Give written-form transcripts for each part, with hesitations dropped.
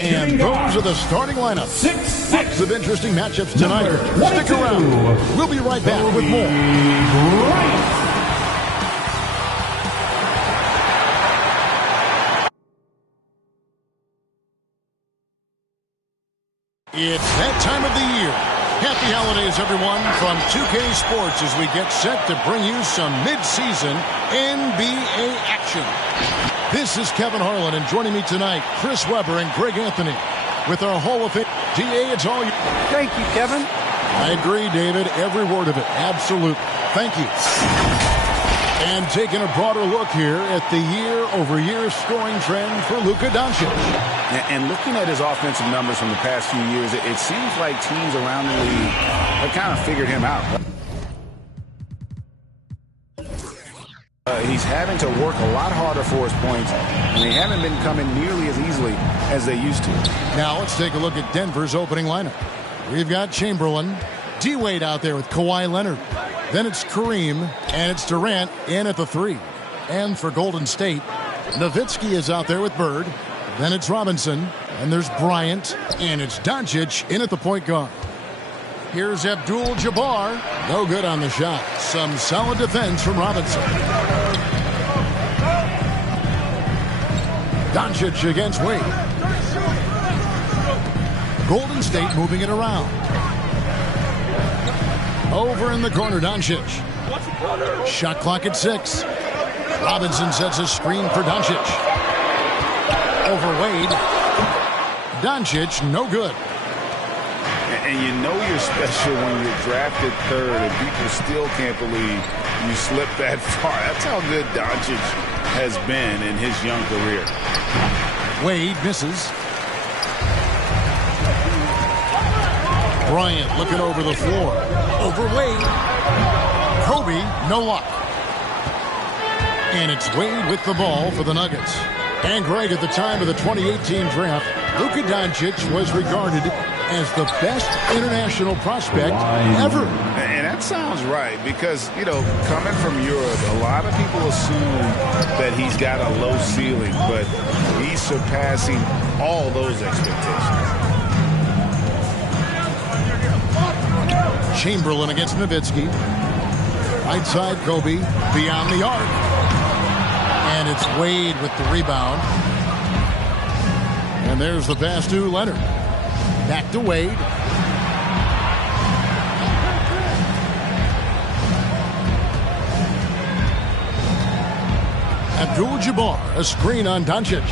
And those are the starting lineup. Lots of interesting matchups tonight. Stick around. We'll be right back with more. It's that time of the year. Happy holidays, everyone, from 2K Sports as we get set to bring you some mid-season NBA action. This is Kevin Harlan, and joining me tonight, Chris Webber and Greg Anthony. With our Hall of Fame, DA, it's all you. Thank you, Kevin. I agree, David. Every word of it. Absolutely. Thank you. And taking a broader look here at the year-over-year scoring trend for Luka Doncic. And looking at his offensive numbers from the past few years, it seems like teams around the league have kind of figured him out. He's having to work a lot harder for his points, and they haven't been coming nearly as easily as they used to. Now let's take a look at Denver's opening lineup. We've got Chamberlain, D-Wade out there with Kawhi Leonard. Then it's Kareem, and it's Durant in at the 3. And for Golden State, Nowitzki is out there with Bird. Then it's Robinson, and there's Bryant, and it's Doncic in at the point guard. Here's Abdul-Jabbar. No good on the shot. Some solid defense from Robinson. Doncic against Wade. Golden State moving it around. Over in the corner, Doncic. Shot clock at 6. Robinson sets a screen for Doncic. Over Wade. Doncic, no good. And you know you're special when you're drafted 3rd and people still can't believe you slipped that far. That's how good Doncic has been in his young career. Wade misses. Bryant looking over the floor. Over Wade. Kobe, no luck. And it's Wade with the ball for the Nuggets. And Greg, at the time of the 2018 draft, Luka Doncic was regarded as the best international prospect ever. And that sounds right because, you know, coming from Europe, a lot of people assume that he's got a low ceiling, but he's surpassing all those expectations. Chamberlain against Nowitzki. Right side, Kobe beyond the arc. And it's Wade with the rebound. And there's the pass to Leonard. Back to Wade. Abdul-Jabbar, a screen on Doncic.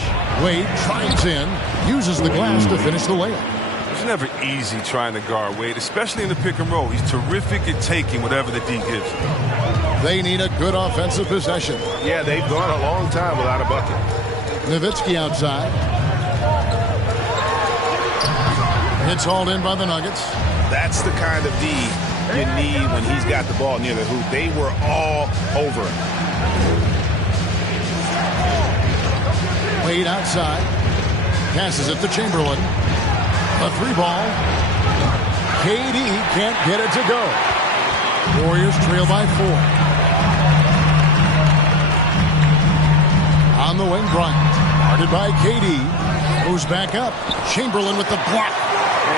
Wade drives in, uses the glass to finish the layup. It's never easy trying to guard Wade, especially in the pick and roll. He's terrific at taking whatever the D gives him. They need a good offensive possession. Yeah, they've gone a long time without a bucket. Nowitzki outside. It's hauled in by the Nuggets. That's the kind of D you need when he's got the ball near the hoop. They were all over him. Wade outside. Passes it to Chamberlain. A 3-ball. KD can't get it to go. Warriors trail by 4. On the wing, Bryant. Guarded by KD. Moves back up. Chamberlain with the block.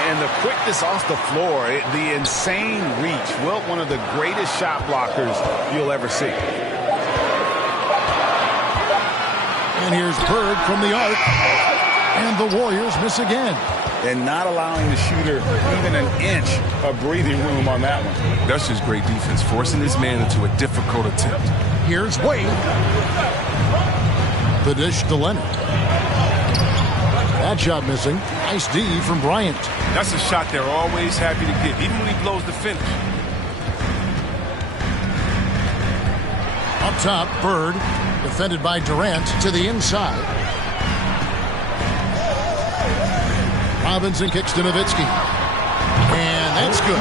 And the quickness off the floor, the insane reach. Wilt, one of the greatest shot blockers you'll ever see. And here's Bird from the arc. And the Warriors miss again. And not allowing the shooter even an inch of breathing room on that one. That's just great defense, forcing this man into a difficult attempt. Here's Wade. The dish to Leonard. That shot missing. Nice D from Bryant. That's a shot they're always happy to get, even when he blows the finish. Up top, Bird. Defended by Durant to the inside. Robinson kicks to Nowitzki. And that's good.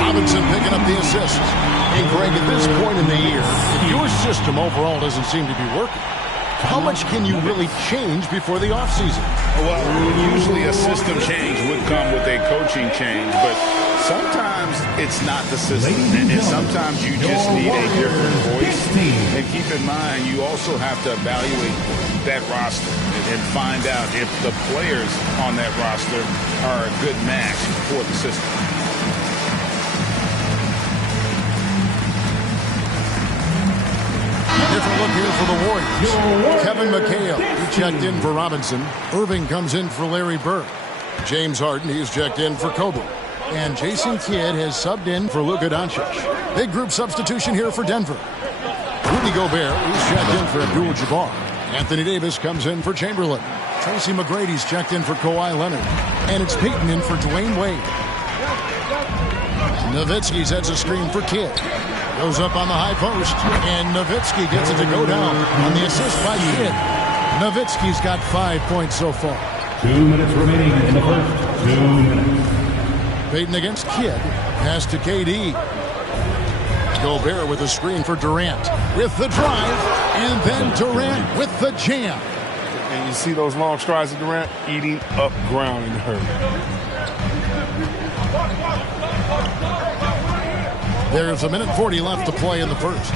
Robinson picking up the assist. Hey, Greg, at this point in the year, if your system overall doesn't seem to be working, how much can you really change before the offseason? Well, usually a system change would come with a coaching change, but sometimes it's not the system, and sometimes you just need a different voice. And keep in mind, you also have to evaluate that roster and find out if the players on that roster are a good match for the system. Different look here for the Warriors. Kevin McHale, he checked in for Robinson. Irving comes in for Larry Bird. James Harden, he's checked in for Kobe. And Jason Kidd has subbed in for Luka Doncic. Big group substitution here for Denver. Rudy Gobert, he's checked in for Abdul-Jabbar. Anthony Davis comes in for Chamberlain. Tracy McGrady's checked in for Kawhi Leonard. And it's Peyton in for Dwayne Wade. Nowitzki sets a screen for Kidd. Goes up on the high post, and Nowitzki gets it to go down on the assist by Kidd. Nowitzki's got 5 points so far. 2 minutes remaining in the first. 2 minutes. Peyton against Kidd. Pass to KD. Gobert with a screen for Durant. With the drive, and then Durant with the jam. And you see those long strides of Durant eating up ground in the hurry. There's 1:40 left to play in the first.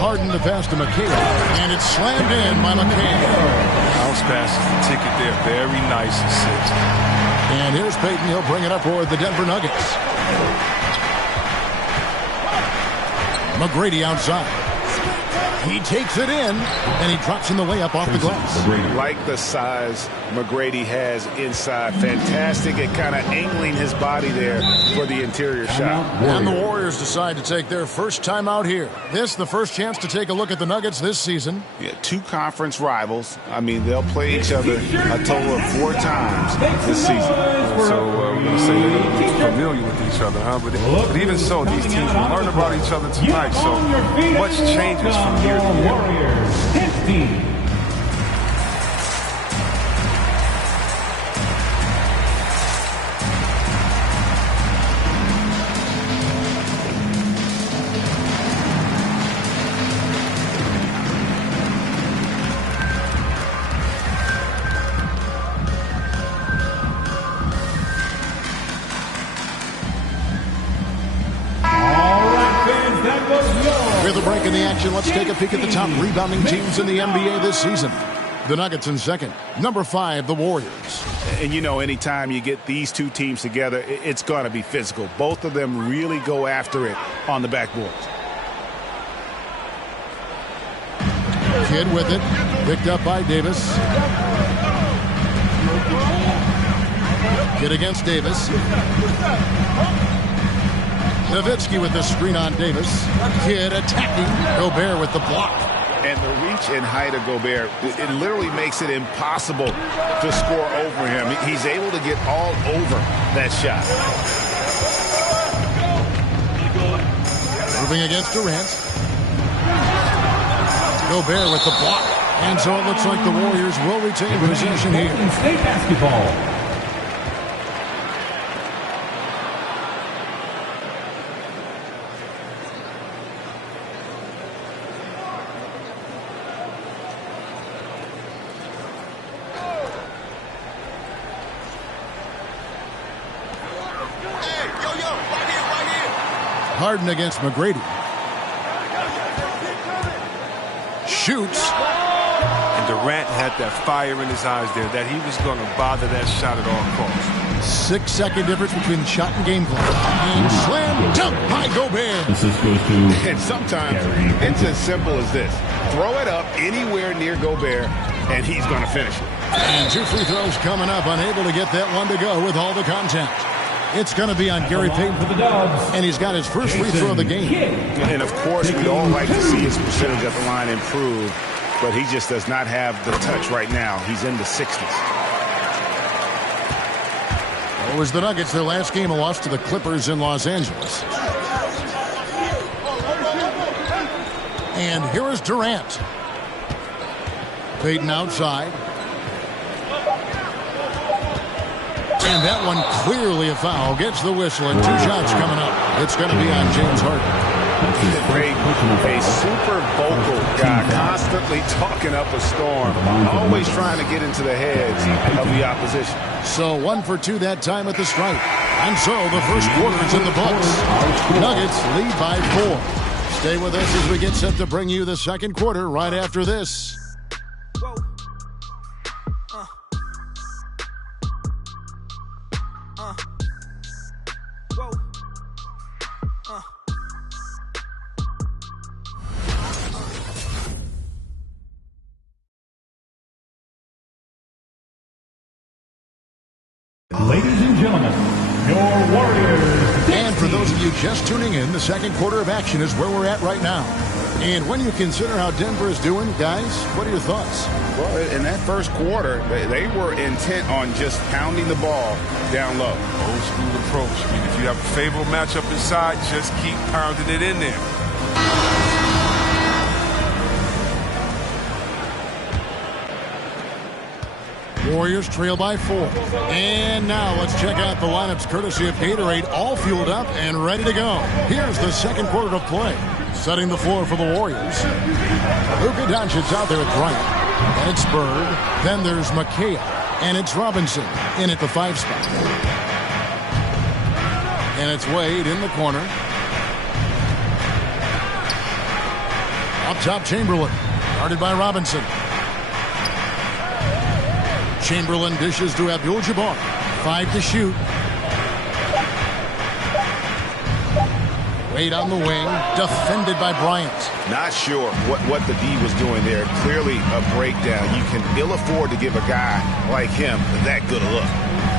Harden to pass to McHale, and it's slammed in by McHale. Bounce pass is the ticket there. Very nice assist. And here's Peyton. He'll bring it up for the Denver Nuggets. McGrady outside. He takes it in, and he drops in the layup off the glass. Like the size McGrady has inside. Fantastic at kind of angling his body there for the interior shot. And the Warriors decide to take their first time out here. This the first chance to take a look at the Nuggets this season. Yeah, 2 conference rivals. I mean, they'll play each other a total of 4 times this season. So we're going to say they're familiar with each other, huh? But even so, these teams will learn about each other tonight. So much changes from here to here. Warriors 15. With a break in the action, let's take a peek at the top rebounding teams in the NBA this season. The Nuggets in second. Number 5, the Warriors. And you know, anytime you get these 2 teams together, it's going to be physical. Both of them really go after it on the backboards. Kidd with it. Picked up by Davis. Kidd against Davis. Nowitzki with the screen on Davis. Kidd attacking. Gobert with the block. And the reach and height of Gobert, it literally makes it impossible to score over him. He's able to get all over that shot. Moving against Durant. Gobert with the block. And so it looks like the Warriors will retain possession here. State basketball. Harden against McGrady. Shoots. And Durant had that fire in his eyes there, that he was going to bother that shot at all costs. 6-second difference between the shot and game clock. And slam dunk by Gobert. Assist goes to And sometimes it's as simple as this. Throw it up anywhere near Gobert, and he's going to finish it. And 2 free throws coming up, unable to get that one to go with all the contact. It's going to be on Gary Payton, and he's got his first free throw of the game. And, of course, we'd all like to see his percentage at the line improve, but he just does not have the touch right now. He's in the 60s. It was the Nuggets, their last game, a loss to the Clippers in Los Angeles. And here is Durant. Payton outside. And that one clearly a foul. Gets the whistle, and 2 shots coming up. It's going to be on James Harden. A super vocal guy, constantly talking up a storm, always trying to get into the heads of the opposition. So 1 for 2 that time at the stripe. And so the first quarter is in the books. Nuggets lead by 4. Stay with us as we get set to bring you the second quarter right after this. Ladies and gentlemen, your Warriors. And for those of you just tuning in, the second quarter of action is where we're at right now. And when you consider how Denver is doing, guys, what are your thoughts? Well, in that first quarter, they were intent on just pounding the ball down low. Old school approach. I mean, if you have a favorable matchup inside, just keep pounding it in there. Warriors trail by 4. And now let's check out the lineups courtesy of Gatorade, all fueled up and ready to go. Here's the second quarter of play. Setting the floor for the Warriors. Luka Doncic out there at Bryant. And it's Bird. Then there's McHale. And it's Robinson in at the 5 spot. And it's Wade in the corner. Up top, Chamberlain. Guarded by Robinson. Chamberlain dishes to Abdul-Jabbar. 5 to shoot. Wade on the wing, defended by Bryant. Not sure what the D was doing there. Clearly a breakdown. You can ill afford to give a guy like him that good a look.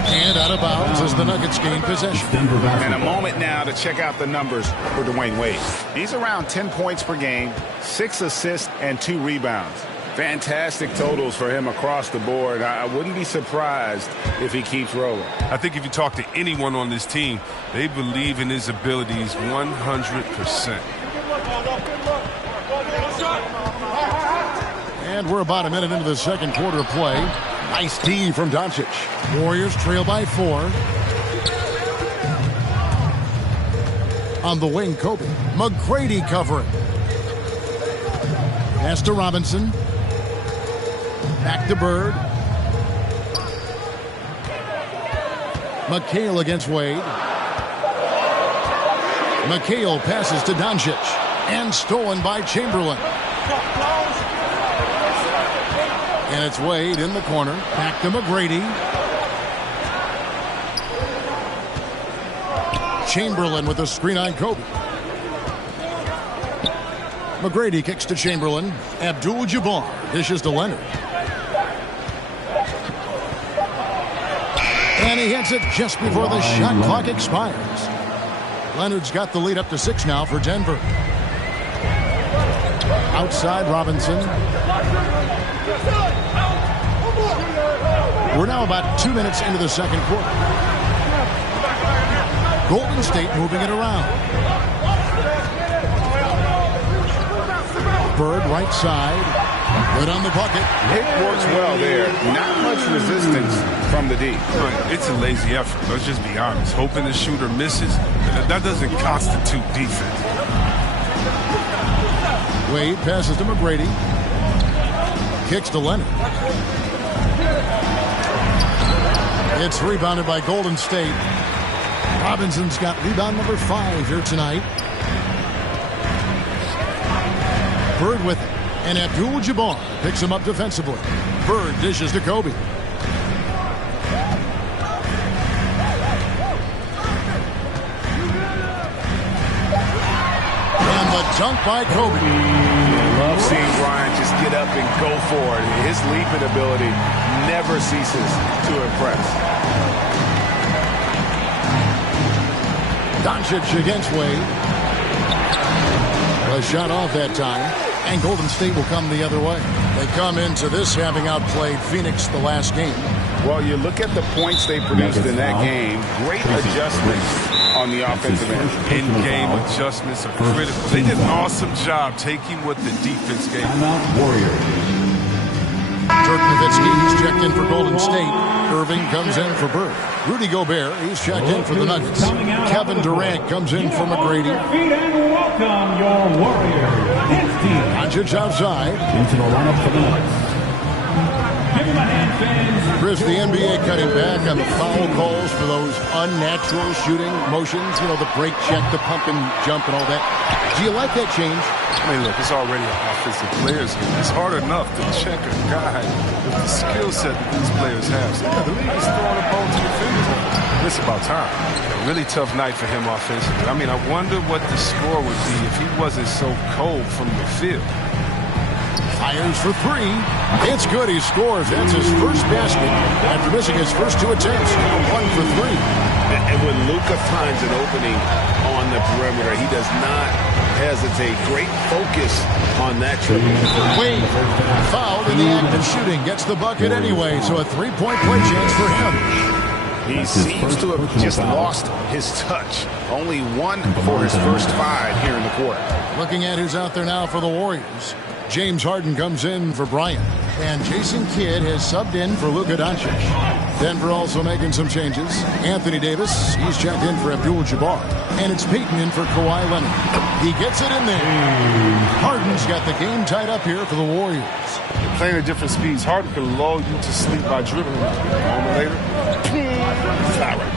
And out of bounds as the Nuggets gain possession. And a moment now to check out the numbers for Dwayne Wade. He's around 10 points per game, 6 assists, and 2 rebounds. Fantastic totals for him across the board. I wouldn't be surprised if he keeps rolling. I think if you talk to anyone on this team, they believe in his abilities 100%. And we're about a minute into the second quarter of play. Nice D from Doncic. Warriors trail by 4. On the wing, Kobe. McGrady covering. Pass to Robinson. Back to Bird. McHale against Wade. McHale passes to Doncic. And stolen by Chamberlain. And it's Wade in the corner. Back to McGrady. Chamberlain with a screen on Kobe. McGrady kicks to Chamberlain. Abdul-Jabbar dishes to Leonard. And he hits it just before the shot clock expires. Leonard's got the lead up to 6 now for Denver. Outside Robinson. We're now about 2 minutes into the second quarter. Golden State moving it around. Bird right side. Good on the bucket. It works well there. Not much resistance from the D. It's a lazy effort. Let's just be honest. Hoping the shooter misses, that doesn't constitute defense. Wade passes to McGrady. Kicks to Leonard. It's rebounded by Golden State. Robinson's got rebound number 5 here tonight. Bird with it. And Abdul-Jabbar picks him up defensively. Bird dishes to Kobe. And the dunk by Kobe. I love seeing Bryant just get up and go for it. His leaping ability never ceases to impress. Doncic against Wade. A shot off that time. And Golden State will come the other way. They come into this having outplayed Phoenix the last game. Well, you look at the points they produced in that game. Great adjustments on the offensive end. In-game adjustments are critical. They did an awesome job taking what the defense gave. Dirk Nowitzki, he's checked in for Golden State. Irving comes in for Bird. Rudy Gobert, he's checked in for the Nuggets. Kevin Durant comes in for McGrady. Welcome your Warriors. Doncic outside. Into the lineup for the Nuggets. Give him a hand, fans. Chris, the NBA cutting back on the foul calls for those unnatural shooting motions. You know, the break check, the pump and jump and all that. Do you like that change? I mean, look, it's already an offensive players game. It's hard enough to check a guy with the skill set that these players have. So, yeah, the league is throwing the ball to the fingers. It's about time. A really tough night for him offensively. I mean, I wonder what the score would be if he wasn't so cold from the field. Fires for three. It's good. He scores. That's his first basket after missing his first two attempts. 1 for 3. And when Luka finds an opening on the perimeter, he does not hesitate. Great focus on that triple. Wade fouled in the act of shooting. Gets the bucket anyway, so a three-point play chance for him. He seems to have just lost his touch. Only 1 for his first 5 here in the quarter. Looking at who's out there now for the Warriors. James Harden comes in for Bryant. And Jason Kidd has subbed in for Luka Doncic. Denver also making some changes. Anthony Davis, he's checked in for Abdul-Jabbar. And it's Peyton in for Kawhi Leonard. He gets it in there. Harden's got the game tied up here for the Warriors. They're playing at different speeds. Harden can lull you to sleep by dribbling. A moment later, flat right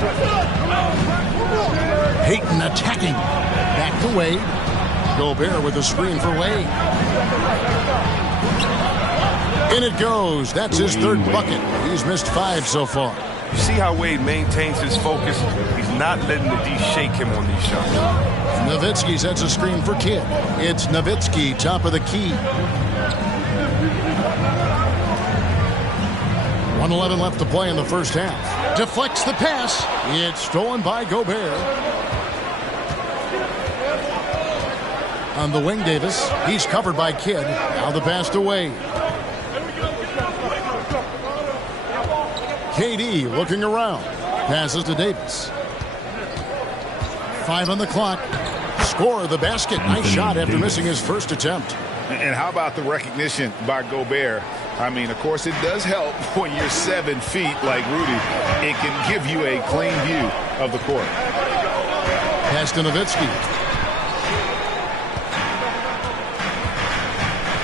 there. Peyton attacking. Back to Wade. Gobert with a screen for Wade. In it goes. That's his third bucket. He's missed 5 so far. You see how Wade maintains his focus? He's not letting the D shake him on these shots. Nowitzki sets a screen for Kidd. It's Nowitzki, top of the key. 1:11 left to play in the first half. Deflects the pass. It's stolen by Gobert. On the wing, Davis. He's covered by Kidd. Now the pass to Wade. KD looking around. Passes to Davis. 5 on the clock. Score the basket. Nice shot after missing his first attempt. And how about the recognition by Gobert? I mean, of course, it does help when you're 7 feet like Rudy. It can give you a clean view of the court. Pass to Nowitzki.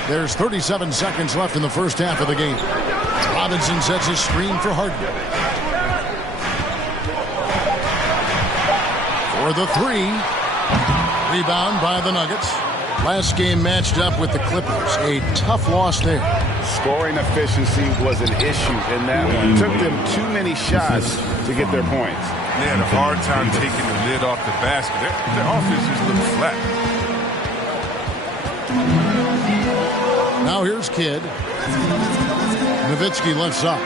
There's 37 seconds left in the first half of the game. Robinson sets a screen for Harden. For the 3. Rebound by the Nuggets. Last game matched up with the Clippers. A tough loss there. Scoring efficiency was an issue in that one. It took them too many shots to get their points. They had a hard time taking the lid off the basket. Their offense just looked flat. Now here's Kidd. Nowitzki left side.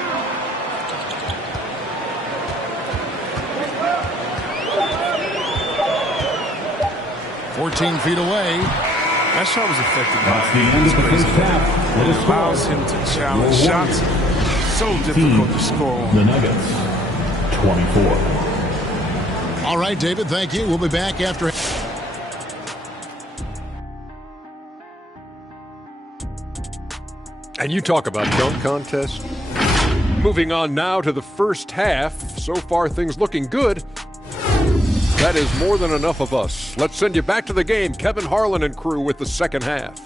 "14 feet away. That shot was effective. That's the end of the first half. Let us It allows score. him to challenge shots. So difficult to score on. The Nuggets, 24. All right, David, thank you. We'll be back after. And you talk about dunk contest. Moving on now to the first half. So far, things looking good. That is more than enough of us. Let's send you back to the game. Kevin Harlan and crew with the second half.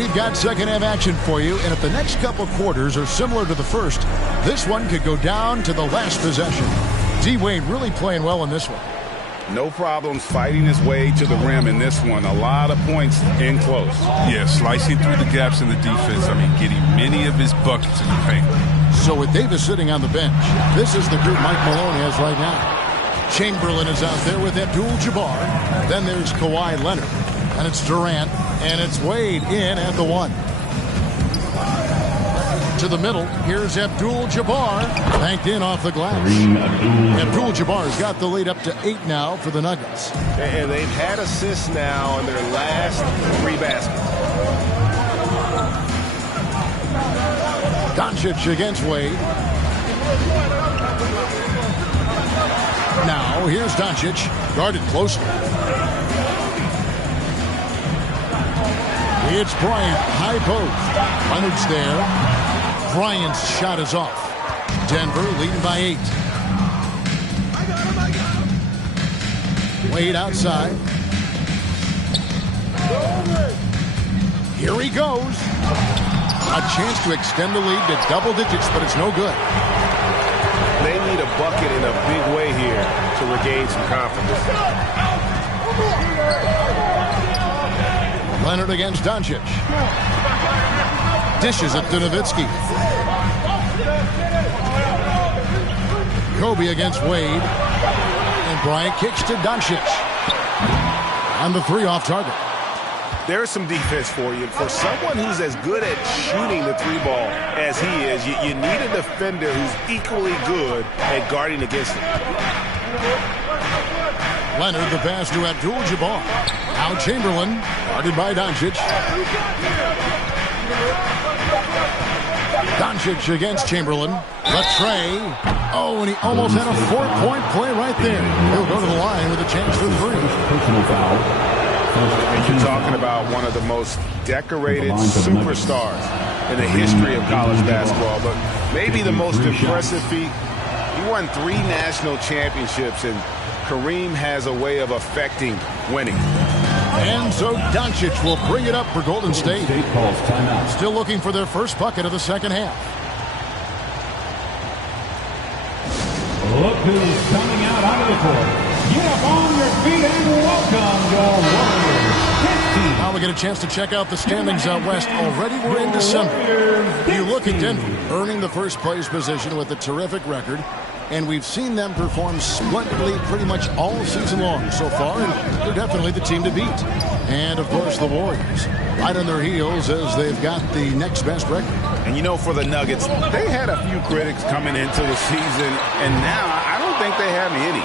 We've got second half action for you, and if the next couple quarters are similar to the first, this one could go down to the last possession. D-Wade really playing well in this one. No problems fighting his way to the rim in this one. A lot of points in close. Yeah, slicing through the gaps in the defense. I mean, getting many of his buckets in the paint. So with Davis sitting on the bench, this is the group Mike Malone has right now. Chamberlain is out there with Abdul-Jabbar. Then there's Kawhi Leonard. And it's Durant. And it's Wade in at the 1. To the middle, here's Abdul-Jabbar, banked in off the glass. Abdul-Jabbar's got the lead up to 8 now for the Nuggets. And they've had assists now in their last 3 baskets. Doncic against Wade. Now, here's Doncic, guarded closely. It's Bryant, high post. Leonard's there. Bryant's shot is off. Denver leading by 8. Wade outside. Here he goes. A chance to extend the lead to double digits, but it's no good. They need a bucket in a big way here to regain some confidence. Leonard against Doncic. Dishes it to Nowitzki. Kobe against Wade. And Bryant kicks to Doncic. On the 3 off target. There's some defense for you. For someone who's as good at shooting the 3 ball as he is, you need a defender who's equally good at guarding against him. Leonard the pass to Abdul-Jabbar. Now Chamberlain, guarded by Doncic. Doncic against Chamberlain. Latrey. Oh, and he almost had a 4-point play right there. He'll go to the line with a chance for the 3. Personal foul. You're talking about one of the most decorated superstars in the history of college basketball, but maybe the most impressive feat. He won 3 national championships, and Kareem has a way of affecting winning. And so Doncic will bring it up for Golden State. Still looking for their first bucket of the second half. Look who's coming out onto the court. Get up on your feet and welcome your Warriors. Now we get a chance to check out the standings out west. Already we're in December. You look at Denver, earning the first place position with a terrific record. And we've seen them perform splendidly pretty much all season long so far. And they're definitely the team to beat. And, of course, the Warriors right on their heels as they've got the next best record. And, you know, for the Nuggets, they had a few critics coming into the season. And now I don't think they have any.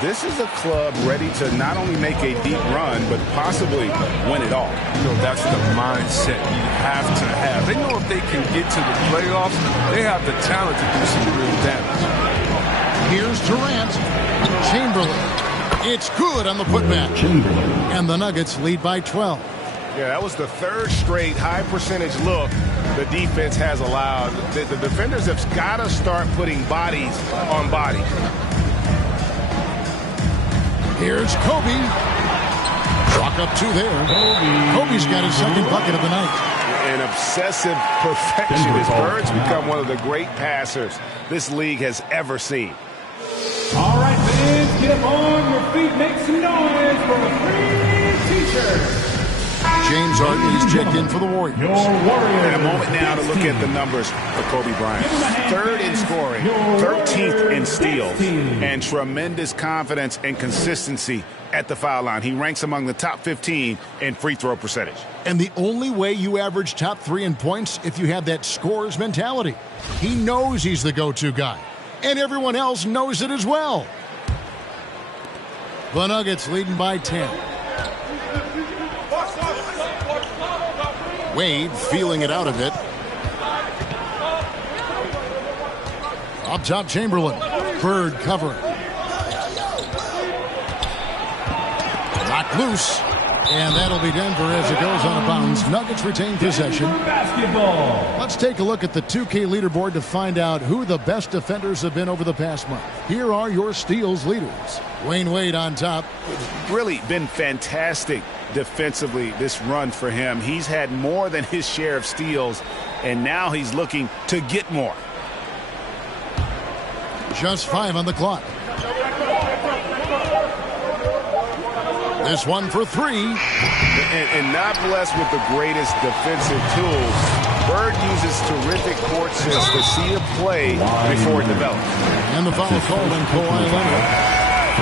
This is a club ready to not only make a deep run, but possibly win it all. You know, that's the mindset you have to have. They know if they can get to the playoffs, they have the talent to do some real damage. Here's Durant. Chamberlain. It's good on the putback. And the Nuggets lead by 12. Yeah, that was the 3rd straight high percentage look the defense has allowed. The defenders have got to start putting bodies on bodies. Here's Kobe. Chalk up 2 there. Kobe's got his second bucket of the night. An obsessive perfectionist. Bird's become one of the great passers this league has ever seen. All right, fans, get up on your feet. Make some noise for a free T-shirt. James Harden is checked in for the Warriors. Your Warriors. And a moment now to look at the numbers for Kobe Bryant. 3rd in scoring, 13th in steals, and tremendous confidence and consistency at the foul line. He ranks among the top 15 in free throw percentage. And the only way you average top 3 in points if you have that scorer's mentality. He knows he's the go-to guy. And everyone else knows it as well. The Nuggets leading by 10. Wade feeling it out a bit. Up top, Chamberlain. Bird covering. Knocked loose. And that'll be Denver as it goes out of bounds. Nuggets retain possession. Basketball. Let's take a look at the 2K leaderboard to find out who the best defenders have been over the past month. Here are your steals leaders. Dwayne Wade on top. Really been fantastic defensively this run for him. He's had more than his share of steals, and now he's looking to get more. Just 5 on the clock. This one for 3. And not blessed with the greatest defensive tools. Bird uses terrific court sense to see a play before it develops. And the foul called on Kawhi Leonard.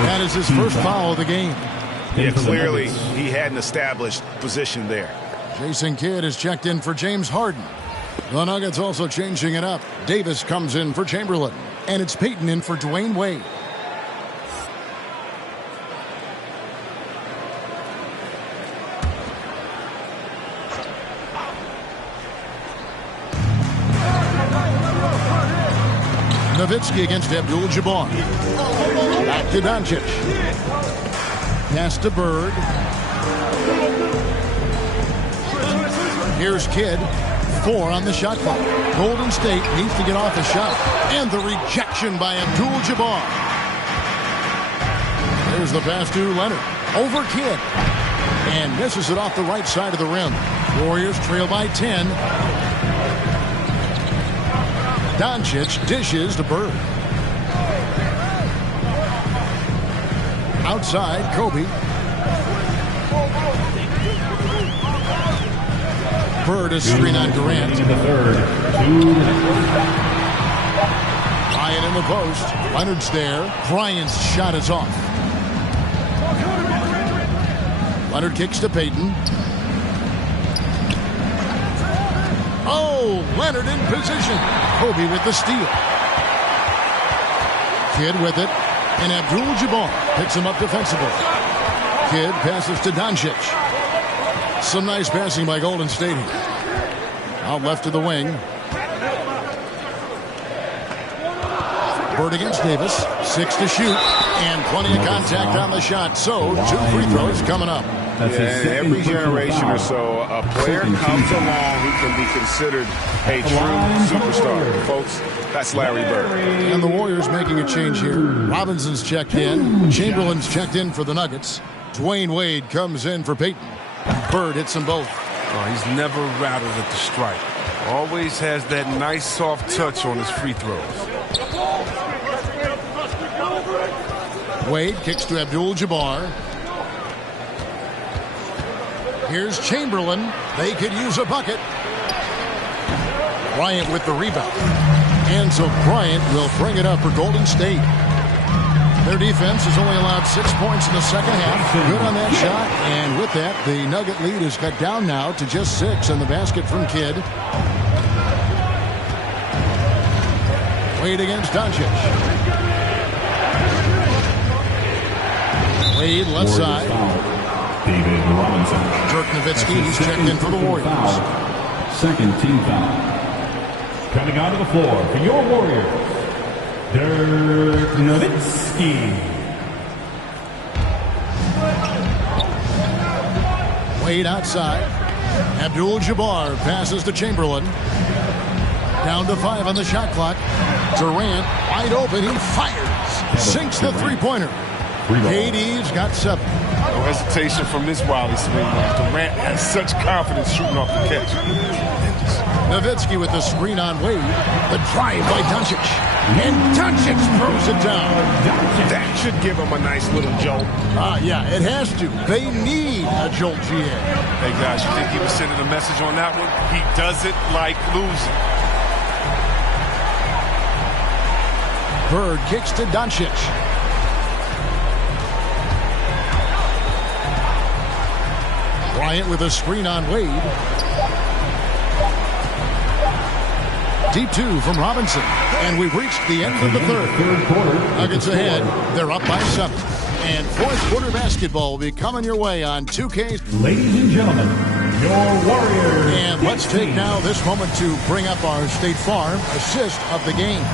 That is his first foul of the game. Yeah, clearly he had an established position there. Jason Kidd is checked in for James Harden. The Nuggets also changing it up. Davis comes in for Chamberlain. And it's Payton in for Dwayne Wade. Nowitzki against Abdul-Jabbar. Back to Doncic. Pass to Bird. Here's Kidd. 4 on the shot clock. Golden State needs to get off a shot. And the rejection by Abdul-Jabbar. There's the pass to Leonard. Over Kidd. And misses it off the right side of the rim. Warriors trail by 10. Doncic dishes to Bird. Outside, Kobe. Bird is screen on Durant. In the third. Bryant in the post. Leonard's there. Bryant's shot is off. Leonard kicks to Payton. Oh, Leonard in position. Kobe with the steal. Kidd with it. And Abdul-Jabbar picks him up defensively. Kidd passes to Doncic. Some nice passing by Golden State here. Out left to the wing. Bird against Davis. 6 to shoot. And plenty of contact on the shot. So 2 free throws coming up. Every generation or so, a player comes along who can be considered a true superstar. Folks, that's Larry Bird. And the Warriors making a change here. Robinson's checked in. Chamberlain's checked in for the Nuggets. Dwayne Wade comes in for Payton. Bird hits them both. Oh, he's never rattled at the strike. Always has that nice soft touch on his free throws. Wade kicks to Abdul-Jabbar. Here's Chamberlain. They could use a bucket. Bryant with the rebound. And so Bryant will bring it up for Golden State. Their defense has only allowed 6 points in the second half. Good on that shot. And with that, the Nugget lead is cut down now to just 6 on the basket from Kidd. Wade against Doncic. Wade left side. David Robinson. Dirk Nowitzki, he's checked in for the Warriors. Second team foul. Coming onto the floor for your Warriors, Dirk Nowitzki. Wade outside. Abdul-Jabbar passes to Chamberlain. Down to 5 on the shot clock. Durant wide open. He fires. Sinks the three-pointer. KD's got 7. No hesitation from this Wiley swing. Durant has such confidence shooting off the catch. Nowitzki with the screen on Wade. The drive by Doncic. And Doncic throws it down. That should give him a nice little jolt. Yeah, it has to. They need a jolt, GA. Hey, guys, you think he was sending a message on that one? He doesn't like losing. Bird kicks to Doncic. Bryant with a screen on Wade. Deep 2 from Robinson. And we've reached the end of the third quarter. Nuggets ahead. They're up by 7. And fourth quarter basketball will be coming your way on 2K. Ladies and gentlemen, your Warriors. And let's take now this moment to bring up our State Farm assist of the game.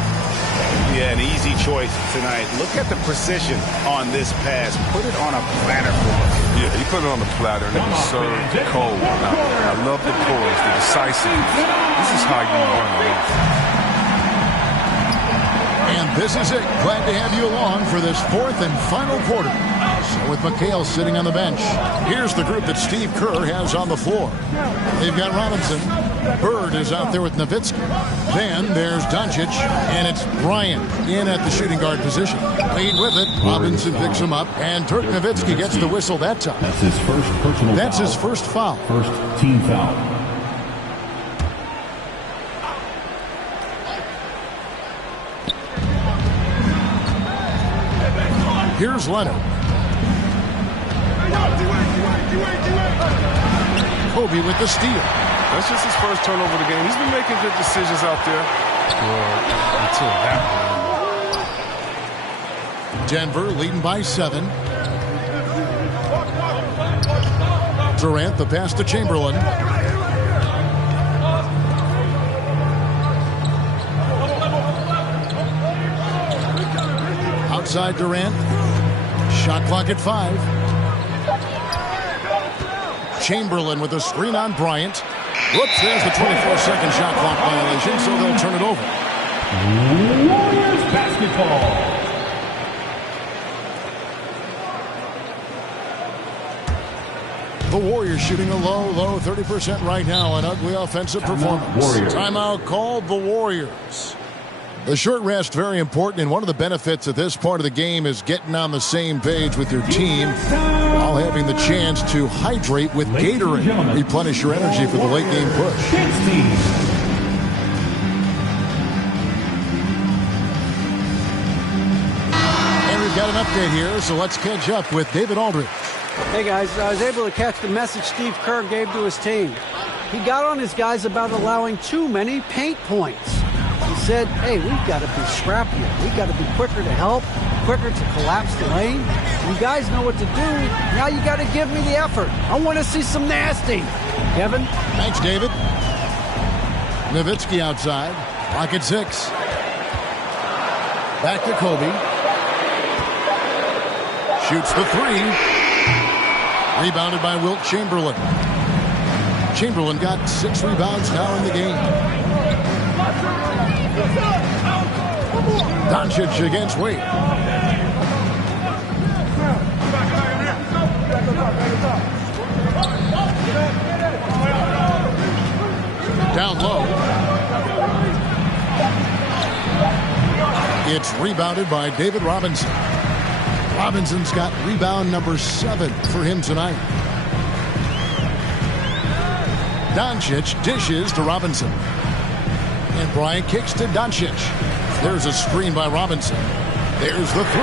Yeah, an easy choice tonight. Look at the precision on this pass. Put it on a platter for us. Yeah, he put it on the platter and it was served cold. I love the poise, the decisiveness. This is how you run an offense. And this is it. Glad to have you along for this fourth and final quarter. So with McHale sitting on the bench, here's the group that Steve Kerr has on the floor. They've got Robinson. Bird is out there with Nowitzki. Then there's Doncic, and it's Bryant in at the shooting guard position. Lead with it. Robinson picks him up, and Dirk Nowitzki gets the whistle that time. That's his first personal foul. That's his first foul. First team foul. Here's Leonard. Kobe with the steal. That's just his first turnover of the game. He's been making good decisions out there. Until that. Denver leading by 7. Durant, the pass to Chamberlain. Outside Durant. Shot clock at 5. Chamberlain with a screen on Bryant. Whoops, there's the 24-second shot clock violation, so they'll turn it over. Warriors basketball. The Warriors shooting a low 30% right now. An ugly offensive performance. Warriors. Timeout called the Warriors. The short rest, very important, and one of the benefits at this part of the game is getting on the same page with your team while having the chance to hydrate with Gatorade. Replenish your energy for the late game push. And we've got an update here, so let's catch up with David Aldridge. Hey guys, I was able to catch the message Steve Kerr gave to his team. He got on his guys about allowing too many paint points. He said, hey, we've got to be scrappier. We've got to be quicker to help, quicker to collapse the lane. You guys know what to do. Now you got to give me the effort. I want to see some nasty. Kevin? Thanks, David. Nowitzki outside. Clock at 6. Back to Kobe. Shoots the 3. Rebounded by Wilt Chamberlain. Chamberlain got 6 rebounds now in the game. Doncic against Wade. Down low. It's rebounded by David Robinson. Robinson's got rebound number 7 for him tonight. Doncic dishes to Robinson. And Bryant kicks to Doncic. There's a screen by Robinson. There's the 3.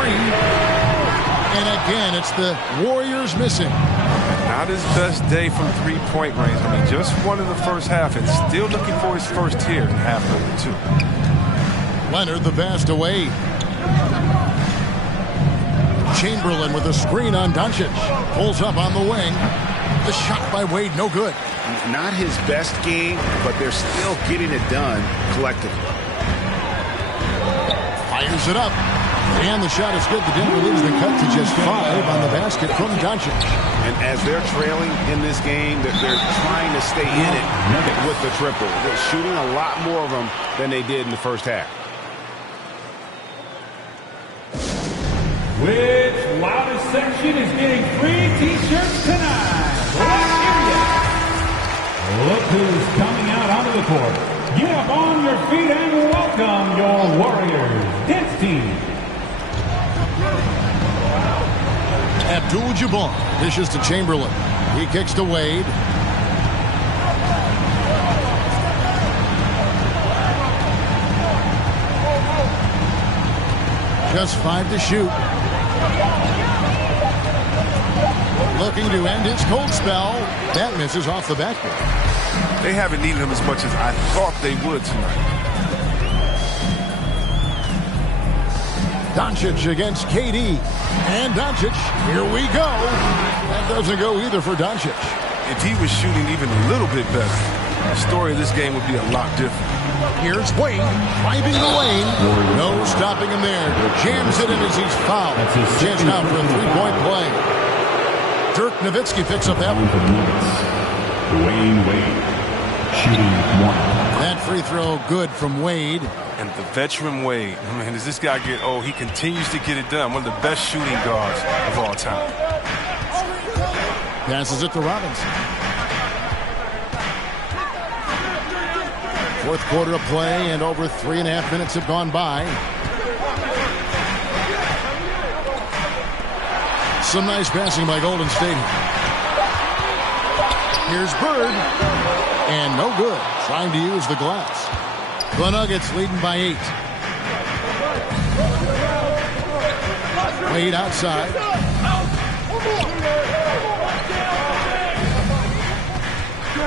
And again, it's the Warriors missing. Not his best day from three-point range. I mean, just won in the first half and still looking for his first here in half number 2. Leonard the pass to Wade. Chamberlain with a screen on Doncic. Pulls up on the wing. The shot by Wade, no good. Not his best game, but they're still getting it done collectively. Fires it up. And the shot is good. The Denver leads the cut to just 5 on the basket from Doncic. And as they're trailing in this game, they're trying to stay in it with the triple. They're shooting a lot more of them than they did in the first half. Which loudest section is getting free T-shirts tonight? Let's hear ya. Look who's coming out onto the court. Get up on your feet and welcome your Warriors dance team. Abdul-Jabbar dishes to Chamberlain. He kicks to Wade. Just 5 to shoot. Looking to end his cold spell. That misses off the backboard. They haven't needed him as much as I thought they would tonight. Doncic against KD. And Doncic, here we go. That doesn't go either for Doncic. If he was shooting even a little bit better, the story of this game would be a lot different. Here's Wade driving the lane. No stopping him there. Jams it in as he's fouled. Chance now for a three-point play. Dirk Nowitzki picks up that one. Dwayne Wade, shooting one. That free throw good from Wade. And the veteran Wade, man, as this guy get old, he continues to get it done. One of the best shooting guards of all time. Passes it to Robinson. Fourth quarter of play, and over 3.5 minutes have gone by. Some nice passing by Golden State. Here's Bird. And no good. Trying to use the glass. The Nuggets leading by 8. Wade outside.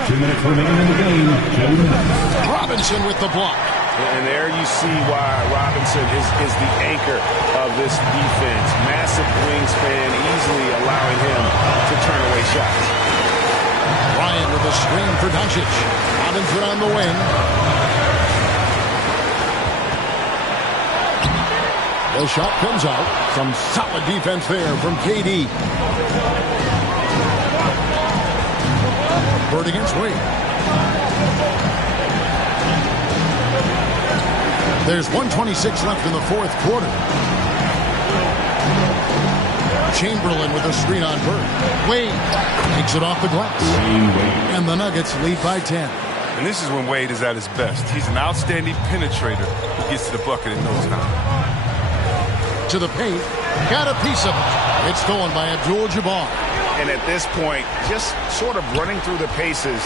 Two minutes remaining in the game. Robinson with the block. And there you see why Robinson is the anchor of this defense. Massive wingspan, easily allowing him to turn away shots. Bryant with a screen for Doncic. Robinson on the wing. The shot comes out. Some solid defense there from KD. Bird against Wade. There's 1:26 left in the fourth quarter. Chamberlain with a screen on Bird. Wade takes it off the glass. And the Nuggets lead by 10. And this is when Wade is at his best. He's an outstanding penetrator who gets to the bucket in no time. To the paint. Got a piece of it. It's stolen by Abdul-Jabbar. And at this point, just sort of running through the paces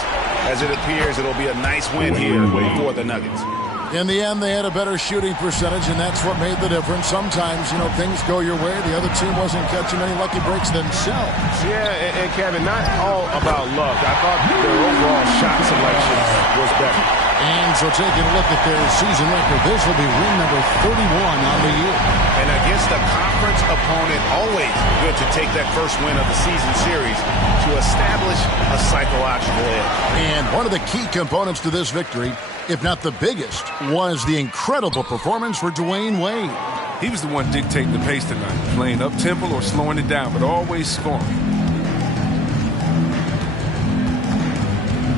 as it appears it'll be a nice win here for the Nuggets. In the end, they had a better shooting percentage, and that's what made the difference. Sometimes, things go your way. The other team wasn't catching any lucky breaks themselves. Yeah, and Kevin, not all about luck. I thought their overall shot selection was better. And so taking a look at their season record, this will be win number 31 on the year. And against a conference opponent, always good to take that first win of the season series to establish a psychological edge. And one of the key components to this victory, if not the biggest, was the incredible performance for Dwayne Wade. He was the one dictating the pace tonight, playing up-tempo or slowing it down, but always scoring.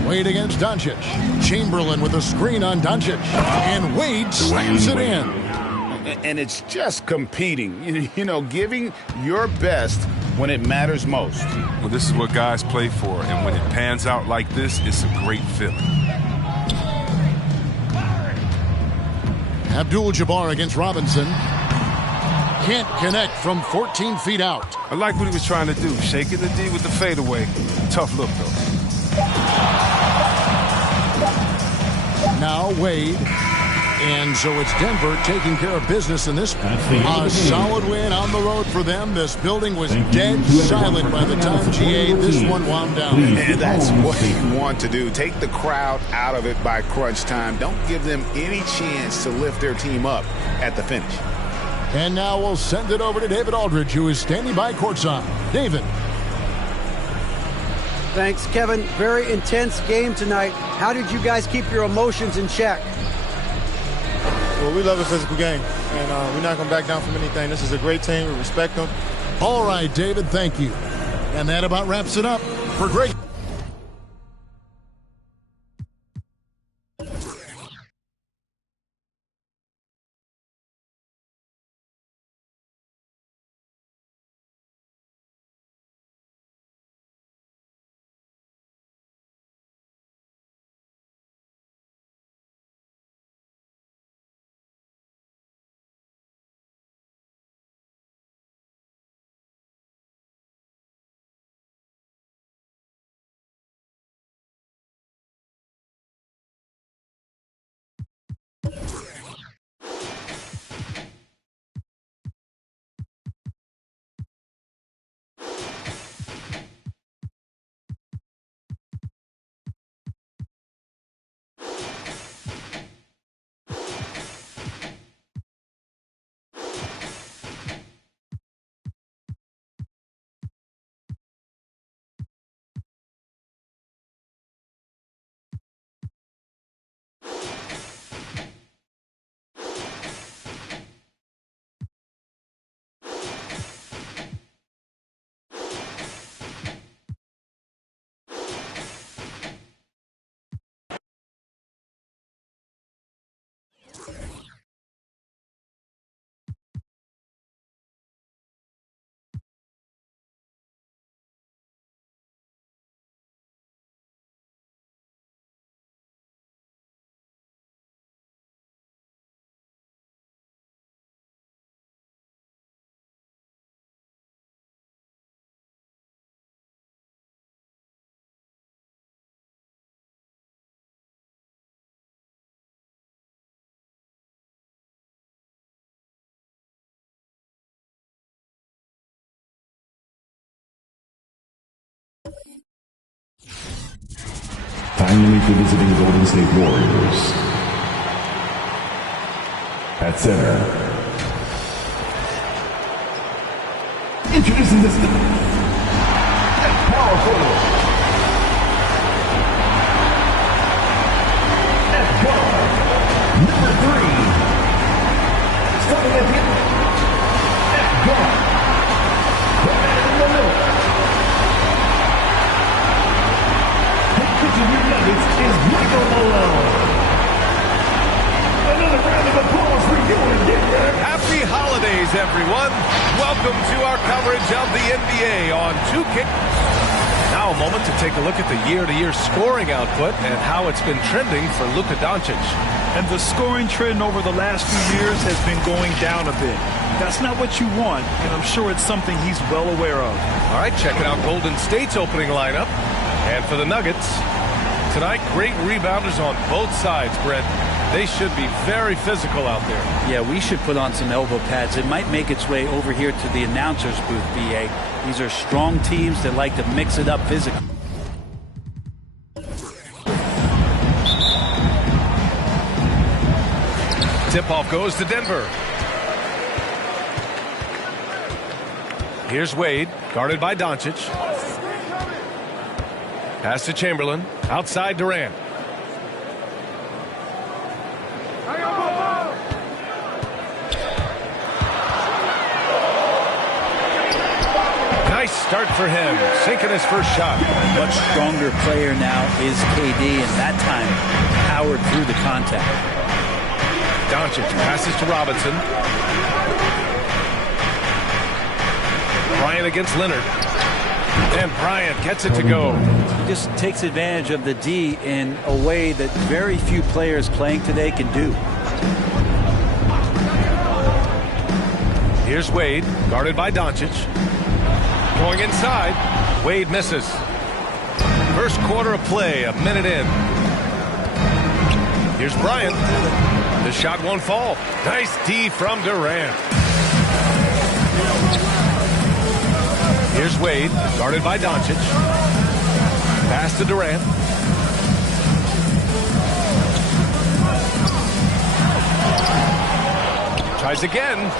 Wade against Doncic. Chamberlain with a screen on Doncic. And Wade slams it in. And it's just competing, giving your best when it matters most. Well, this is what guys play for, and when it pans out like this, it's a great feeling. Abdul-Jabbar against Robinson. Can't connect from 14 feet out. I like what he was trying to do, shaking the D with the fadeaway. Tough look, though. Now Wade. And so it's Denver taking care of business in this one. A solid win on the road for them. This building was dead silent by the time GA this one wound down. And that's what you want to do. Take the crowd out of it by crunch time. Don't give them any chance to lift their team up at the finish. And now we'll send it over to David Aldridge, who is standing by courtside. David. Thanks, Kevin. Very intense game tonight. How did you guys keep your emotions in check? Well, we love a physical game, and we're not going to back down from anything. This is a great team. We respect them. All right, David, thank you. And that about wraps it up for Greg. Finally for visiting Golden State Warriors. At center, introducing this power forward. At guard, number 3. Starting at the at guard, the man in the middle. The Kitchener Nuggets is Michael Malone. Another round of applause for you and Dick. Happy holidays, everyone. Welcome to our coverage of the NBA on 2K. Now a moment to take a look at the year-to-year scoring output and how it's been trending for Luka Doncic. And the scoring trend over the last few years has been going down a bit. That's not what you want, and I'm sure it's something he's well aware of. All right, checking out Golden State's opening lineup. And for the Nuggets, tonight, great rebounders on both sides, Brent. They should be very physical out there. Yeah, we should put on some elbow pads. It might make its way over here to the announcer's booth, BA. These are strong teams that like to mix it up physically. Tip-off goes to Denver. Here's Wade, guarded by Doncic. Pass to Chamberlain, outside Durant. Nice start for him, sinking his first shot. Much stronger player now is KD, and that time powered through the contact. Doncic passes to Robinson. Bryant against Leonard. And Bryant gets it to go. He just takes advantage of the D in a way that very few players playing today can do. Here's Wade, guarded by Doncic. Going inside. Wade misses. First quarter of play, a minute in. Here's Bryant. The shot won't fall. Nice D from Durant. Here's Wade, guarded by Doncic. Pass to Durant. Tries again.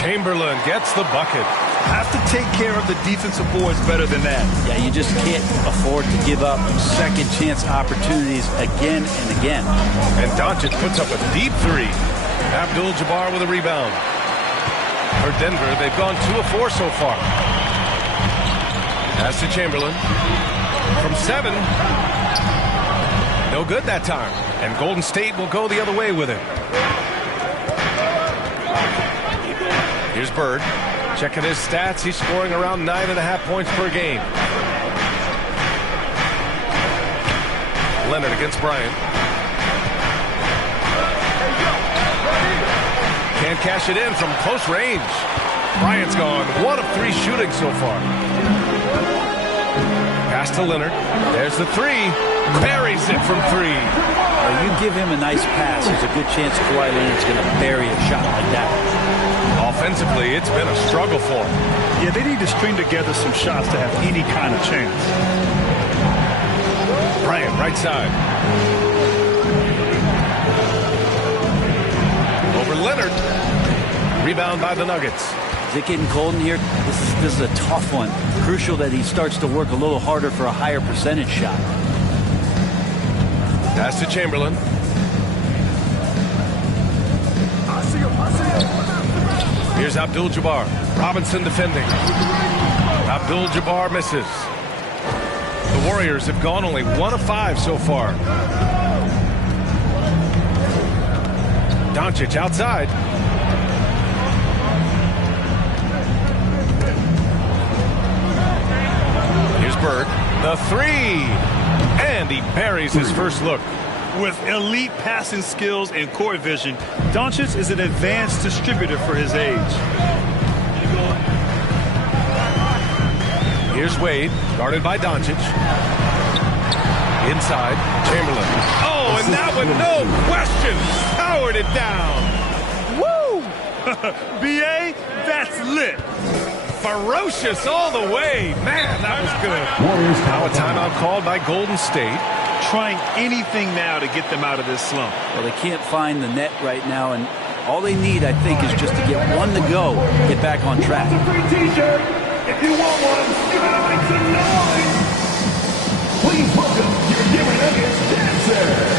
Chamberlain gets the bucket. Have to take care of the defensive boards better than that. Yeah, you just can't afford to give up second chance opportunities again and again. And Doncic puts up a deep three. Abdul-Jabbar with a rebound. For Denver, they've gone 2 of 4 so far. Pass to Chamberlain. From 7. No good that time. And Golden State will go the other way with it. Here's Bird. Checking his stats. He's scoring around 9.5 points per game. Leonard against Bryant. Can't cash it in from close range. Bryant's gone 1 of 3 shooting so far. Pass to Leonard. There's the 3. Buries it from 3. You give him a nice pass, there's a good chance Kawhi Leonard's going to bury a shot like that. Offensively, it's been a struggle for him. Yeah, they need to string together some shots to have any kind of chance. Bryant, right side. Over Leonard. Rebound by the Nuggets. Is it getting cold in here? This is a tough one. Crucial that he starts to work a little harder for a higher percentage shot. Pass to Chamberlain. Here's Abdul-Jabbar. Robinson defending. Abdul-Jabbar misses. The Warriors have gone only 1 of 5 so far. Doncic outside. Here's Bird. The 3. And he buries his first look. With elite passing skills and court vision, Doncic is an advanced distributor for his age. Here's Wade, guarded by Doncic. Inside, Chamberlain. Oh, and that one, no question, powered it down. Woo! BA, that's lit. ferocious all the way. Man, that was good. Now a timeout called by Golden State. Trying anything now to get them out of this slump. Well, they can't find the net right now, and all they need, I think, is just to get one to go, get back on track. It's a free T-shirt. If you want one, you gotta make some noise. Please welcome your Denver Nuggets dancer.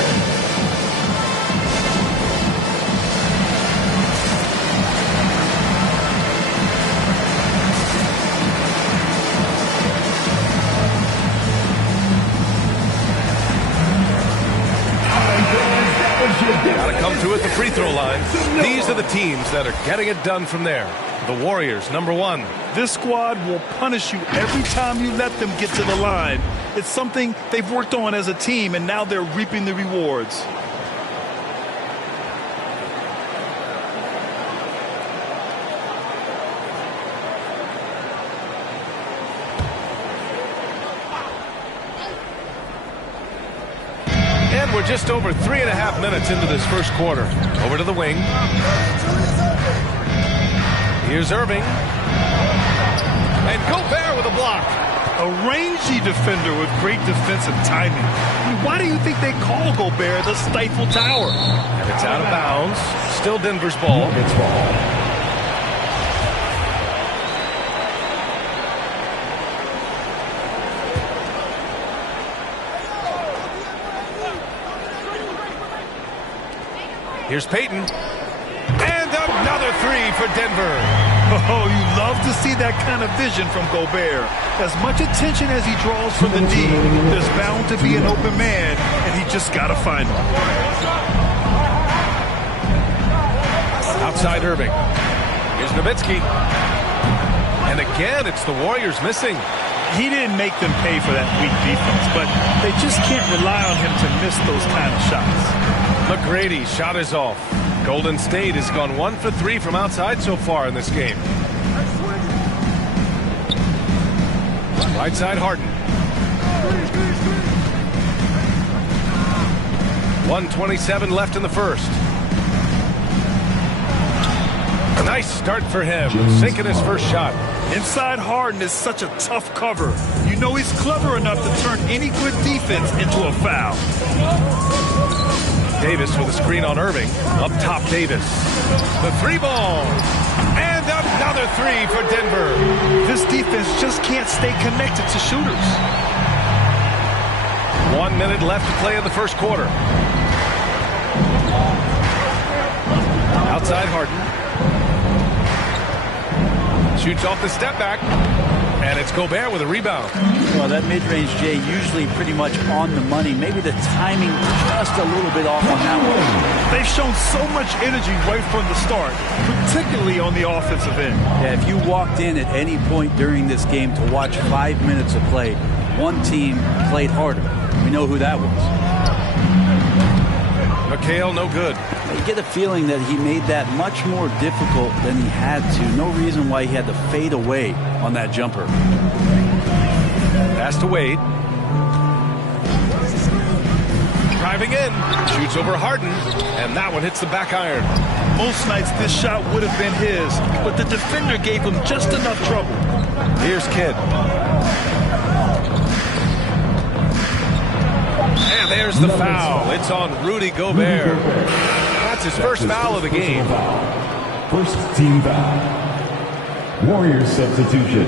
Got to come through at the free throw line. These are the teams that are getting it done from there. The Warriors, number 1. This squad will punish you every time you let them get to the line. It's something they've worked on as a team, and now they're reaping the rewards. And we're just over 3.5 minutes into this first quarter. Over to the wing. Here's Irving. And Gobert with a block. A rangy defender with great defensive timing. I mean, why do you think they call Gobert the Stifle Tower? And it's out of bounds. Still Denver's ball. It's ball. Here's Payton. And another three for Denver. Oh, you love to see that kind of vision from Gobert. As much attention as he draws from the D, there's bound to be an open man, and he just got to find him. Outside Irving. Here's Nowitzki. And again, it's the Warriors missing. He didn't make them pay for that weak defense, but they just can't rely on him to miss those kind of shots. McGrady shot is off. Golden State has gone 1 for 3 from outside so far in this game. Right side Harden. 1:27 left in the first. A nice start for him, sinking his first shot. Inside Harden is such a tough cover. You know he's clever enough to turn any good defense into a foul. Davis with a screen on Irving. Up top, Davis. The three ball. And another three for Denver. This defense just can't stay connected to shooters. 1 minute left to play in the first quarter. Outside Harden. Shoots off the step back. And it's Gobert with a rebound. Well, that mid-range, Jay, usually pretty much on the money. Maybe the timing just a little bit off on that one. They've shown so much energy right from the start, particularly on the offensive end. Yeah, if you walked in at any point during this game to watch 5 minutes of play, one team played harder. We know who that was. McHale, no good. You get a feeling that he made that much more difficult than he had to. No reason why he had to fade away on that jumper. Pass to Wade. Driving in. Shoots over Harden. And that one hits the back iron. Most nights this shot would have been his, but the defender gave him just enough trouble. Here's Kidd. And there's the foul. It's on Rudy Gobert. That's his first foul of the game. First team foul. Warriors substitution.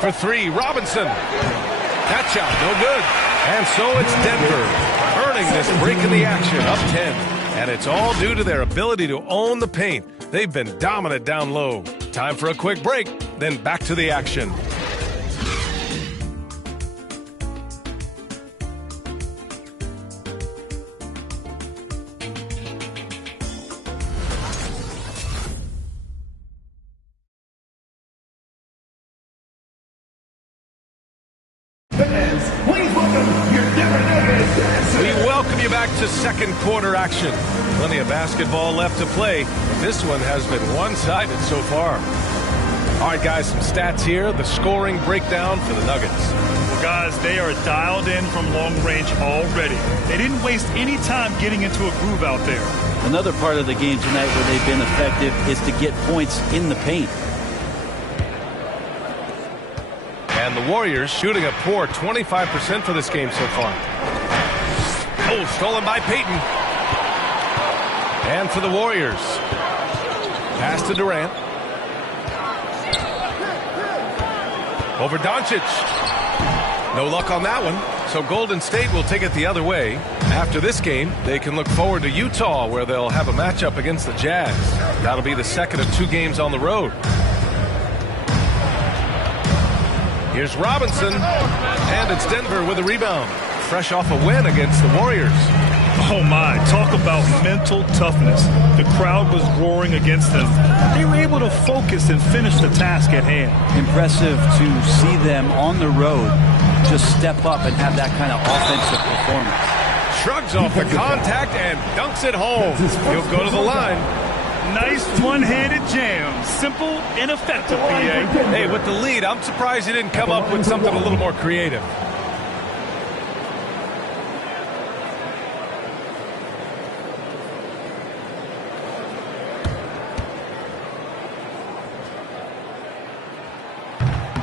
For three, Robinson. That shot, no good. And so it's Denver earning this break in the action, up 10. And it's all due to their ability to own the paint. They've been dominant down low. Time for a quick break, then back to the action. To second quarter action. Plenty of basketball left to play. This one has been one-sided so far. All right, guys, some stats here. The scoring breakdown for the Nuggets. Well, guys, they are dialed in from long range already. They didn't waste any time getting into a groove out there. Another part of the game tonight where they've been effective is to get points in the paint. And the Warriors shooting a poor 25% for this game so far. Oh, stolen by Payton. And for the Warriors. Pass to Durant. Over Doncic. No luck on that one. So Golden State will take it the other way. After this game, they can look forward to Utah, where they'll have a matchup against the Jazz. That'll be the second of 2 games on the road. Here's Robinson, and it's Denver with a rebound. Fresh off a win against the Warriors. Oh my, talk about mental toughness. The crowd was roaring against them. They were able to focus and finish the task at hand. Impressive to see them on the road just step up and have that kind of offensive performance. Shrugs off the contact and dunks it home. He'll go to the line. Nice one-handed jam. Simple and effective, PA. Hey, with the lead, I'm surprised he didn't come up with something a little more creative.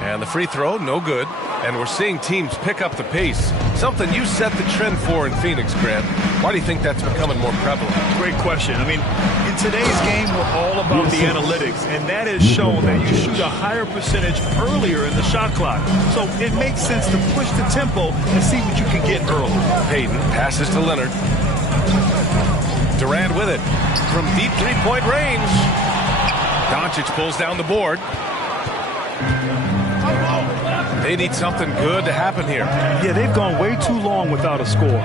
And the free throw, no good. And we're seeing teams pick up the pace. Something you set the trend for in Phoenix, Grant. Why do you think that's becoming more prevalent? Great question. I mean, in today's game, we're all about the analytics, and that has shown that you shoot a higher percentage earlier in the shot clock. So it makes sense to push the tempo and see what you can get early. Payton passes to Leonard. Durant with it from deep three-point range. Doncic pulls down the board. They need something good to happen here. Yeah, they've gone way too long without a score.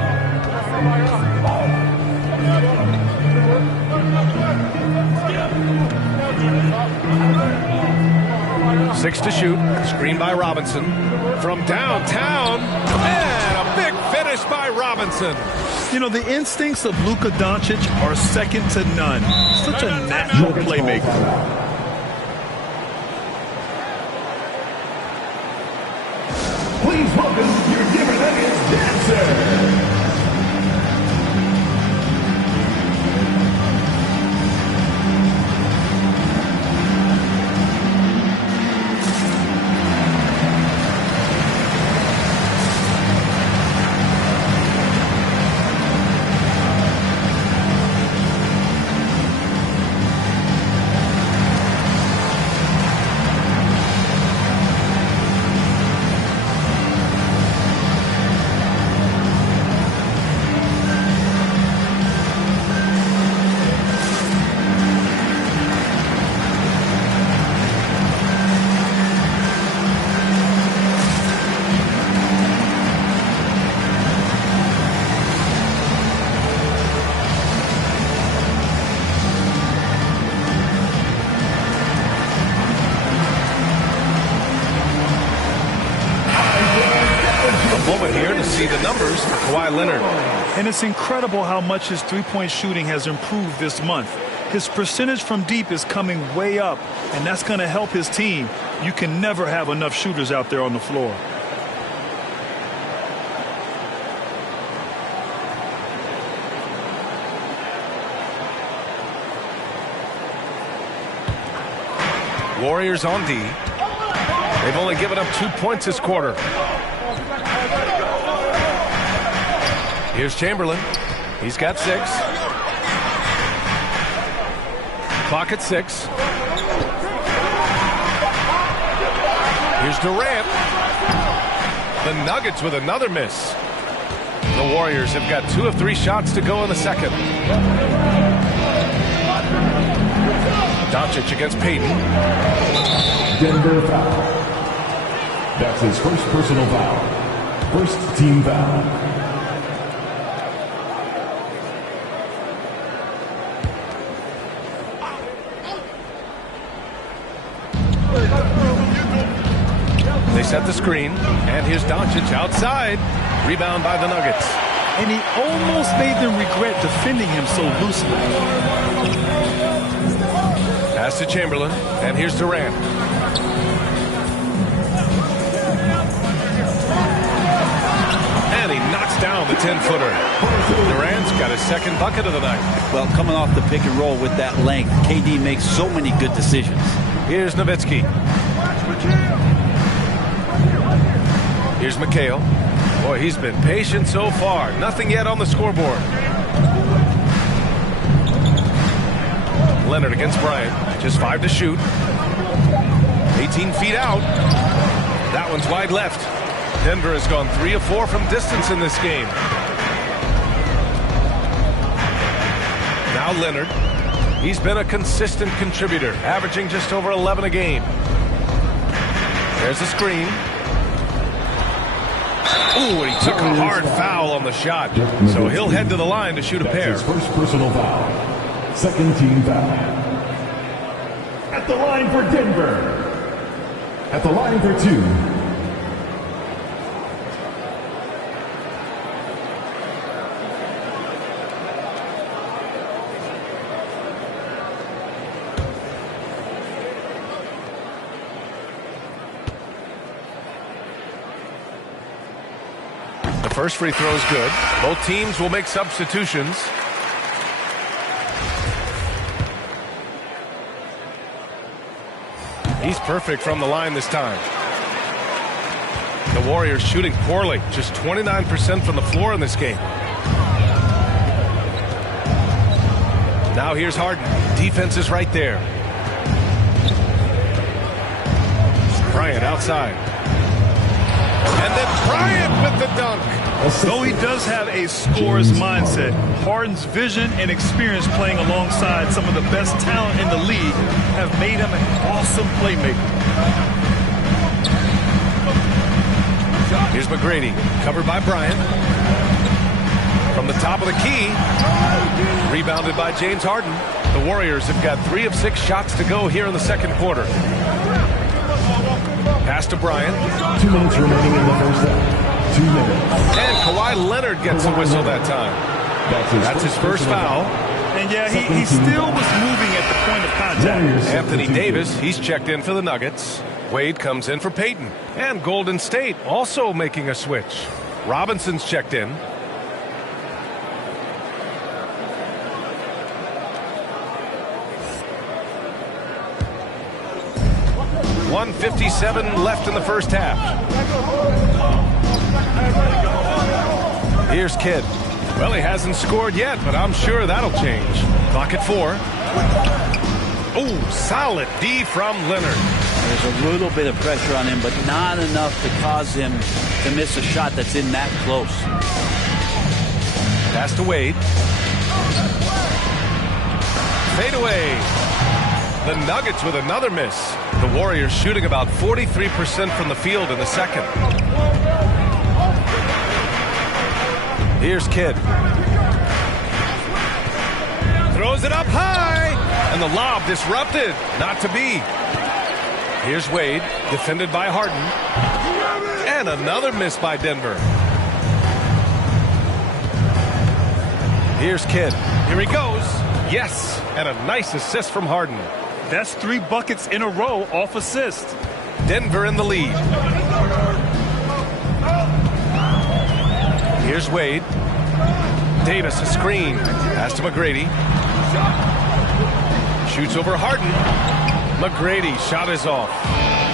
6 to shoot. Screen by Robinson. From downtown. And a big finish by Robinson. You know, the instincts of Luka Doncic are second to none. Such a natural playmaker. Please welcome your Denver Nuggets dancer. Leonard. And it's incredible how much his three-point shooting has improved this month. His percentage from deep is coming way up, and that's going to help his team. You can never have enough shooters out there on the floor. Warriors on D. They've only given up 2 points this quarter. Here's Chamberlain. He's got 6. Clock at 6. Here's Durant. The Nuggets with another miss. The Warriors have got 2 of 3 shots to go in the second. Doncic against Payton. Denver foul. That's his first personal foul. First team foul. They set the screen, and here's Doncic outside. Rebound by the Nuggets. And he almost made them regret defending him so loosely. Pass to Chamberlain, and here's Durant. second bucket of the night. Well, coming off the pick and roll with that length, KD makes so many good decisions. Here's Nowitzki. Here's McHale. Boy, he's been patient so far. Nothing yet on the scoreboard. Leonard against Bryant. Just 5 to shoot. 18 feet out. That one's wide left. Denver has gone 3 of 4 from distance in this game. Now Leonard. He's been a consistent contributor, averaging just over 11 a game. There's a screen. Ooh, and he took a hard foul on the shot. So he'll head to the line to shoot a pair. His first personal foul. Second team foul. At the line for Denver. At the line for 2. The first free throw is good. Both teams will make substitutions. He's perfect from the line this time. The Warriors shooting poorly, just 29% from the floor in this game. Now here's Harden. Defense is right there. Bryant outside. And then Bryant with the dunk. Though he does have a scorer's mindset, Harden's vision and experience playing alongside some of the best talent in the league have made him an awesome playmaker. Here's McGrady, covered by Bryant. From the top of the key, rebounded by James Harden. The Warriors have got 3 of 6 shots to go here in the second quarter. Pass to Bryant. 2 minutes remaining in the first half. 2 minutes. And Kawhi Leonard gets a whistle that time. That's his first foul. And yeah, he still was moving at the point of contact. Anthony Davis, he's checked in for the Nuggets. Wade comes in for Peyton. And Golden State also making a switch. Robinson's checked in. .157 left in the first half. Here's Kidd. Well, he hasn't scored yet, but I'm sure that'll change. Clock at 4. Oh, solid D from Leonard. There's a little bit of pressure on him, but not enough to cause him to miss a shot that's in that close. Pass to Wade. Fade away. The Nuggets with another miss. The Warriors shooting about 43% from the field in the second. Here's Kidd. Throws it up high. And the lob disrupted. Not to be. Here's Wade, defended by Harden. And another miss by Denver. Here's Kidd. Here he goes. Yes. And a nice assist from Harden. That's 3 buckets in a row off assist. Denver in the lead. Here's Wade. Davis a screen. Pass to McGrady. Shoots over Harden. McGrady shot is off.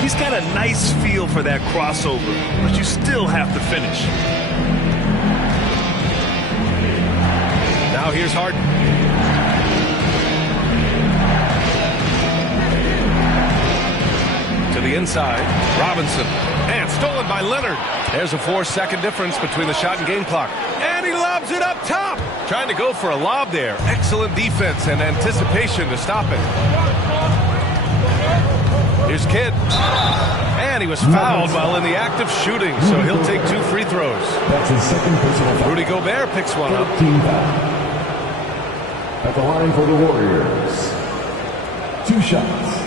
He's got a nice feel for that crossover, but you still have to finish. Now here's Harden. To the inside, Robinson. And stolen by Leonard. There's a 4-second difference between the shot and game clock. And he lobs it up top. Trying to go for a lob there. Excellent defense and anticipation to stop it. Here's Kidd. And he was fouled while in the act of shooting, so he'll take 2 free throws. That's his second personal foul. Rudy Gobert picks one up. At the line for the Warriors. 2 shots.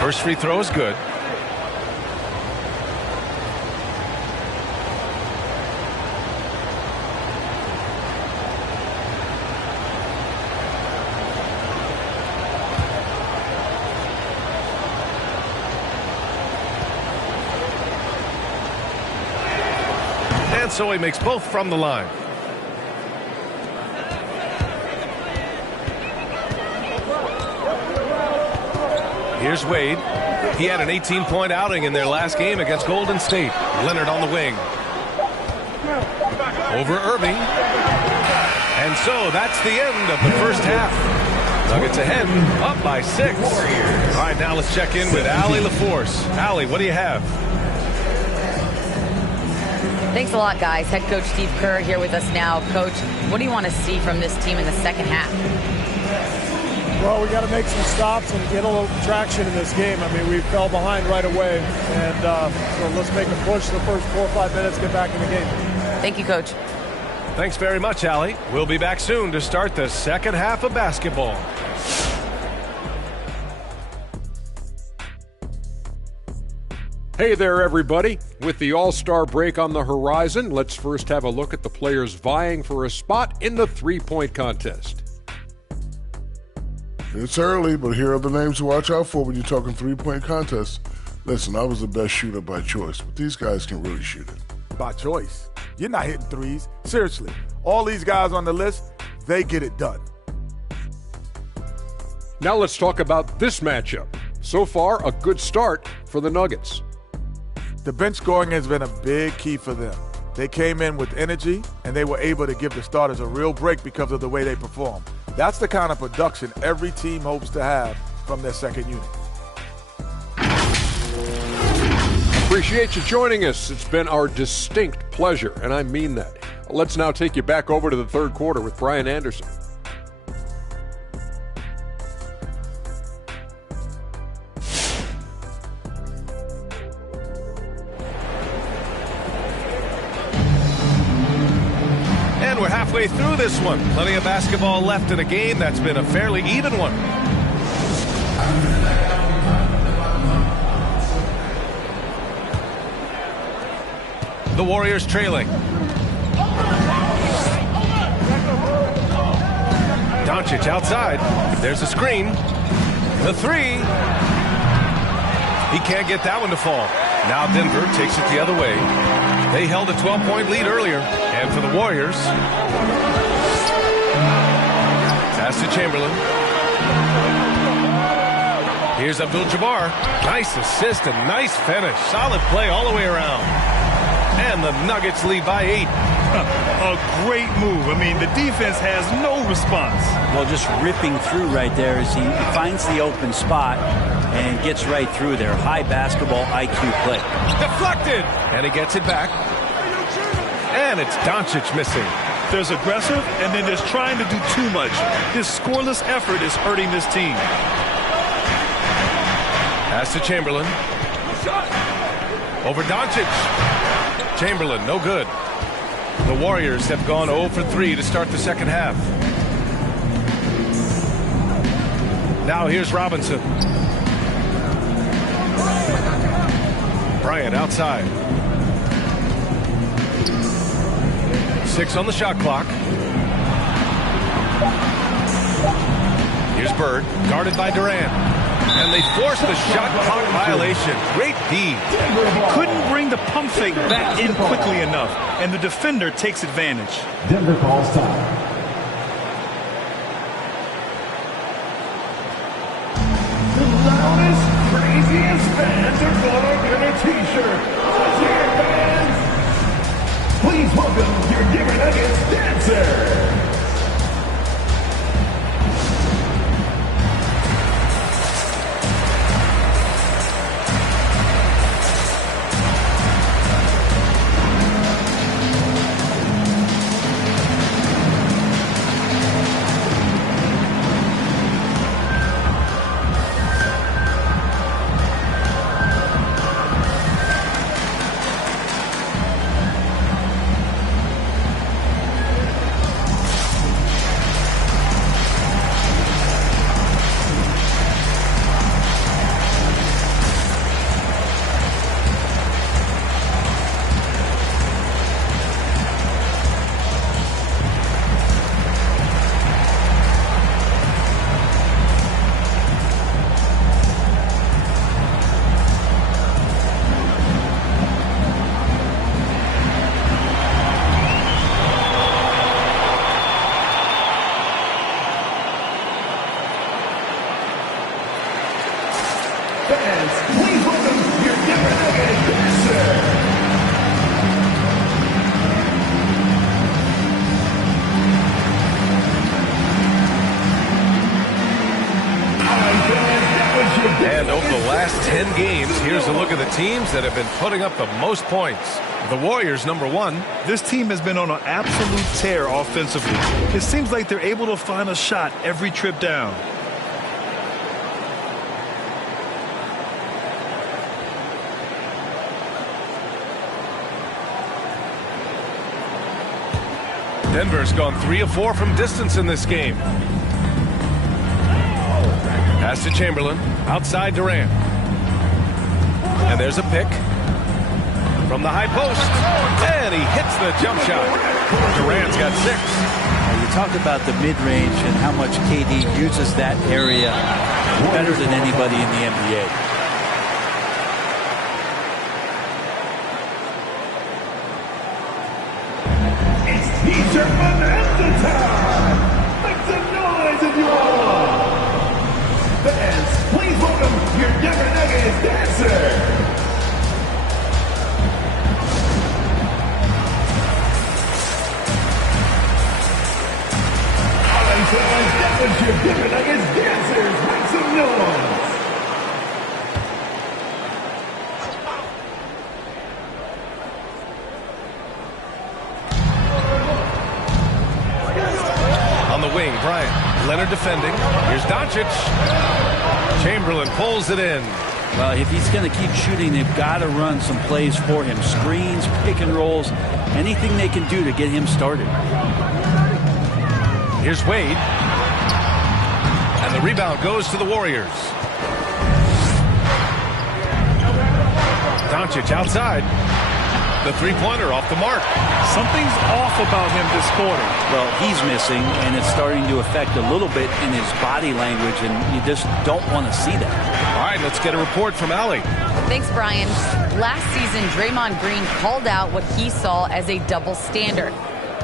First free throw is good. And so he makes both from the line. Here's Wade. He had an 18-point outing in their last game against Golden State. Leonard on the wing. Over Irving. And so that's the end of the first half. Nuggets ahead, up by 6. All right, now let's check in with Allie LaForce. Allie, what do you have? Thanks a lot, guys. Head coach Steve Kerr here with us now. Coach, what do you want to see from this team in the second half? Well, we got to make some stops and get a little traction in this game. I mean, we fell behind right away, and so let's make a push the first 4 or 5 minutes, get back in the game. Thank you, Coach. Thanks very much, Allie. We'll be back soon to start the second half of basketball. Hey there, everybody. With the All-Star break on the horizon, let's first have a look at the players vying for a spot in the three-point contest. It's early, but here are the names to watch out for when you're talking three-point contest. Listen, I was the best shooter by choice, but these guys can really shoot it. By choice? You're not hitting threes. Seriously, all these guys on the list, they get it done. Now let's talk about this matchup. So far, a good start for the Nuggets. The bench scoring has been a big key for them. They came in with energy, and they were able to give the starters a real break because of the way they perform. That's the kind of production every team hopes to have from their second unit. Appreciate you joining us. It's been our distinct pleasure, and I mean that. Let's now take you back over to the third quarter with Brian Anderson. And we're halfway through this one. Plenty of basketball left in a game that's been a fairly even one. The Warriors trailing. Doncic outside. There's a screen. The three. He can't get that one to fall. Now Denver takes it the other way. They held a 12-point lead earlier. And for the Warriors, pass to Chamberlain. Here's Abdul-Jabbar. Nice assist and nice finish. Solid play all the way around. And the Nuggets lead by 8. A great move. I mean, the defense has no response. Well, just ripping through right there as he finds the open spot and gets right through there. High basketball IQ play. Deflected. And he gets it back. And it's Doncic missing. There's aggressive, and then there's trying to do too much. This scoreless effort is hurting this team. Pass to Chamberlain. Over Doncic. Chamberlain, no good. The Warriors have gone 0 for 3 to start the second half. Now here's Robinson. Bryant outside. 6 on the shot clock. Here's Bird, guarded by Durant. And they force the shot clock violation. Great D. He couldn't bring the pump fake back in quickly enough, and the defender takes advantage. Denver calls time. The loudest, craziest fans are gonna get a t-shirt. Let's hear it, fans. Please welcome your Denver Nuggets dancer. teams that have been putting up the most points. The Warriors, number 1. This team has been on an absolute tear offensively. It seems like they're able to find a shot every trip down. Denver's gone 3 of 4 from distance in this game. Pass to Chamberlain. Outside Durant. And there's a pick. From the high post. And he hits the jump shot. Durant's got 6. You talk about the mid-range and how much KD uses that area better than anybody in the NBA. T-shirt Bonanza time! Make some noise if you want! Fans, please welcome your Denver Nuggets dancer! All right, fans, that was your Denver Nuggets dancers! Make some noise! Wing, Bryant. Leonard defending. Here's Doncic. Chamberlain pulls it in. Well, if he's going to keep shooting, they've got to run some plays for him. Screens, pick and rolls, anything they can do to get him started. Here's Wade. And the rebound goes to the Warriors. Doncic outside. The three-pointer off the mark. Something's off about him this quarter. Well, he's missing, and it's starting to affect a little bit in his body language, and you just don't want to see that. All right, let's get a report from Allie. Thanks, Brian. Last season, Draymond Green called out what he saw as a double standard.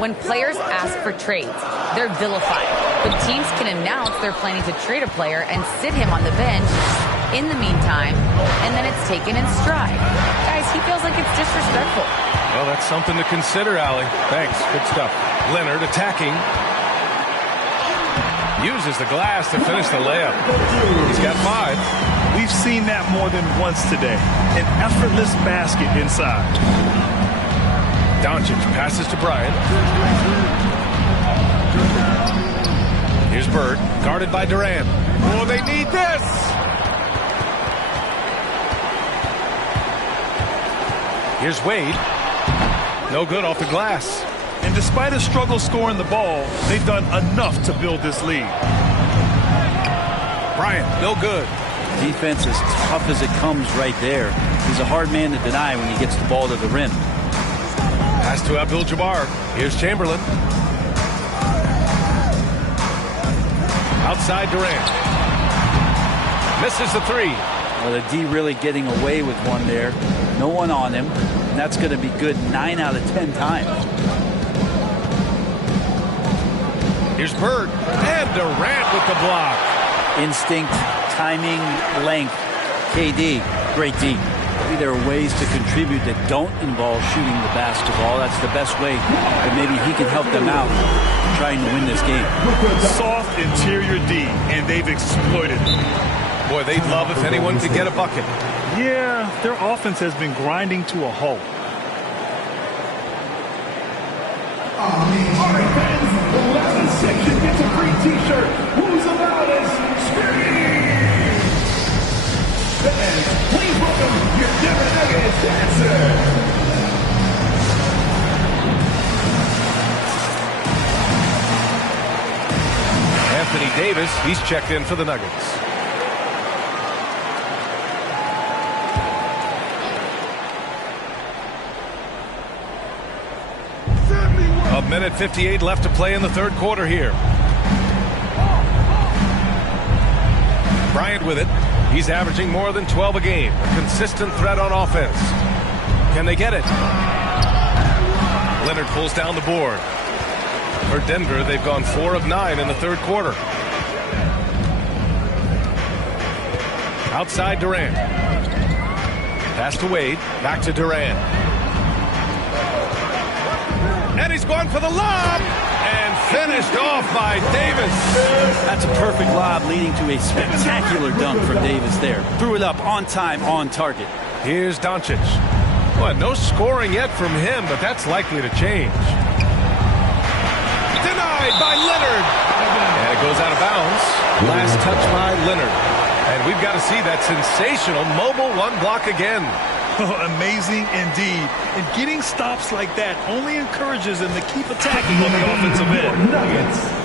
When players ask for trades, they're vilified. But teams can announce they're planning to trade a player and sit him on the bench in the meantime, and then it's taken in stride. Guys, he feels like it's disrespectful. Well, that's something to consider, Allie. Thanks. Good stuff. Leonard attacking. Uses the glass to finish the layup. He's got 5. We've seen that more than once today. An effortless basket inside. Doncic passes to Bryant. Here's Bird, guarded by Durant. Oh, they need this! Here's Wade. No good off the glass. And despite a struggle scoring the ball, they've done enough to build this lead. Bryant, no good. Defense is tough as it comes right there. He's a hard man to deny when he gets the ball to the rim. Pass to Abdul-Jabbar. Here's Chamberlain. Outside Durant. Misses the 3. Well, the D really getting away with one there. No one on him. And that's going to be good 9 out of 10 times. Here's Bird. And Durant with the block. Instinct, timing, length. KD, great D. Maybe there are ways to contribute that don't involve shooting the basketball. That's the best way that maybe he can help them out trying to win this game. Soft interior D, and they've exploited it. Boy, they'd love if anyone could get a bucket. Yeah, their offense has been grinding to a halt. All right, fans, the last section gets a free T-shirt. Who's the loudest? Scream! Fans, please welcome your Denver Nuggets dancer. Anthony Davis, he's checked in for the Nuggets. A minute 58 left to play in the third quarter here. Bryant with it. He's averaging more than 12 a game. A consistent threat on offense. Can they get it? Leonard pulls down the board. For Denver, they've gone 4 of 9 in the third quarter. Outside Durant. Pass to Wade. Back to Durant. And he's going for the lob. And finished off by Davis. That's a perfect lob leading to a spectacular dunk from Davis there. Threw it up on time, on target. Here's Doncic. Well, no scoring yet from him, but that's likely to change. Denied by Leonard. And it goes out of bounds. Last touch by Leonard. And we've got to see that sensational mobile one block again. Amazing indeed. And getting stops like that only encourages them to keep attacking on the offensive end. Nuggets.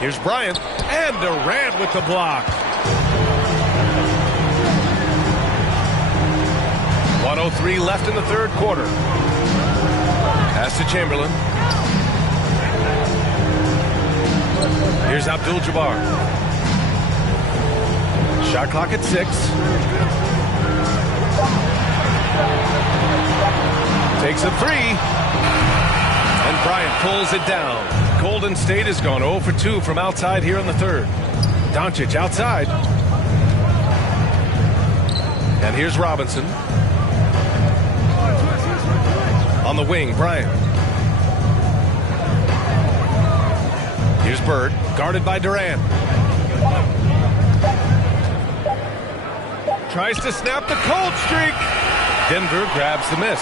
Here's Bryant, and Durant with the block. 1:03 left in the third quarter. Pass to Chamberlain. Here's Abdul-Jabbar. Shot clock at 6. Takes a 3. And Bryant pulls it down. Golden State has gone 0 for 2 from outside here in the third. Doncic outside. And here's Robinson. On the wing, Bryant. Here's Bird, guarded by Durant. Tries to snap the cold streak. Denver grabs the miss.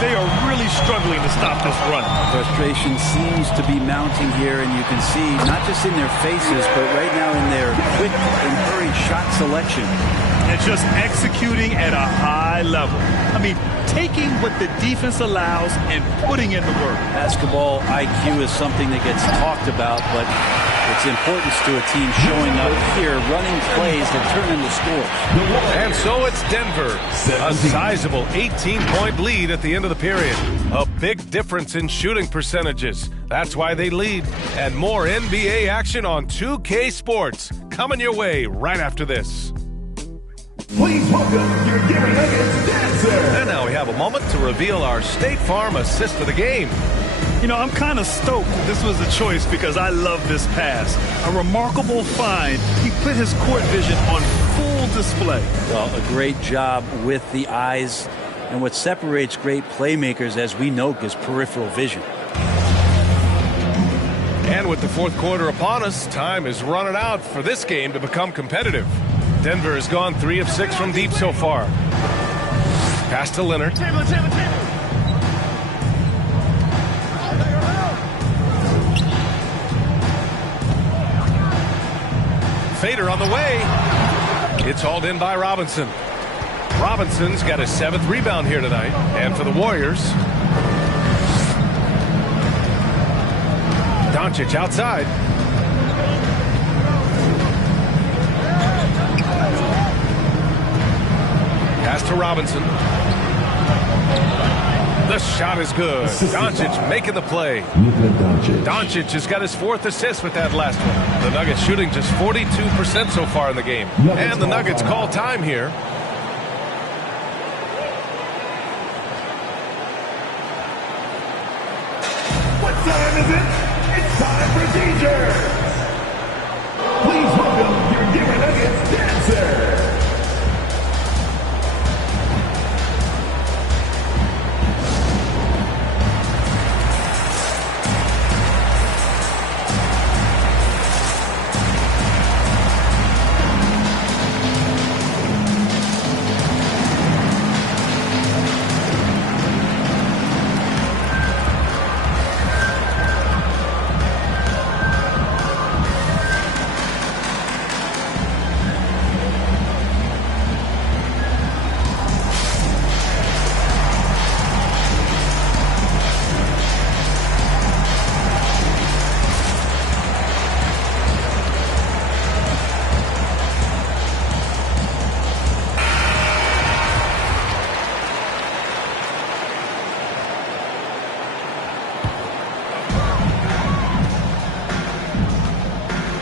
They are really struggling to stop this run. Frustration seems to be mounting here, and you can see not just in their faces, but right now in their quick and hurried shot selection. And just executing at a high level. I mean, taking what the defense allows and putting in the work. Basketball IQ is something that gets talked about, but its importance to a team showing up here, running plays that turn into scores. And so it's Denver. A sizable 18-point lead at the end of the period. A big difference in shooting percentages. That's why they lead. And more NBA action on 2K Sports. Coming your way right after this. Please welcome your Gary Nuggets dancer. And now we have a moment to reveal our State Farm assist of the game. You know, I'm kind of stoked that this was a choice because I love this pass. A remarkable find. He put his court vision on full display. Well, a great job with the eyes. And what separates great playmakers, as we know, is peripheral vision. And with the fourth quarter upon us, time is running out for this game to become competitive. Denver has gone 3 of 6 from deep so far. Pass to Leonard. Fader on the way. It's hauled in by Robinson. Robinson's got his 7th rebound here tonight. And for the Warriors, Doncic outside. Pass to Robinson. The shot is good. Doncic making the play. Doncic has got his 4th assist with that last one. The Nuggets shooting just 42% so far in the game. And the Nuggets call time here. What time is it? It's time for teachers. Please welcome your Gary Nuggets dancer.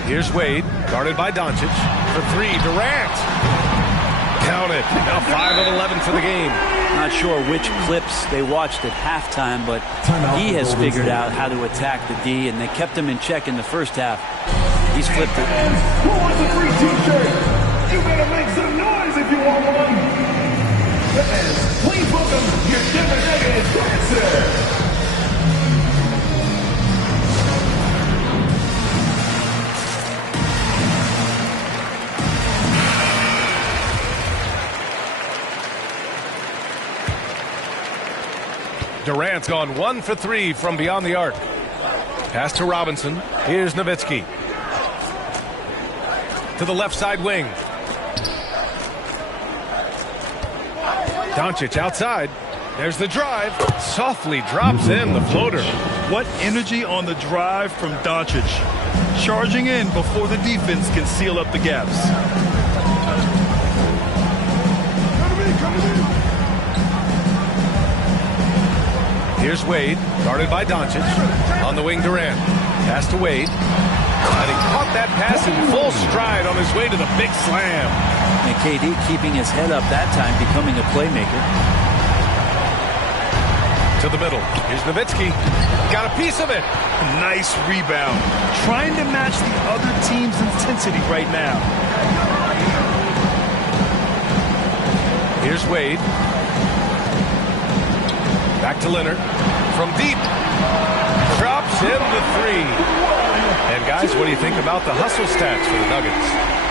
Here's Wade, guarded by Doncic. For 3, Durant. Count it. Now 5 of 11 for the game. Not sure which clips they watched at halftime, but he has figured out how to attack the D, and they kept him in check in the first half. He's flipped it. Who wants a free t-shirt? You better make some noise if you want one. Fans, please welcome your designated dancer. Durant's gone 1 for 3 from beyond the arc. Pass to Robinson. Here's Nowitzki. To the left side wing. Doncic outside. There's the drive. Softly drops in the floater. What energy on the drive from Doncic. Charging in before the defense can seal up the gaps. Here's Wade, guarded by Doncic. On the wing, Durant. Pass to Wade. And he caught that pass in full stride on his way to the big slam. And KD keeping his head up that time, becoming a playmaker. To the middle. Here's Nowitzki. Got a piece of it. Nice rebound. Trying to match the other team's intensity right now. Here's Wade. Back to Leonard. From deep. Drops in the three. And guys, what do you think about the hustle stats for the Nuggets?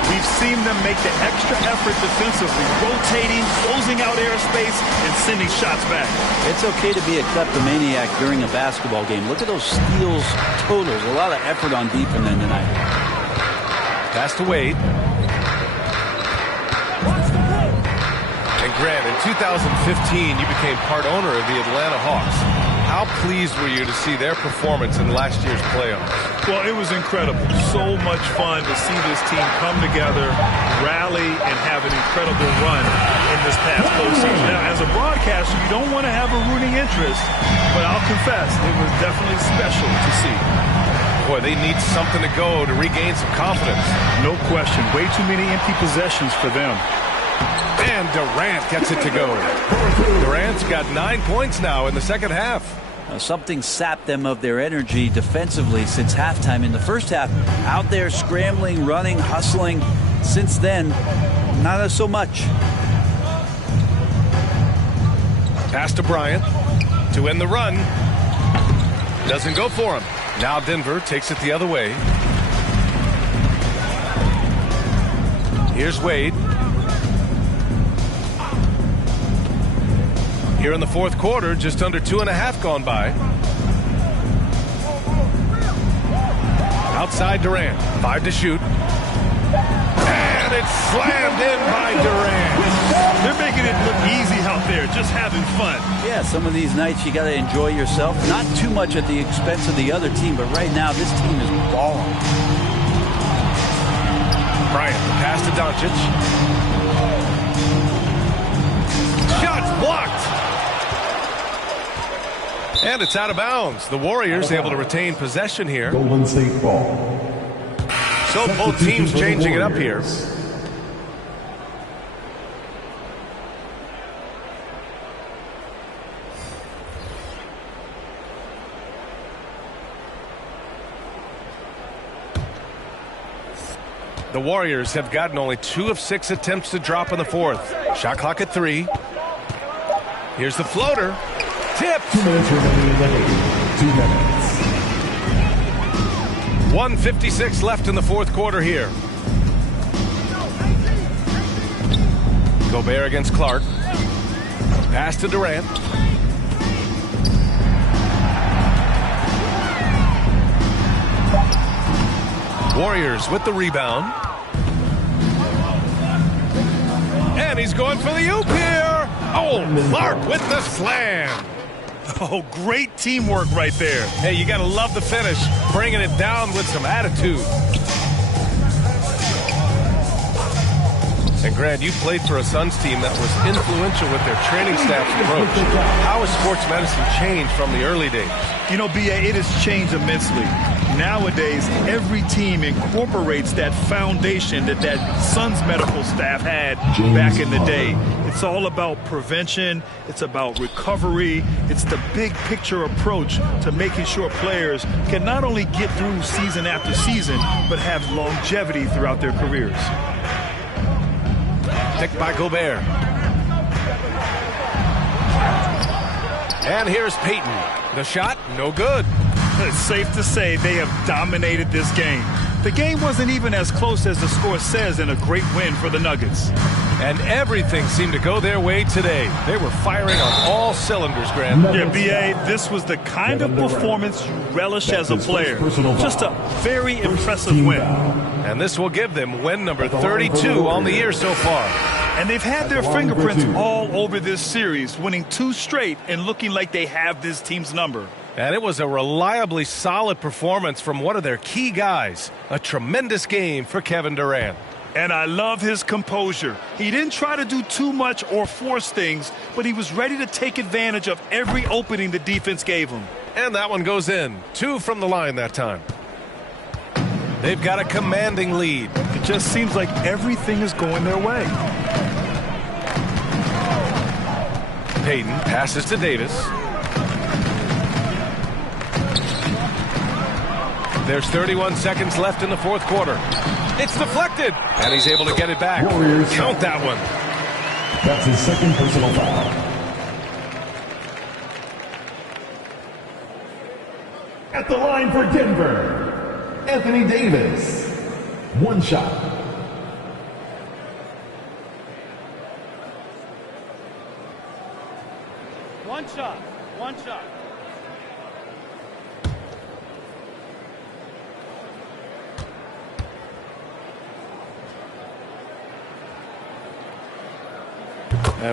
We've seen them make the extra effort defensively, rotating, closing out airspace, and sending shots back. It's okay to be a kleptomaniac during a basketball game. Look at those steals totals. A lot of effort on deep in them tonight. Pass to Wade. And Grant, in 2015, you became part owner of the Atlanta Hawks. How pleased were you to see their performance in last year's playoffs? Well, it was incredible. So much fun to see this team come together, rally, and have an incredible run in this past postseason. Now, as a broadcaster, you don't want to have a rooting interest, but I'll confess, it was definitely special to see. Boy, they need something to go to regain some confidence. No question. Way too many empty possessions for them. And Durant gets it to go. Durant's got 9 points now in the second half. Something sapped them of their energy defensively since halftime. In the first half, out there scrambling, running, hustling. Since then, not so much. Pass to Bryant to end the run. Doesn't go for him. Now Denver takes it the other way. Here's Wade. Here in the fourth quarter, just under 2.5 gone by. Outside Durant, 5 to shoot. And it's slammed in by Durant. They're making it look easy out there, just having fun. Yeah, some of these nights you got to enjoy yourself. Not too much at the expense of the other team, but right now this team is balling. Bryant, the pass to Doncic. Shots blocked. And it's out of bounds. The Warriors able to retain possession here. Golden State ball. So both teams changing it up here. The Warriors have gotten only 2 of 6 attempts to drop in the fourth. Shot clock at 3. Here's the floater. Tipped. 2 minutes remaining in the game. 2 minutes. 1:56 left in the fourth quarter here. Gobert against Clark. Pass to Durant. Warriors with the rebound. And he's going for the oop here. Oh, Clark with the slam. Oh, great teamwork right there. Hey, you got to love the finish. Bringing it down with some attitude. And Grant, you played for a Suns team that was influential with their training staff's approach. How has sports medicine changed from the early days? You know, B.A., it has changed immensely. nowadays, every team incorporates that foundation that Suns medical staff had back in the day. It's all about prevention. It's about recovery. It's the big picture approach to making sure players can not only get through season after season, but have longevity throughout their careers. Picked by Gobert. And here's Payton. The shot, no good. It's safe to say they have dominated this game. The game wasn't even as close as the score says in a great win for the Nuggets. And everything seemed to go their way today. They were firing on all cylinders, Grant. Yeah, B.A., this was the kind of performance you relish as a player. Just a very impressive win. And this will give them win number 32 on the year so far. And they've had their fingerprints all over this series, winning 2 straight and looking like they have this team's number. And it was a reliably solid performance from one of their key guys. A tremendous game for Kevin Durant. And I love his composure. He didn't try to do too much or force things, but he was ready to take advantage of every opening the defense gave him. And that one goes in. 2 from the line that time. They've got a commanding lead. It just seems like everything is going their way. Payton passes to Davis. There's 31 seconds left in the fourth quarter. It's deflected, and he's able to get it back. Warriors. Count that one. That's his second personal foul. At the line for Denver, Anthony Davis. 1 shot. One shot.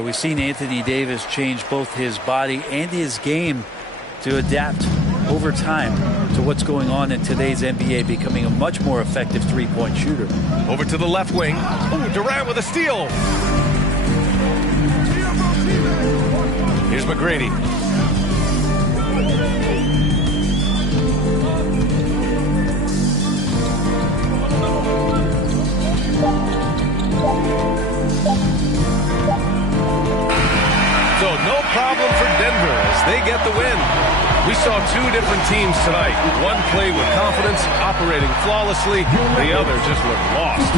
We've seen Anthony Davis change both his body and his game to adapt over time to what's going on in today's NBA, becoming a much more effective three-point shooter. Over to the left wing. Oh, Durant with a steal. Here's McGrady. So no problem for Denver as they get the win. We saw 2 different teams tonight. One played with confidence, operating flawlessly. The other just looked lost.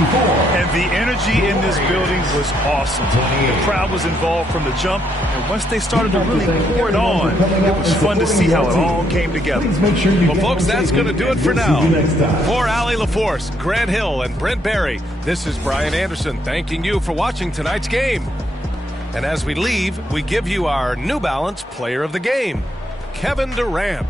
And the energy in this building was awesome. The crowd was involved from the jump, and once they started to really pour it on, it was fun to see how it all came together. Well, folks, that's going to do it for now. For Allie LaForce, Grant Hill, and Brent Barry, this is Brian Anderson thanking you for watching tonight's game. And as we leave, we give you our New Balance Player of the Game, Kevin Durant.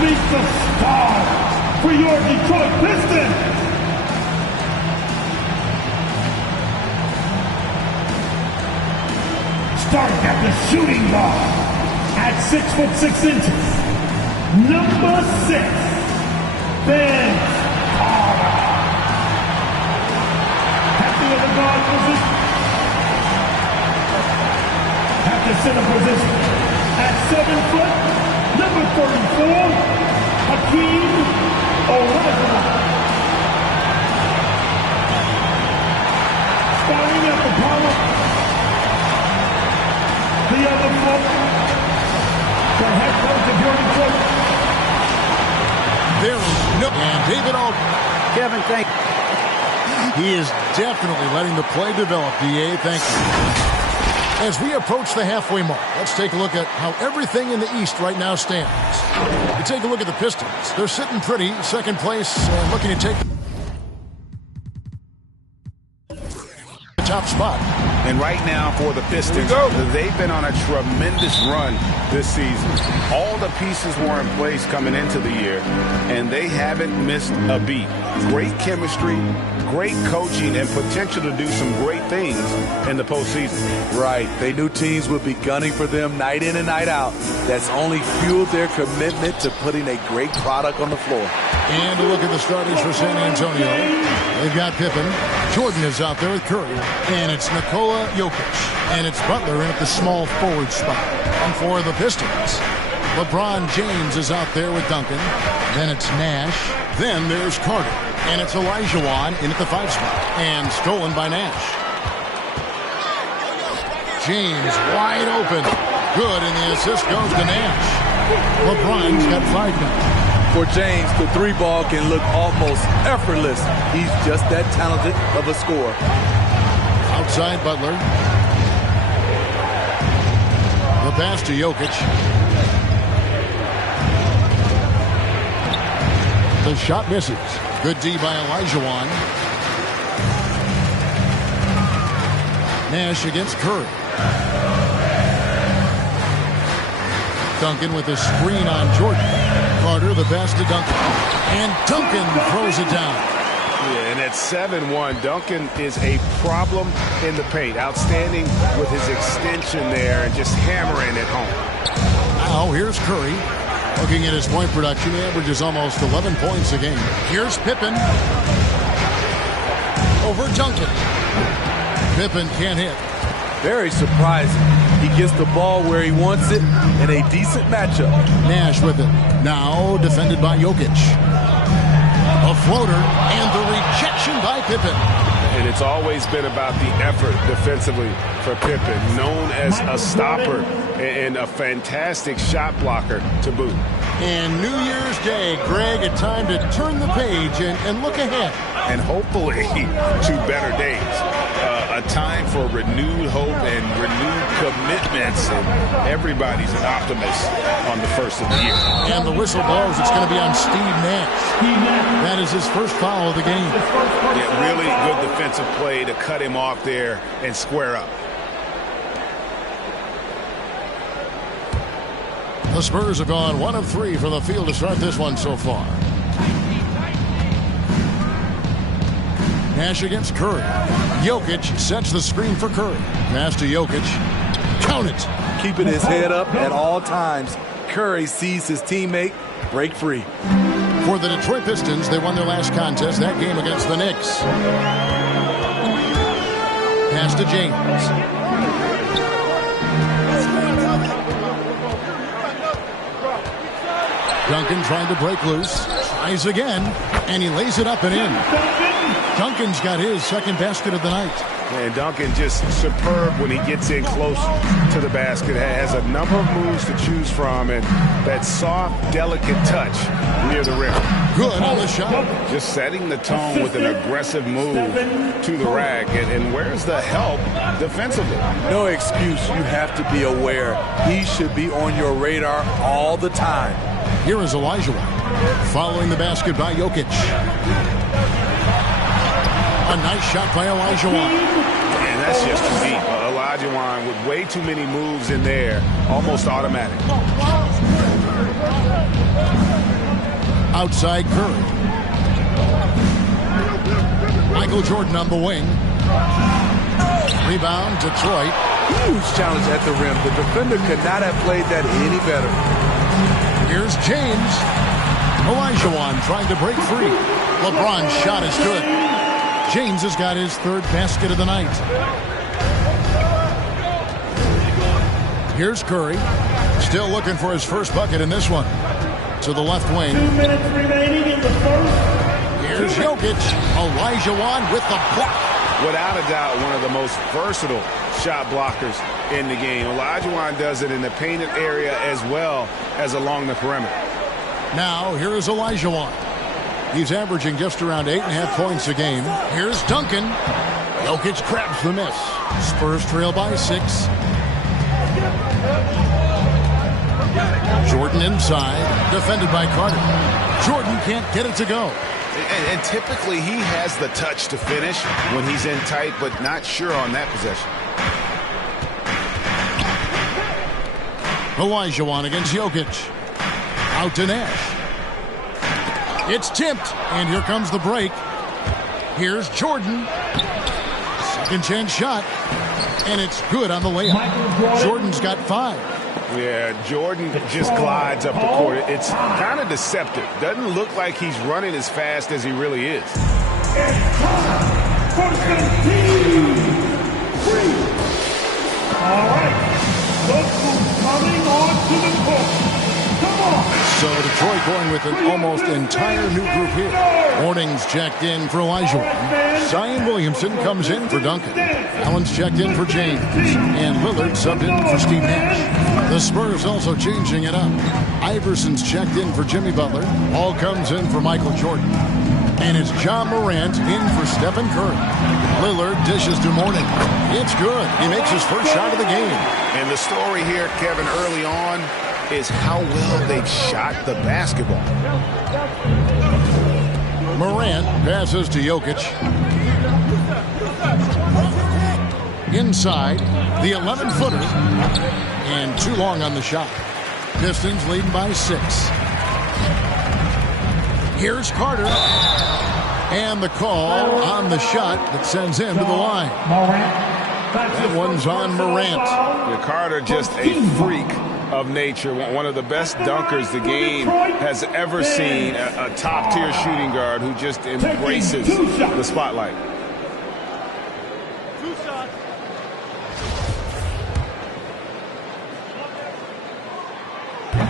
meet the stars for your Detroit Pistons. Starting at the shooting guard at 6'6", number 6, Vince Carter. At the other guard position, at the center position, at 7 foot, number 34, Hakeem Olajuwon. Starting at the power, the other foot, the head coach of your Detroit. There is no... And David Aldridge. Kevin, thank you. He is definitely letting the play develop, D.A. Thank you. As we approach the halfway mark, let's take a look at how everything in the East right now stands. You take a look at the Pistons. They're sitting pretty, second place, looking to take the top spot. And right now for the Pistons, they've been on a tremendous run this season. All the pieces were in place coming into the year, and they haven't missed a beat. Great chemistry, great coaching, and potential to do some great things in the postseason. Right. They knew teams would be gunning for them night in and night out. That's only fueled their commitment to putting a great product on the floor. And a look at the starters for San Antonio. They've got Pippen. Jordan is out there with Curry. And it's Nikola Jokic. And it's Butler in at the small forward spot. And for the Pistons, LeBron James is out there with Duncan. Then it's Nash. Then there's Carter. And it's Olajuwon in at the 5 spot. And stolen by Nash. James wide open. Good, and the assist goes to Nash. LeBron's got 5 now. For James, the 3 ball can look almost effortless. He's just that talented of a scorer. Outside Butler. The pass to Jokic. The shot misses. Good D by Olajuwon. Nash against Curry. Duncan with a screen on Jordan. Carter, the pass to Duncan. And Duncan throws it down. Yeah, and at 7-1, Duncan is a problem in the paint. Outstanding with his extension there and just hammering it home. Now here's Curry. Looking at his point production, he averages almost 11 points a game. Here's Pippen. Over Duncan. Pippen can't hit. Very surprising. He gets the ball where he wants it in a decent matchup. Nash with it. Now defended by Jokic. A floater and the rejection by Pippen. And it's always been about the effort defensively for Pippen, known as a stopper and a fantastic shot blocker to boot. And New Year's Day, Greg, a time to turn the page and look ahead. And hopefully to better days. A time for renewed hope and renewed commitments. And everybody's an optimist on the first of the year. And the whistle blows. It's going to be on Steve Nash. That is his first foul of the game. Yeah, really good defensive play to cut him off there and square up. The Spurs have gone 1 of 3 from the field to start this one so far. Nash against Curry. Jokic sets the screen for Curry. Pass to Jokic. Count it. Keeping his head up at all times. Curry sees his teammate break free. For the Detroit Pistons, they won their last contest, that game against the Knicks. Pass to James. Duncan trying to break loose. Tries again, and he lays it up and in. Duncan's got his second basket of the night. And Duncan just superb when he gets in close to the basket. Has a number of moves to choose from, and that soft, delicate touch near the rim. Good on the shot. Just setting the tone with an aggressive move to the rack. And where's the help defensively? No excuse. You have to be aware. He should be on your radar all the time. Here is Olajuwon. Following the basket by Jokic. A nice shot by Olajuwon. And that's just too deep. Olajuwon with way too many moves in there. Almost automatic. Outside Curry. Michael Jordan on the wing. Rebound, Detroit. Huge challenge at the rim. The defender could not have played that any better. Here's James. Olajuwon trying to break free. LeBron's shot is good. James has got his third basket of the night. Here's Curry. Still looking for his first bucket in this one. To the left wing. 2 minutes remaining in the first. Here's Jokic. Olajuwon with the block. Without a doubt, one of the most versatile shot blockers in the game. Olajuwon does it in the painted area as well as along the perimeter. Now, here is Olajuwon. He's averaging just around 8.5 points a game. Here's Duncan. Jokic grabs the miss. Spurs trail by 6. Jordan inside, defended by Carter. Jordan can't get it to go. And typically he has the touch to finish when he's in tight, but not sure on that possession. Olajuwon against Jokic. Out to Nash. It's tipped, and here comes the break. Here's Jordan. Second chance shot, and it's good on the layup. Jordan's got 5. Yeah, Jordan just glides up the court. It's kind of deceptive. Doesn't look like he's running as fast as he really is. It's time for the team. All right, look who's coming on to the court. Come on. So Detroit going with an almost entire new group here. Warnings checked in for Olajuwon. Zion Williamson comes in for Duncan. Allen's checked in for James. And Lillard subbed in for Steve Nash. The Spurs also changing it up. Iverson's checked in for Jimmy Butler. All comes in for Michael Jordan. And it's John Morant in for Stephen Curry. Lillard dishes to Mourning. It's good. He makes his first shot of the game. And the story here, Kevin, early on is how well they've shot the basketball. Morant passes to Jokic. Inside, the 11-footer. And too long on the shot. Pistons leading by 6. Here's Carter. And the call on the shot that sends him to the line. That one's on Morant. Carter just a freak of nature, one of the best dunkers the game has ever seen, a top-tier shooting guard who just embraces the spotlight.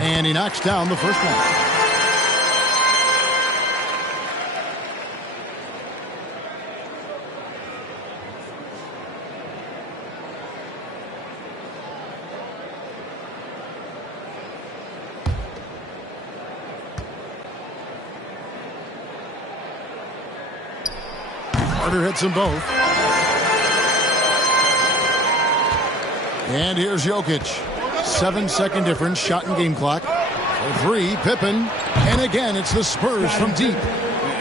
And he knocks down the first one. Carter hits them both. And here's Jokic. 7-second difference, shot and game clock. For 3, Pippen. And again, it's the Spurs from deep.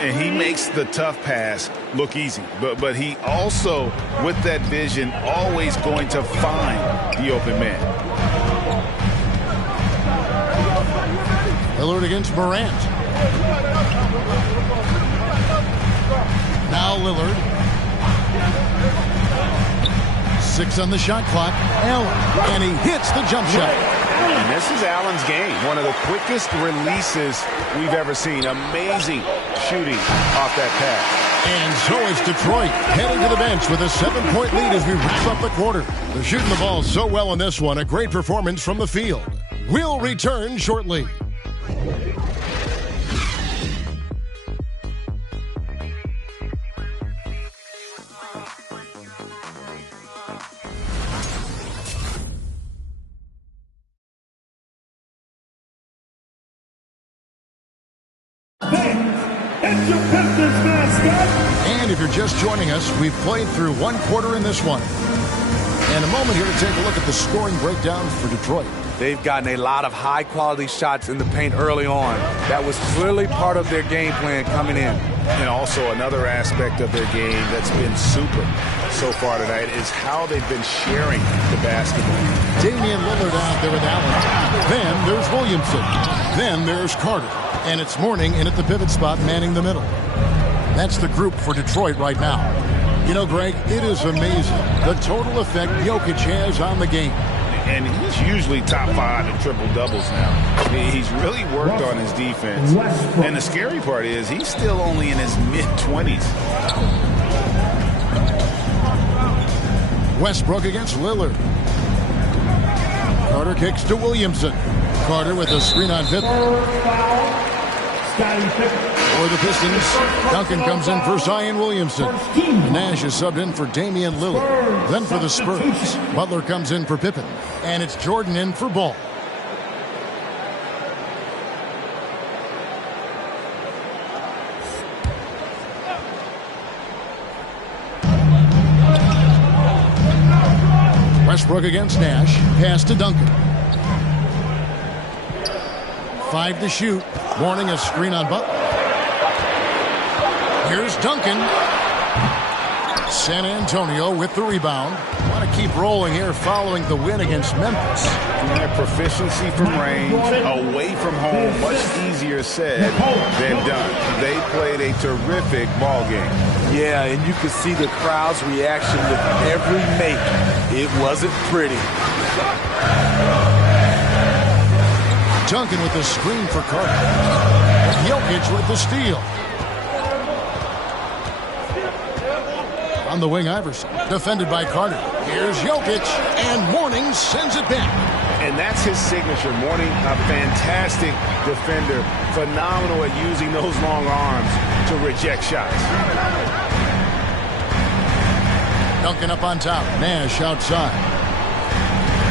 And he makes the tough pass look easy. But he also, with that vision, always going to find the open man. Lillard against Morant. Now Lillard. 6 on the shot clock. Allen. And he hits the jump shot. And this is Allen's game. One of the quickest releases we've ever seen. Amazing shooting off that pass. And so is Detroit heading to the bench with a 7-point lead as we wrap up the quarter. They're shooting the ball so well in this one. A great performance from the field. We'll return shortly. And if you're just joining us, we've played through one quarter in this one. And a moment here to take a look at the scoring breakdown for Detroit. They've gotten a lot of high-quality shots in the paint early on. That was clearly part of their game plan coming in. And also another aspect of their game that's been super so far tonight is how they've been sharing the basketball. Damian Lillard out there with Allen. Then there's Williamson. Then there's Carter. And it's Mourning in at the pivot spot, manning the middle. That's the group for Detroit right now. You know, Greg, it is amazing the total effect Jokic has on the game. And he's usually top 5 in triple-doubles now. He's really worked on his defense. And the scary part is he's still only in his mid-20s. Westbrook against Lillard. Carter kicks to Williamson. Carter with a screen on Pippen. For the Pistons, Duncan comes in for Zion Williamson. Nash is subbed in for Damian Lillard. Then for the Spurs, Butler comes in for Pippen. And it's Jordan in for Ball. Westbrook against Nash. Pass to Duncan. 5 to shoot. Mourning a screen on Butler. Here's Duncan. San Antonio with the rebound. Want to keep rolling here following the win against Memphis. Their proficiency from range, away from home, much easier said than done. They played a terrific ball game. Yeah, and you could see the crowd's reaction with every make. It wasn't pretty. Duncan with the screen for Carter. Jokic with the steal. On the wing, Iverson. Defended by Carter. Here's Jokic, and Mourning sends it back. And that's his signature. Mourning, a fantastic defender. Phenomenal at using those long arms to reject shots. Duncan up on top. Nash outside.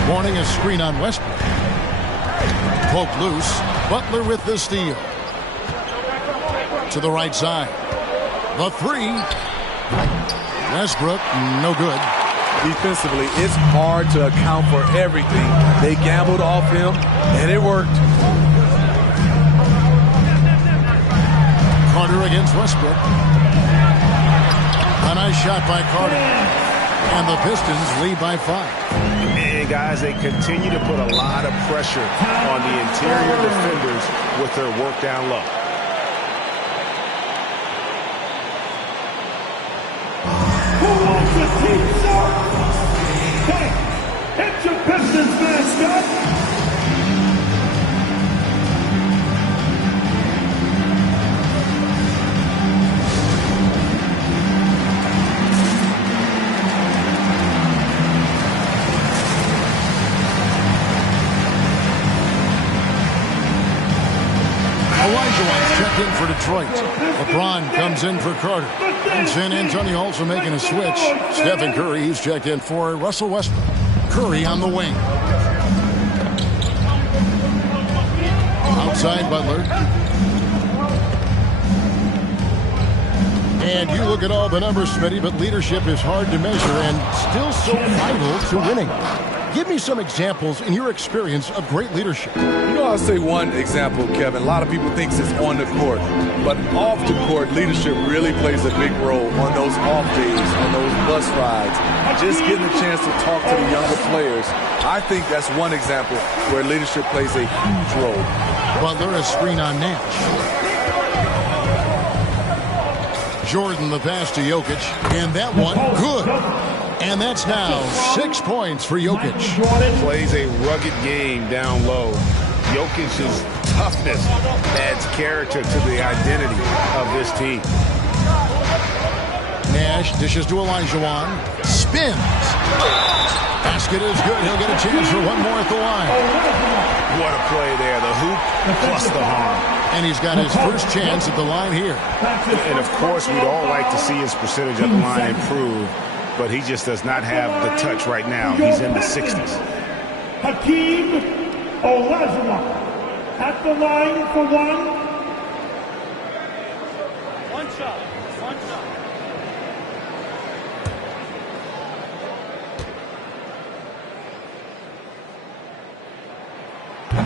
Mourning a screen on Westbrook. Poke loose. Butler with the steal. To the right side. The three. Westbrook, no good. Defensively, it's hard to account for everything. They gambled off him, and it worked. Carter against Westbrook. A nice shot by Carter. And the Pistons lead by 5. And guys, they continue to put a lot of pressure on the interior defenders with their work down low. Who wants to team up? Hey, it's your Pistons mascot. Olajuwon's checked in for Detroit. LeBron comes in for Carter. And San Antonio also making a switch. Stephen Curry, he's checked in for Russell Westbrook. Curry on the wing. Outside Butler. And you look at all the numbers, Smitty, but leadership is hard to measure and still so vital to winning. Give me some examples in your experience of great leadership. You know, I'll say one example, Kevin. A lot of people think it's on the court, but off the court, leadership really plays a big role on those off days, on those bus rides. Just getting a chance to talk to the younger players. I think that's one example where leadership plays a huge role. Butler, a screen on Nash. Jordan, the pass to Jokic, and that one, good. And that's now 6 points for Jokic. Plays a rugged game down low. Jokic's toughness adds character to the identity of this team. Nash dishes to Olajuwon. Spins. Basket is good. He'll get a chance for one more at the line. What a play there. The hoop plus the harm. And he's got his first chance at the line here. And, of course, we'd all like to see his percentage at the line improve, but he just does not have the touch right now. He's in the 60s. Hakeem Olajuwon at the line for one. One shot. One shot.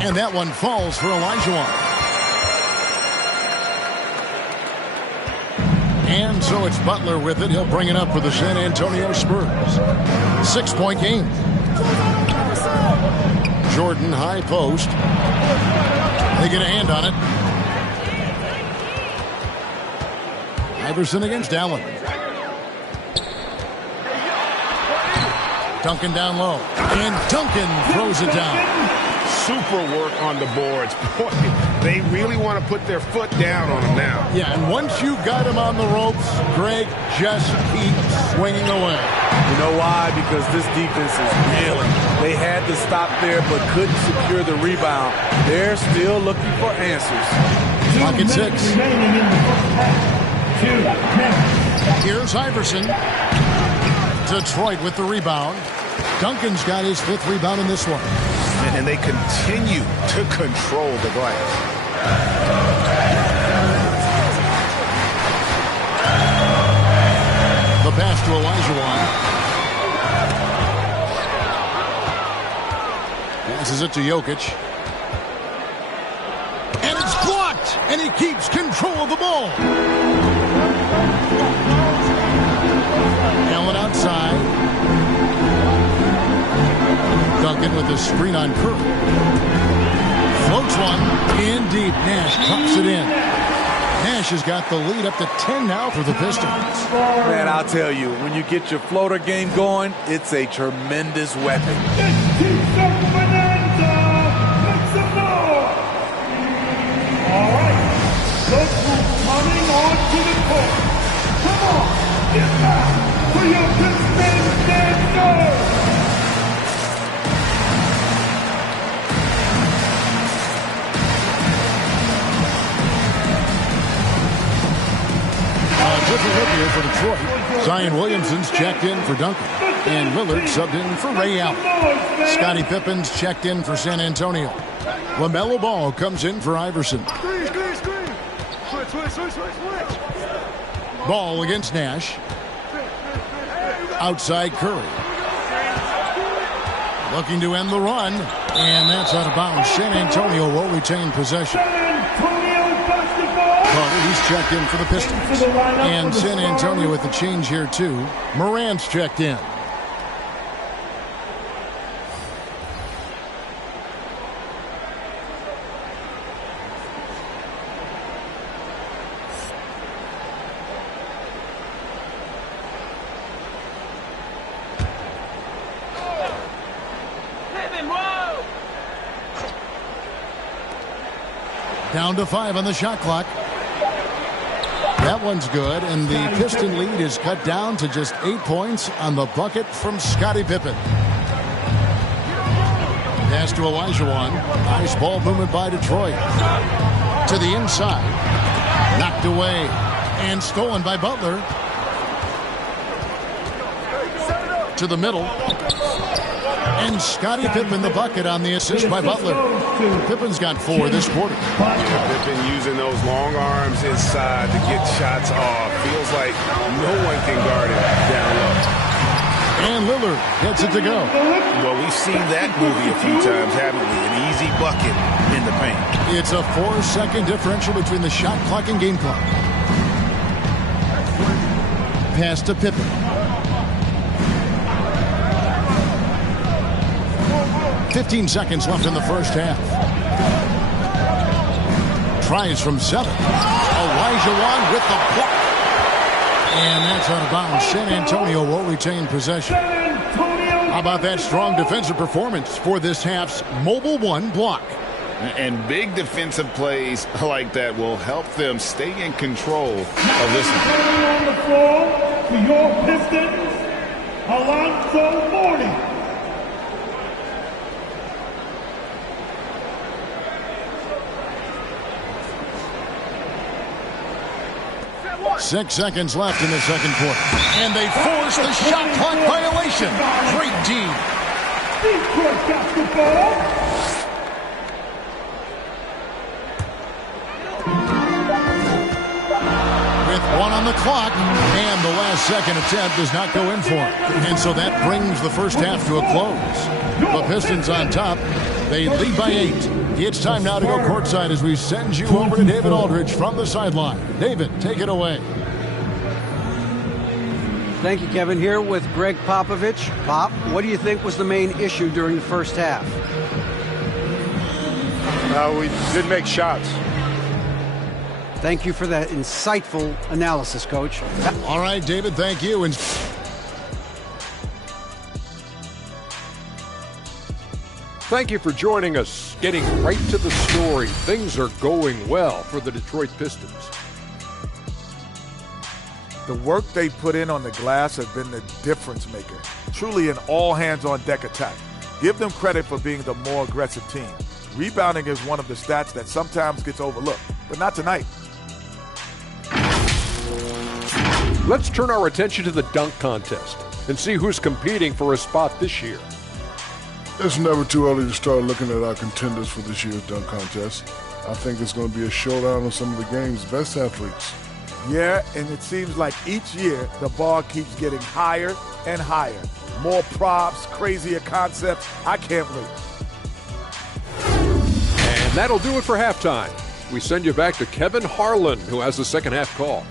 And that one falls for Olajuwon. And so it's Butler with it. He'll bring it up for the San Antonio Spurs. 6-point game. Jordan, high post. They get a hand on it. Iverson against Allen. Duncan down low. And Duncan throws it down. Super work on the boards. Boy, they really want to put their foot down on him now. Yeah, and once you got him on the ropes, Greg just keeps swinging away. You know why? Because this defense is reeling. They had to stop there but couldn't secure the rebound. They're still looking for answers. Clock at 6. Here's Iverson. Detroit with the rebound. Duncan's got his 5th rebound in this one. And they continue to control the glass. The pass to Olajuwon. Passes it to Jokic. And it's blocked! And he keeps control of the ball. Allen outside. Duncan with a screen on Curry. Floats one. In deep. Nash pops it in. Nash has got the lead up to 10 now for the Pistons. Man, I'll tell you, when you get your floater game going, it's a tremendous weapon. All right, look who's coming onto the court. Come on, get back for your Pistons dancers. Different look here for Detroit. Zion Williamson's checked in for Duncan. And Lillard subbed in for Ray Allen. Scottie Pippen's checked in for San Antonio. LaMelo Ball comes in for Iverson. Switch. Ball against Nash. Outside Curry. Looking to end the run. And that's out of bounds. San Antonio will retain possession. Carter, he's checked in for the Pistons. And San Antonio with the change here, too. Morant's checked in. Down to 5 on the shot clock. That one's good, and the Piston lead is cut down to just 8 points on the bucket from Scottie Pippen. Pass to Olajuwon. Nice ball movement by Detroit. To the inside. Knocked away. And stolen by Butler. To the middle. And Scottie Pippen the bucket on the assist by Butler. Pippen's got 4 this quarter. Pippen using those long arms inside to get shots off. Feels like no one can guard him down low. And Lillard gets it to go. Well, we've seen that movie a few times, haven't we? An easy bucket in the paint. It's a 4-second differential between the shot clock and game clock. Pass to Pippen. $15 seconds left in the first half. Tries from 7. Olajuwon with the block. And that's out of bounds. San Antonio will retain possession. How about that strong defensive performance for this half's Mobile One block? And big defensive plays like that will help them stay in control of this one. On the floor for your Pistons, Alonzo Mourning. 6 seconds left in the second quarter. And they force the shot clock violation. Great team. Detroit got the ball. With 1 on the clock, and the last second attempt does not go in for him. And so that brings the first half to a close. The Pistons on top. They lead by 8. It's time now to go courtside as we send you over to David Aldridge from the sideline. David, take it away. Thank you, Kevin. Here with Greg Popovich. Pop, what do you think was the main issue during the first half? We didn't make shots. Thank you for that insightful analysis, Coach. All right, David, thank you. And thank you for joining us. Getting right to the story. Things are going well for the Detroit Pistons. The work they put in on the glass has been the difference maker. Truly an all-hands-on-deck attack. Give them credit for being the more aggressive team. Rebounding is one of the stats that sometimes gets overlooked, but not tonight. Let's turn our attention to the dunk contest and see who's competing for a spot this year. It's never too early to start looking at our contenders for this year's dunk contest. I think it's going to be a showdown of some of the game's best athletes. Yeah, and it seems like each year the bar keeps getting higher and higher. More props, crazier concepts. I can't wait. And that'll do it for halftime. We send you back to Kevin Harlan, who has the second half call.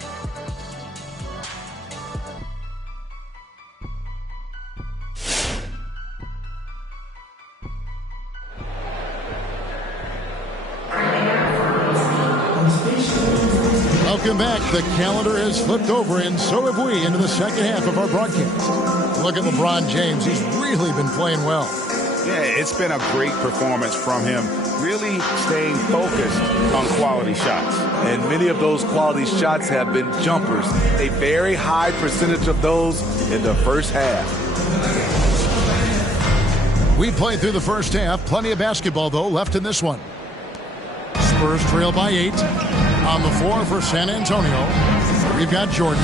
welcome back. The calendar has flipped over, and so have we, into the second half of our broadcast. Look at LeBron James. He's really been playing well. Yeah, it's been a great performance from him, really staying focused on quality shots. And many of those quality shots have been jumpers. A very high percentage of those in the first half. We played through the first half. Plenty of basketball, though, left in this one. Spurs trail by 8. On the floor for San Antonio, we've got Jordan.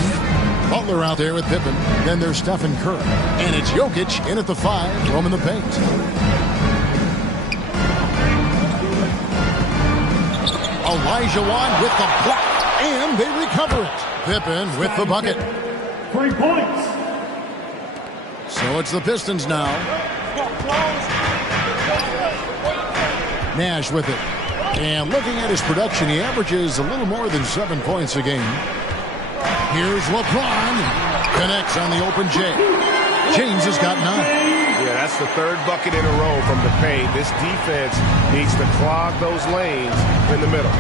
Butler out there with Pippen. Then there's Stephen Curry. And it's Jokic in at the 5, roaming the paint. Olajuwon with the block. And they recover it. Pippen with the bucket. 3 points. So it's the Pistons now. Nash with it. And looking at his production, he averages a little more than 7 points a game. Here's LeBron. Connects on the open J. James has got 9. Yeah, that's the 3rd bucket in a row from the paint. This defense needs to clog those lanes in the middle.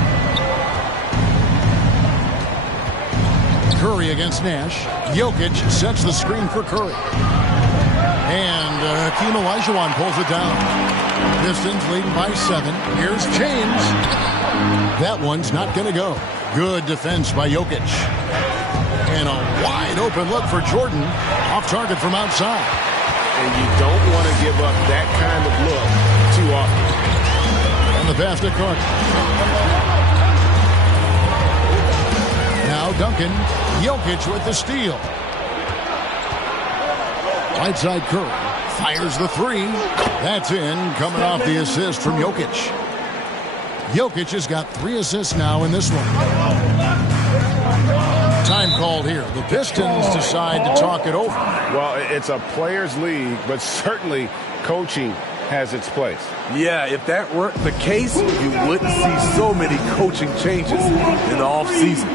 Curry against Nash. Jokic sets the screen for Curry. And Hakeem Olajuwon pulls it down. Pistons leading by 7. Here's James. That one's not going to go. Good defense by Jokic. And a wide open look for Jordan. Off target from outside. And you don't want to give up that kind of look too often. And the pass to Cook. Now Duncan. Jokic with the steal. Right side Curry. Fires the 3. That's in, coming off the assist from Jokic. Jokic has got 3 assists now in this one. Time called here. The Pistons decide to talk it over. Well, it's a players' league, but certainly coaching has its place. Yeah, if that weren't the case, you wouldn't see so many coaching changes in the offseason.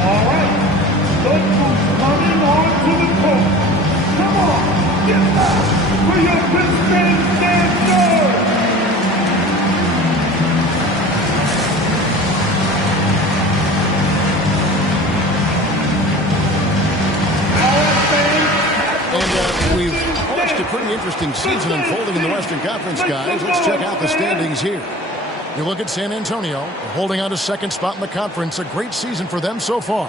All right. Look who's coming on to the court. Come on, get back for your Pistons dancers. And we've watched a pretty interesting season unfolding in the Western Conference, guys. Let's check out the standings here. You look at San Antonio, holding on to second spot in the conference. A great season for them so far.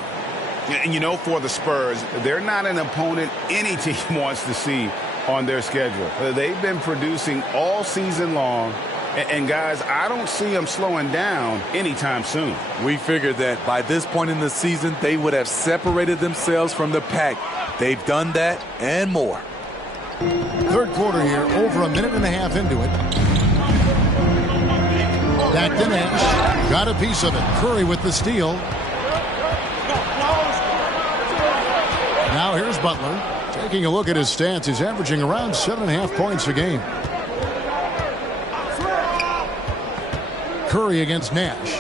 And you know, for the Spurs, they're not an opponent any team wants to see on their schedule. They've been producing all season long. And guys, I don't see them slowing down anytime soon. We figured that by this point in the season, they would have separated themselves from the pack. They've done that and more. Third quarter here, over a minute and a half into it. Back to Nash. Got a piece of it. Curry with the steal. Now here's Butler. Taking a look at his stats, he's averaging around 7.5 points a game. Curry against Nash.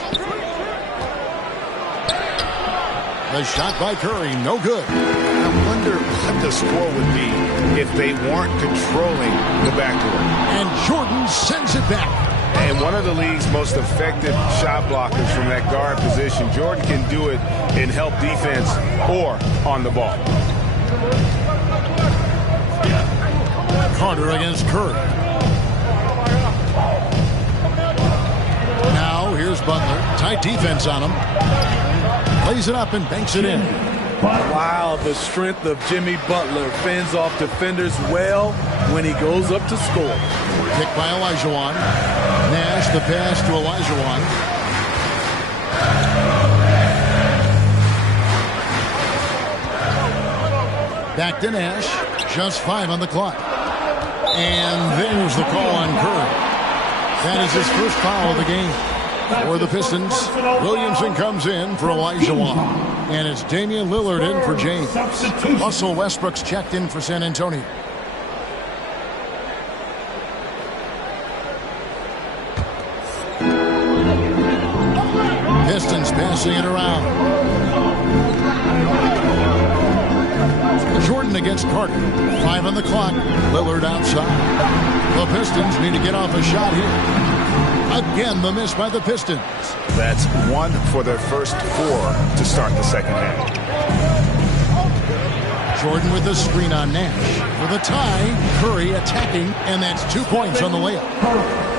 The shot by Curry, no good. I wonder what the score would be if they weren't controlling the backcourt. And Jordan sends it back. And And one of the league's most effective shot blockers from that guard position. Jordan can do it in help defense or on the ball. Carter against Curry. Now here's Butler. Tight defense on him. Lays it up and banks it in. Wow, the strength of Jimmy Butler fends off defenders well when he goes up to score. Kick by Olajuwon. Nash the pass to Olajuwon. Back to Nash. Just 5 on the clock. And there's the call on Curry. That is his first foul of the game. For the Pistons, Williamson comes in for Olajuwon. And it's Damian Lillard in for James. Russell Westbrook's checked in for San Antonio. Pistons passing it around. Jordan against Carter. 5 on the clock. Lillard outside. The Pistons need to get off a shot here. Again, the miss by the Pistons. That's 1 for their first 4 to start the second half. Jordan with the screen on Nash. For the tie, Curry attacking, and that's 2 points on the layup.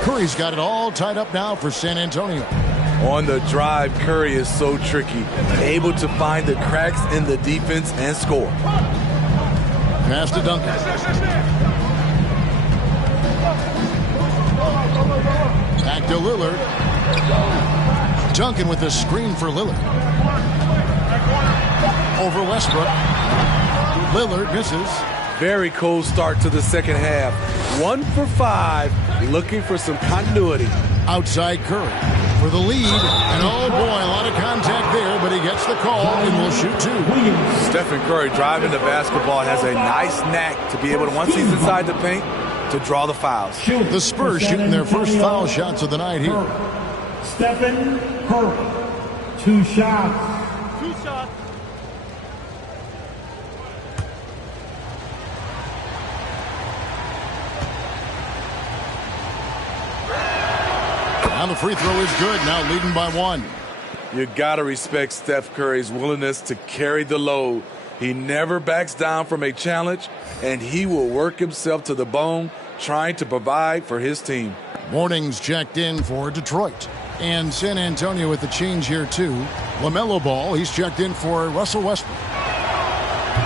Curry's got it all tied up now for San Antonio. On the drive, Curry is so tricky. Able to find the cracks in the defense and score. Pass to Duncan. Back to Lillard. Duncan with the screen for Lillard. Over Westbrook. Lillard misses. Very cold start to the second half. 1 for 5, looking for some continuity. Outside Curry for the lead. And oh boy, a lot of contact there, but he gets the call and will shoot 2. Stephen Curry driving the basketball has a nice knack to be able to, once he's inside the paint, to draw the fouls. The Spurs shooting their first foul shots of the night here. Stephen Curry, 2 shots. Now the free throw is good. Now leading by 1. You got to respect Steph Curry's willingness to carry the load. He never backs down from a challenge, and he will work himself to the bone trying to provide for his team. Morning's checked in for Detroit. And San Antonio with the change here, too. LaMelo Ball, he's checked in for Russell Westbrook.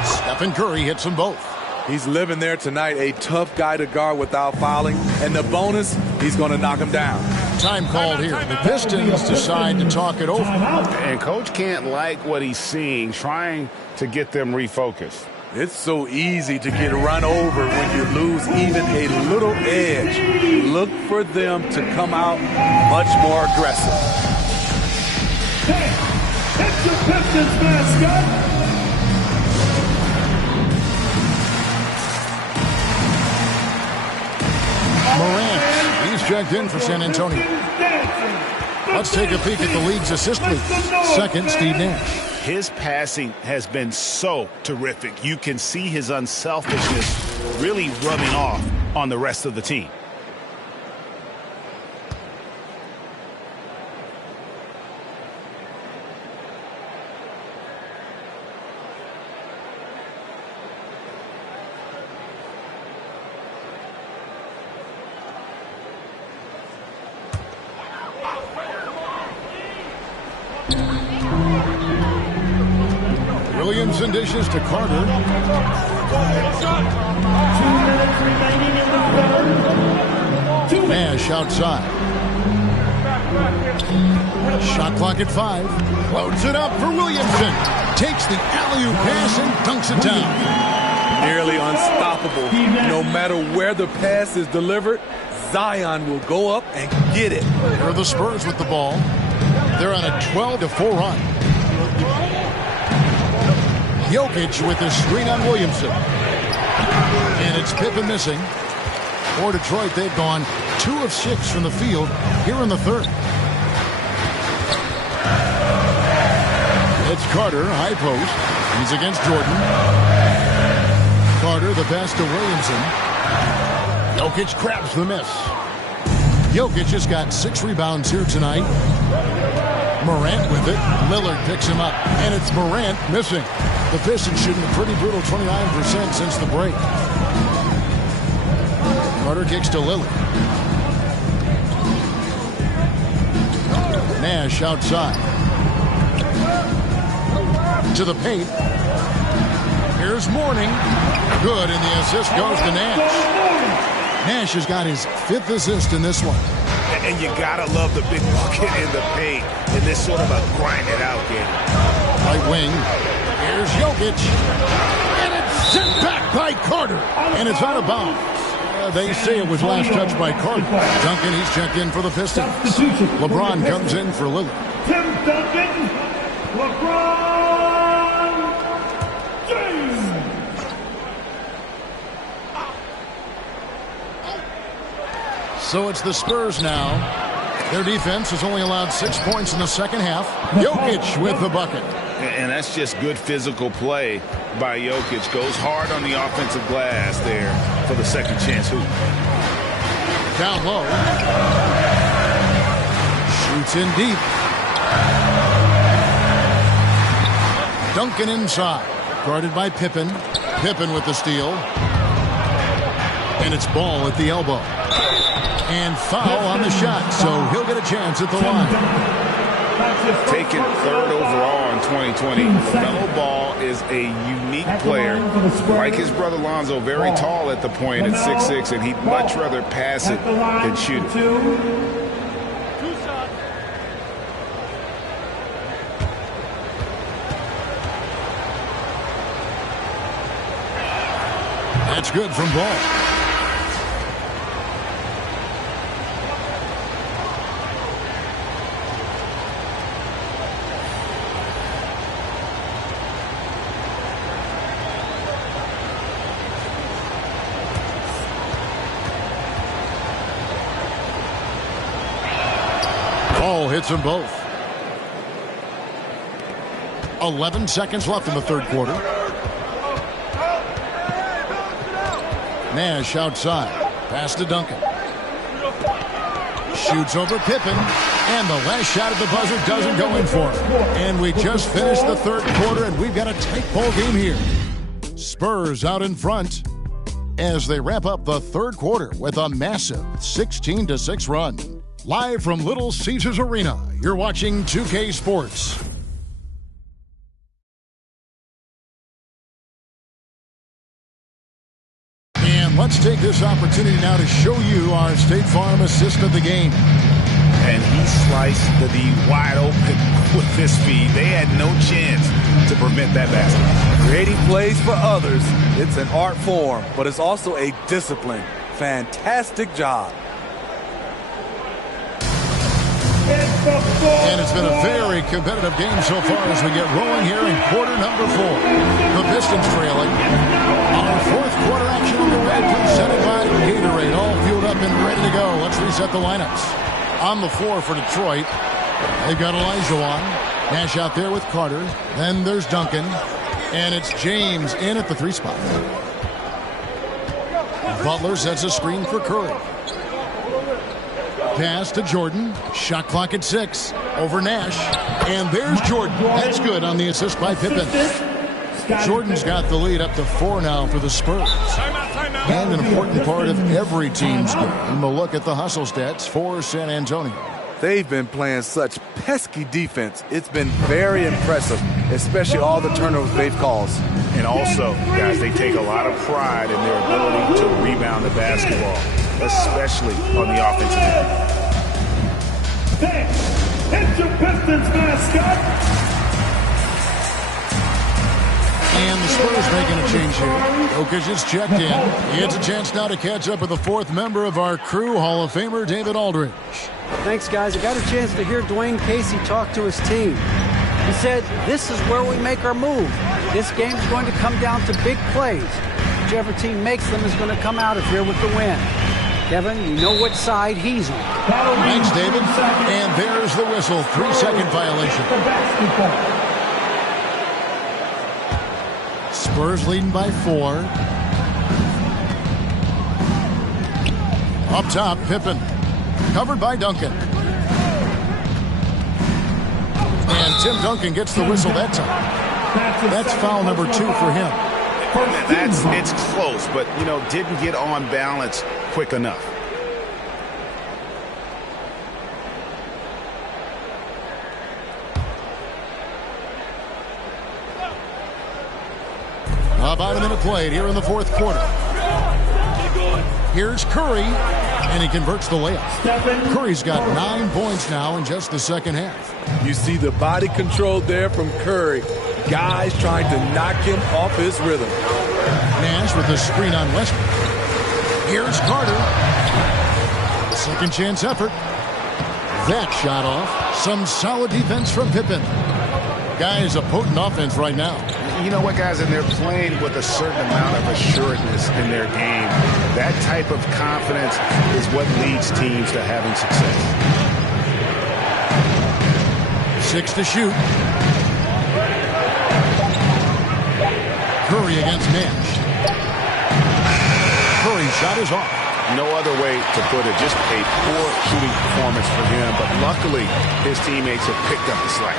Stephen Curry hits them both. He's living there tonight, a tough guy to guard without fouling. And the bonus, he's going to knock him down. Time called here. The Pistons decide to talk it over. And Coach can't like what he's seeing, trying to get them refocused. It's so easy to get run over when you lose even a little edge. Look for them to come out much more aggressive. Hey, it's your Pistons mascot. Morant, he's checked in for San Antonio. Let's take a peek at the league's assist leads. Second, Steve Nash. His passing has been so terrific. You can see his unselfishness really rubbing off on the rest of the team. Williamson dishes to Carter. 2 minutes remaining in the third. Nash outside. Shot clock at 5. Loads it up for Williamson. Takes the alley-oop pass and dunks it down. Nearly unstoppable. No matter where the pass is delivered, Zion will go up and get it. Here are the Spurs with the ball. They're on a 12-4 run. Jokic with the screen on Williamson. And it's Pippen missing. For Detroit, they've gone 2 of 6 from the field here in the third. It's Carter, high post. He's against Jordan. Carter, the pass to Williamson. Jokic grabs the miss. Jokic has got 6 rebounds here tonight. Morant with it. Lillard picks him up. And it's Morant missing. The Pistons shooting a pretty brutal 29% since the break. Carter kicks to Lillard. Nash outside. To the paint. Here's Mourning. Good, and the assist goes to Nash. Nash has got his 5th assist in this one. And you gotta love the big bucket in the paint in this sort of a grind-it-out game. Right wing. Here's Jokic. And it's sent back by Carter. And it's out of bounds. They say it was last touched by Carter. Duncan, he's checked in for the Pistons. LeBron comes in for Lillard. Tim Duncan, LeBron James. So it's the Spurs now. Their defense has only allowed 6 points in the second half. Jokic with the bucket. And that's just good physical play by Jokic. Goes hard on the offensive glass there for the second chance hoop. Down low. Shoots in deep. Duncan inside. Guarded by Pippen. Pippen with the steal. And it's Ball at the elbow. And foul on the shot, so he'll get a chance at the line. Taken 3rd overall in 2020. LaMelo Ball is a unique player. Like his brother Lonzo, very tall at the point at 6'6", and he'd much rather pass it than shoot it. That's good from Ball. Hits them both. 11 seconds left in the third quarter. Nash outside. Pass to Duncan. Shoots over Pippen. And the last shot at the buzzer doesn't go in for him. And we just finished the third quarter, and we've got a tight ball game here. Spurs out in front as they wrap up the third quarter with a massive 16-6 run. Live from Little Caesars Arena, you're watching 2K Sports. And let's take this opportunity now to show you our State Farm assist of the game. And he sliced the D wide open with his feed. They had no chance to prevent that basket. Creating plays for others, it's an art form, but it's also a discipline. Fantastic job. And it's been a very competitive game so far as we get rolling here in quarter number 4. The Pistons trailing. Our fourth quarter action on the red presented by Gatorade. All fueled up and ready to go. Let's reset the lineups. On the floor for Detroit, they've got Elijah on. Nash out there with Carter. Then there's Duncan. And it's James in at the 3 spot. Butler sets a screen for Curry. Pass to Jordan. Shot clock at 6. Over Nash. And there's Jordan. That's good on the assist by Pippen. Jordan's got the lead up to 4 now for the Spurs. And an important part of every team's game. A look at the hustle stats for San Antonio. They've been playing such pesky defense. It's been very impressive, especially all the turnovers they've caused. And also, guys, they take a lot of pride in their ability to rebound the basketball, especially on the offensive end. It's your Pistons mascot. And the Spurs making a change here. Jokic is checked in. He gets a chance now to catch up with the 4th member of our crew, Hall of Famer David Aldridge. Thanks, guys. I got a chance to hear Dwayne Casey talk to his team. He said, this is where we make our move. This game is going to come down to big plays. Whichever team makes them is going to come out of here with the win. Kevin, you know what side he's on. Thanks, David. And there's the whistle. 3-second violation. Spurs leading by 4. Up top, Pippen. Covered by Duncan. And Tim Duncan gets the whistle that time. That's foul number 2 for him. It's close, but, didn't get on balance quick enough. About a minute played here in the fourth quarter. Here's Curry, and he converts the layup. Curry's got 9 points now in just the second half. You see the body control there from Curry. Guys trying to knock him off his rhythm. Nash with the screen on Westbrook. Here's Carter. Second chance effort. That shot off. Some solid defense from Pippen. Guys, a potent offense right now. You know what, guys? And they're playing with a certain amount of assuredness in their game. That type of confidence is what leads teams to having success. 6 to shoot. Curry against Nash. Curry's shot is off. No other way to put it. Just a poor shooting performance for him. But luckily, his teammates have picked up the slack.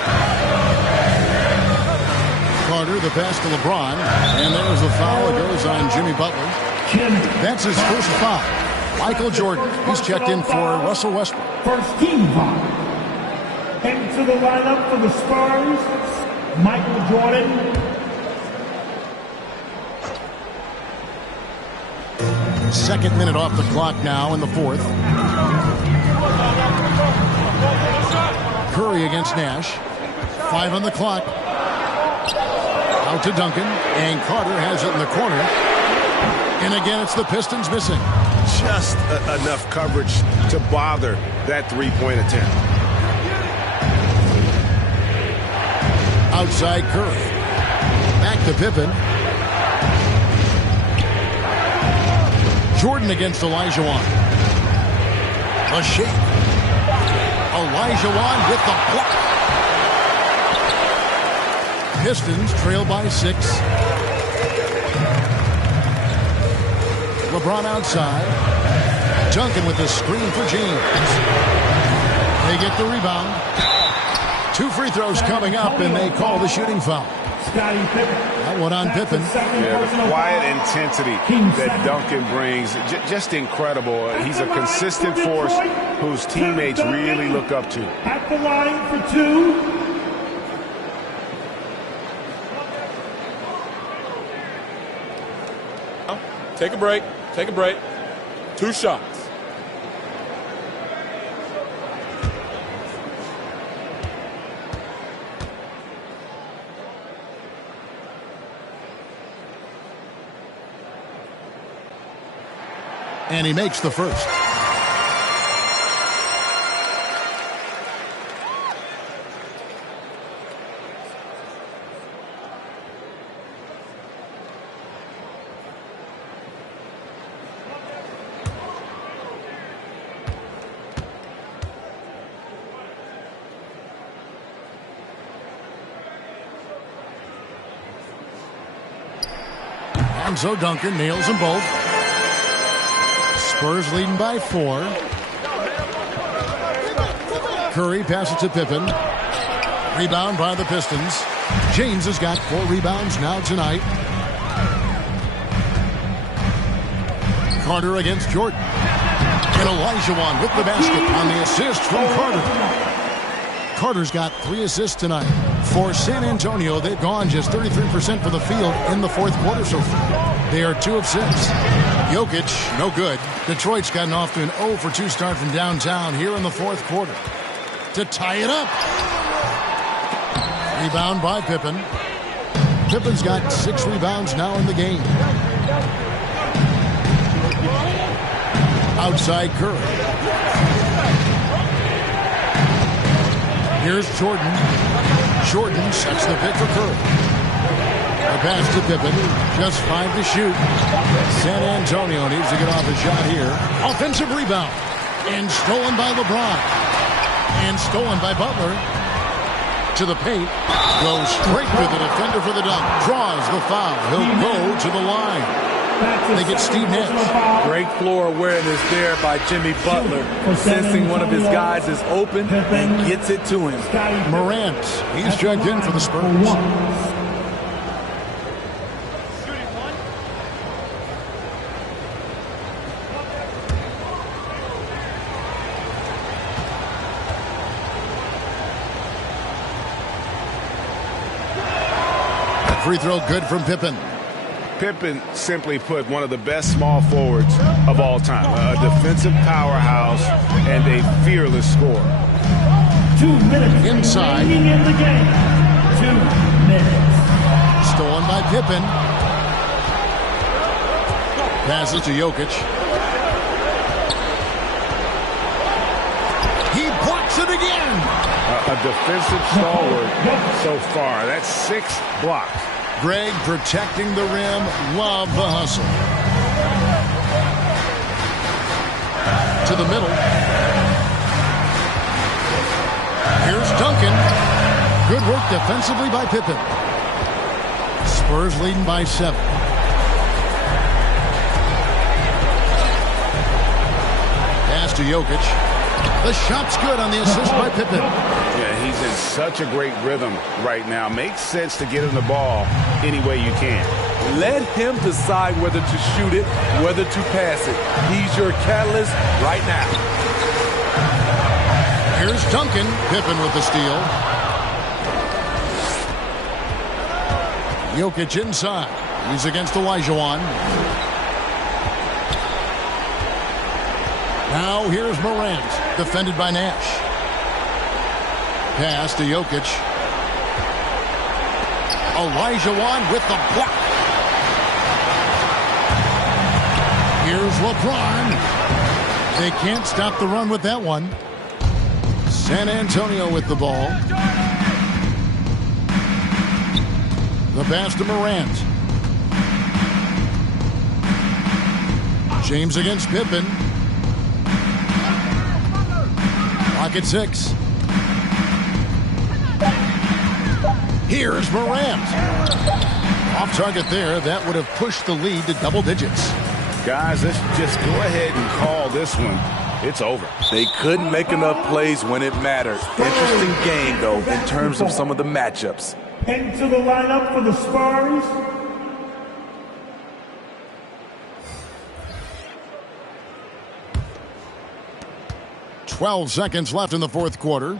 Carter, the pass to LeBron. And there's a foul. It goes on Jimmy Butler. That's his first foul. Michael Jordan. He's checked in for Russell Westbrook. First team foul. Into the lineup for the Spurs, Michael Jordan. Second minute off the clock now in the fourth. Curry against Nash. 5 on the clock. Out to Duncan, and Carter has it in the corner. And again, it's the Pistons missing. Just enough coverage to bother that three-point attempt. Outside Curry. Back to Pippen. Jordan against Olajuwon. A shake. Olajuwon with the block. Pistons trail by 6. LeBron outside. Duncan with the screen for James. They get the rebound. 2 free throws coming up, and they call the shooting foul. That one on Pippen. Yeah, the quiet intensity that Duncan brings, just incredible. He's a consistent force whose teammates really look up to. At the line for 2. Take a break. Take a break. 2 shots. And he makes the first. And so Duncan nails them both. Spurs leading by 4. Curry passes to Pippen. Rebound by the Pistons. James has got 4 rebounds now tonight. Carter against Jordan. And Olajuwon with the basket on the assist from Carter. Carter's got 3 assists tonight. For San Antonio, they've gone just 33% for the field in the fourth quarter so far. They are 2 of 6. Jokic, no good. Detroit's gotten off to an 0 for 2 start from downtown here in the fourth quarter. To tie it up. Rebound by Pippen. Pippen's got 6 rebounds now in the game. Outside Curry. Here's Jordan. Jordan sets the pick for Curry. The pass to Pippen. Just 5 to shoot. San Antonio needs to get off a shot here. Offensive rebound. And stolen by LeBron. And stolen by Butler. To the paint. Goes straight to the defender for the dunk. Draws the foul. He'll go to the line. They get Steve Nash. Great floor awareness there by Jimmy Butler, sensing one of his guys is open and gets it to him. Morant, he's checked in for the Spurs. Free throw good from Pippen. Pippen, simply put, one of the best small forwards of all time. A defensive powerhouse and a fearless scorer. 2 minutes inside. In the game. 2 minutes. Stolen by Pippen. Passes to Jokic. He blocks it again. A defensive stalwart so far. That's 6 blocks. Greg protecting the rim. Love the hustle. To the middle. Here's Duncan. Good work defensively by Pippen. Spurs leading by 7. Pass to Jokic. The shot's good on the assist by Pippen. Yeah, he's in such a great rhythm right now. Makes sense to get him the ball any way you can. Let him decide whether to shoot it, whether to pass it. He's your catalyst right now. Here's Duncan. Pippen with the steal. Jokic inside. He's against Olajuwon. Now here's Morant, defended by Nash. Pass to Jokic. Olajuwon with the block. Here's LeBron. They can't stop the run with that one. San Antonio with the ball. The pass to Morant. James against Pippen. Clock at 6. Here's Morant. Off target there. That would have pushed the lead to double digits. Guys, let's just go ahead and call this one. It's over. They couldn't make enough plays when it mattered. Interesting game, though, in terms of some of the matchups. Into the lineup for the Spurs. "12 seconds left in the fourth quarter.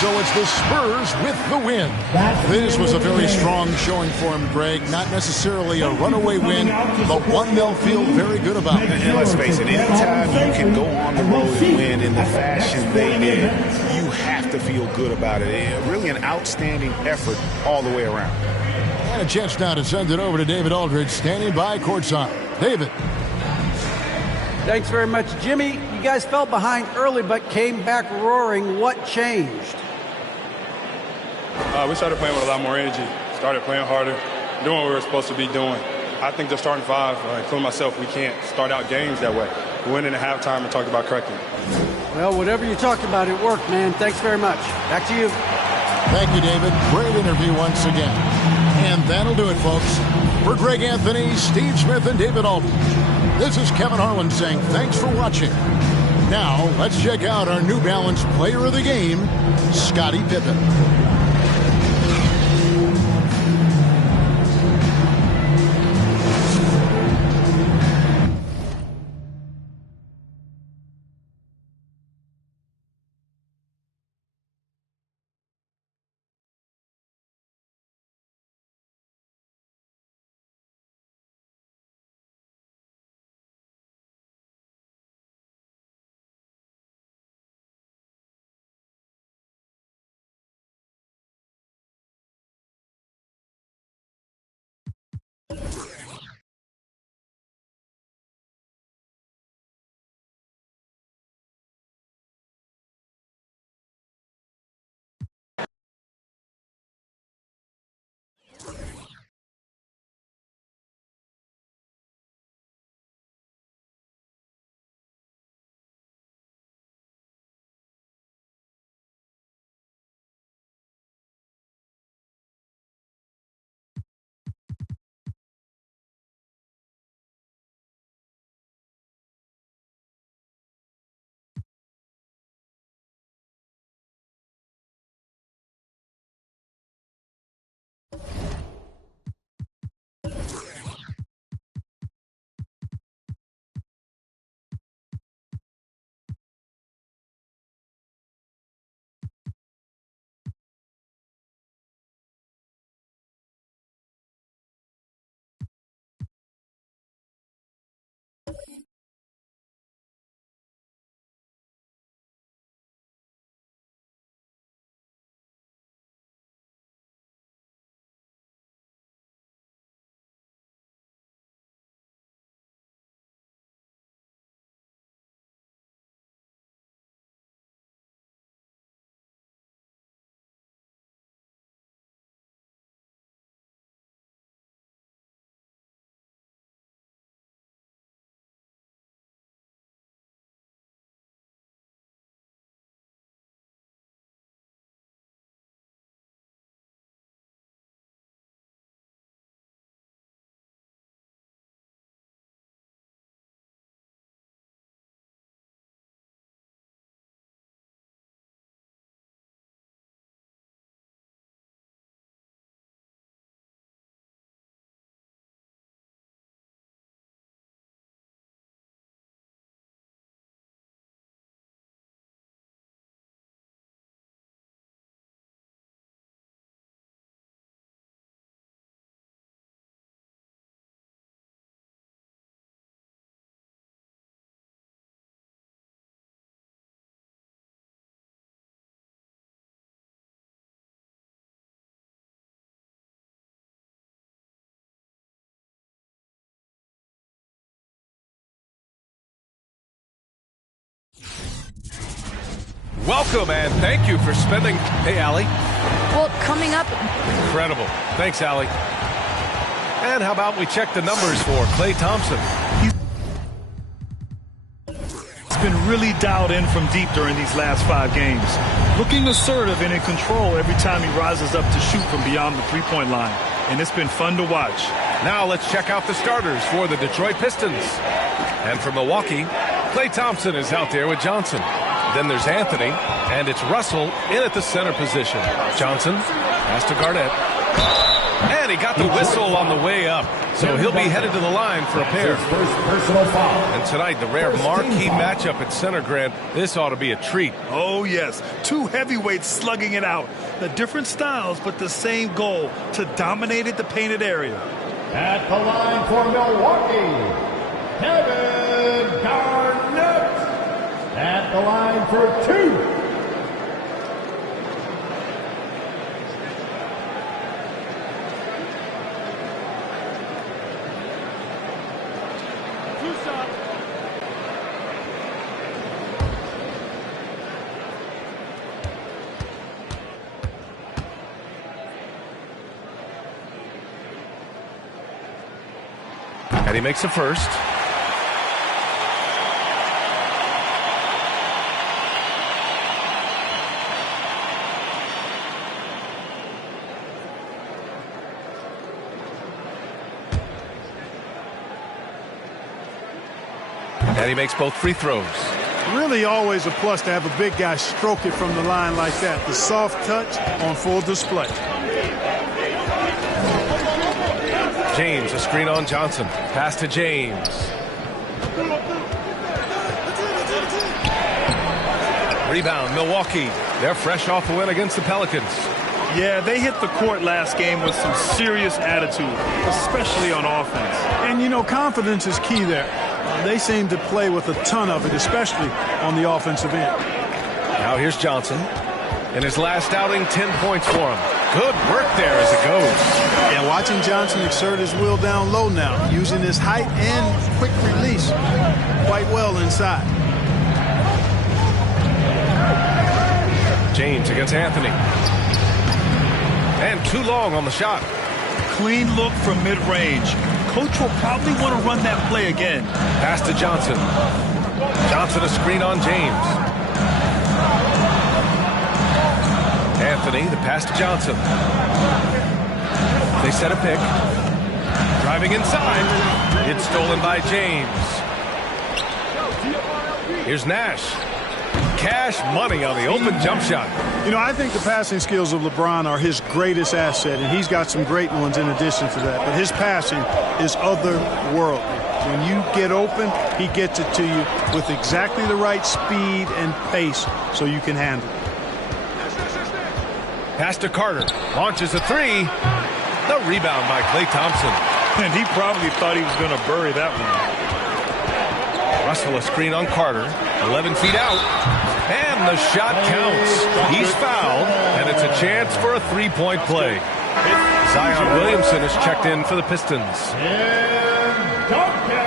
So it's the Spurs with the win. This was a very strong showing for him, Greg. Not necessarily a runaway win, but one they'll feel very good about. And let's face it, anytime you can go on the road and win in the fashion they did, you have to feel good about it. Really an outstanding effort all the way around. And a chance now to send it over to David Aldridge, standing by courtside. David. Thanks very much, Jimmy. You guys fell behind early but came back roaring. What changed? We started playing with a lot more energy, started playing harder, doing what we were supposed to be doing. I think the starting five, including myself, we can't start out games that way. We went into halftime and talked about correcting. Well, whatever you talked about, it worked, man. Thanks very much. Back to you. Thank you, David. Great interview once again. And that'll do it, folks. For Greg Anthony, Steve Smith, and David Aldridge, this is Kevin Harlan saying thanks for watching. Now, let's check out our New Balance player of the game, Scottie Pippen. welcome and thank you for spending... Hey, Allie. Well, coming up... Incredible. Thanks, Allie. And how about we check the numbers for Klay Thompson? He's been really dialed in from deep during these last 5 games. Looking assertive and in control every time he rises up to shoot from beyond the three-point line. And it's been fun to watch. Now let's check out the starters for the Detroit Pistons. And for Milwaukee, Klay Thompson is out there with Johnson. Then there's Anthony, and it's Russell in at the center position. Johnson pass to Garnett. And he got the whistle on the way up. So he'll be headed to the line for a pair. First personal foul. And tonight, the rare marquee matchup at center, Grant. This ought to be a treat. Oh, yes. 2 heavyweights slugging it out. The different styles, but the same goal, to dominate at the painted area. At the line for Milwaukee, Kevin Garnett. At the line for 2. And he makes the first. And he makes both free throws. Really always a plus to have a big guy stroke it from the line like that. The soft touch on full display. James, a screen on Johnson. Pass to James. Rebound, Milwaukee. They're fresh off a win against the Pelicans. Yeah, they hit the court last game with some serious attitude, especially on offense. And, you know, confidence is key there. They seem to play with a ton of it, especially on the offensive end. Now here's Johnson. In his last outing, 10 points for him. Good work there as it goes. Yeah, watching Johnson exert his will down low now, using his height and quick release quite well inside. James against Anthony. And too long on the shot. Clean look from mid-range. Coach will probably want to run that play again. Pass to Johnson. Johnson a screen on James. Anthony, the pass to Johnson. They set a pick. Driving inside. It's stolen by James. Here's Nash. Cash money on the open jump shot. You know, I think the passing skills of LeBron are his greatest asset, and he's got some great ones in addition to that. But his passing is otherworldly. When you get open, he gets it to you with exactly the right speed and pace so you can handle it. Pass to Carter. Launches a three. The rebound by Klay Thompson. And he probably thought he was going to bury that one. Russell a screen on Carter. 11 feet out. And the shot counts. He's fouled, and it's a chance for a three-point play. Zion Williamson is checked in for the Pistons. And Duncan.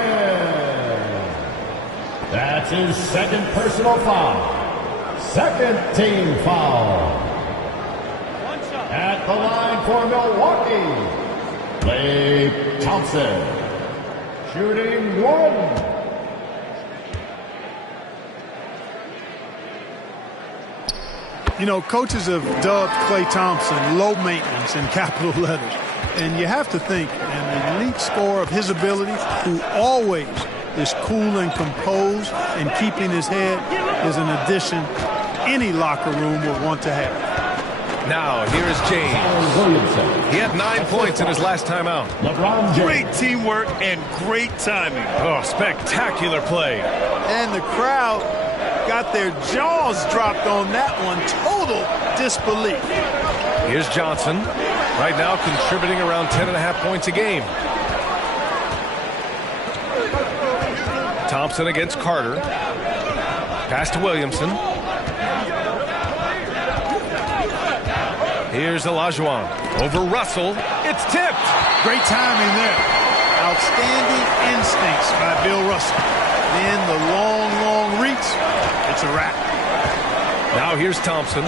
That's his second personal foul. Second team foul. At the line for Milwaukee, Klay Thompson. Shooting 1. You know, coaches have dubbed Klay Thompson low maintenance in capital letters. And you have to think an elite scorer of his ability, who always is cool and composed and keeping his head, is an addition any locker room would want to have. Now, here is James. He had 9 points in his last time out. Great teamwork and great timing. Oh, spectacular play. And the crowd got their jaws dropped on that one. Total disbelief. Here's Johnson. Right now contributing around 10.5 points a game. Thompson against Carter. Pass to Williamson. Here's Olajuwon. Over Russell. It's tipped. Great timing there. Outstanding instincts by Bill Russell. Then the long reach. It's a wrap. Now here's Thompson.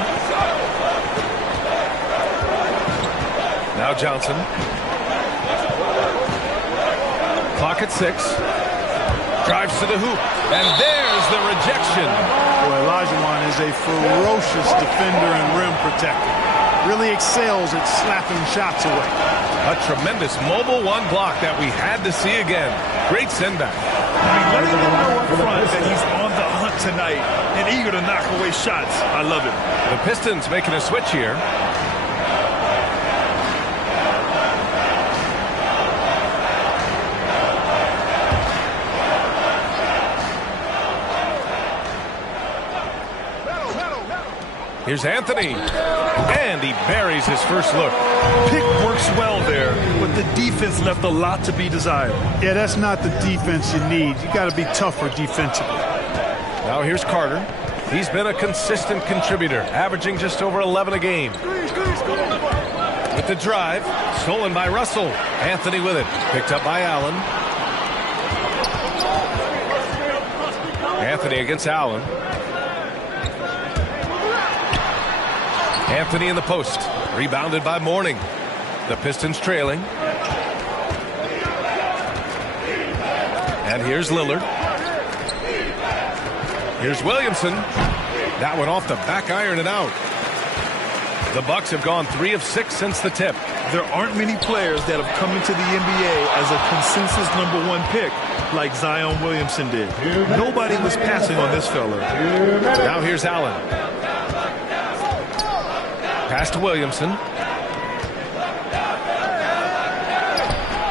Now Johnson. Clock at 6. Drives to the hoop. And there's the rejection. Boy, Olajuwon is a ferocious defender and rim protector. Really excels at slapping shots away. A tremendous mobile one block that we had to see again. Great send-back. Letting him know up front that he's on the hunt tonight and eager to knock away shots. I love it. The Pistons making a switch here. Here's Anthony, and he buries his first look. Pick works well there, but the defense left a lot to be desired. Yeah, that's not the defense you need. You got to be tougher defensively. Now here's Carter. He's been a consistent contributor, averaging just over 11 a game. With the drive, stolen by Russell. Anthony with it, picked up by Allen. Anthony against Allen. Anthony in the post. Rebounded by Mourning. The Pistons trailing. And here's Lillard. Here's Williamson. That one off the back iron and out. The Bucks have gone 3 of 6 since the tip. There aren't many players that have come into the NBA as a consensus #1 pick like Zion Williamson did. Nobody was passing on this fella. Now here's Allen. Pass to Williamson.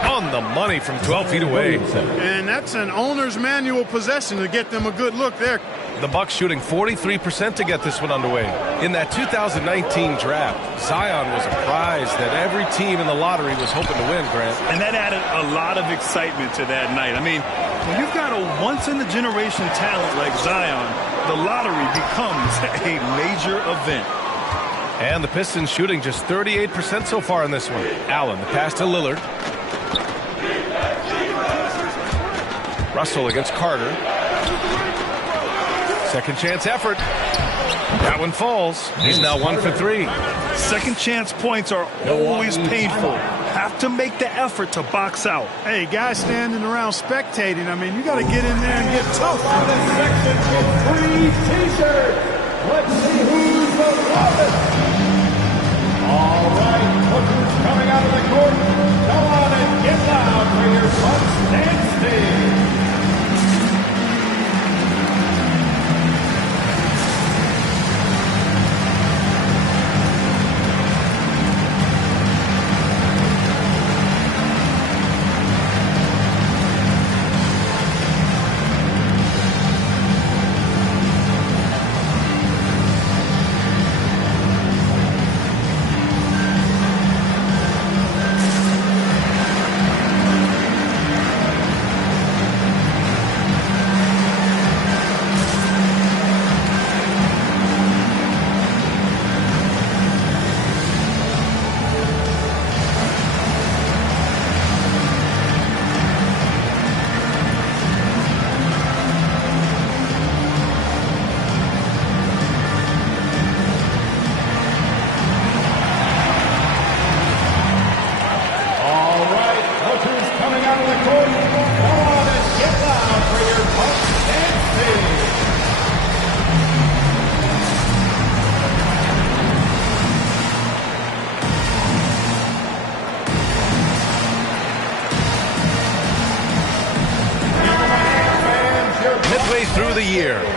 On the money from 12 feet away. And that's an owner's manual possession to get them a good look there. The Bucks shooting 43% to get this one underway. In that 2019 draft, Zion was a prize that every team in the lottery was hoping to win, Grant. And that added a lot of excitement to that night. I mean, when you've got a once-in-a-generation talent like Zion, the lottery becomes a major event. And the Pistons shooting just 38% so far in this one. Allen, the pass to Lillard. Russell against Carter. Second chance effort. That one falls. He's now 1 for 3. Second chance points are always painful. Have to make the effort to box out. Hey, guys standing around spectating, I mean, you got to get in there and get tough. Free t-shirt. Let's see who's the roughest. All right, Hookers coming out of the court. Come on and get loud for your punch and sting.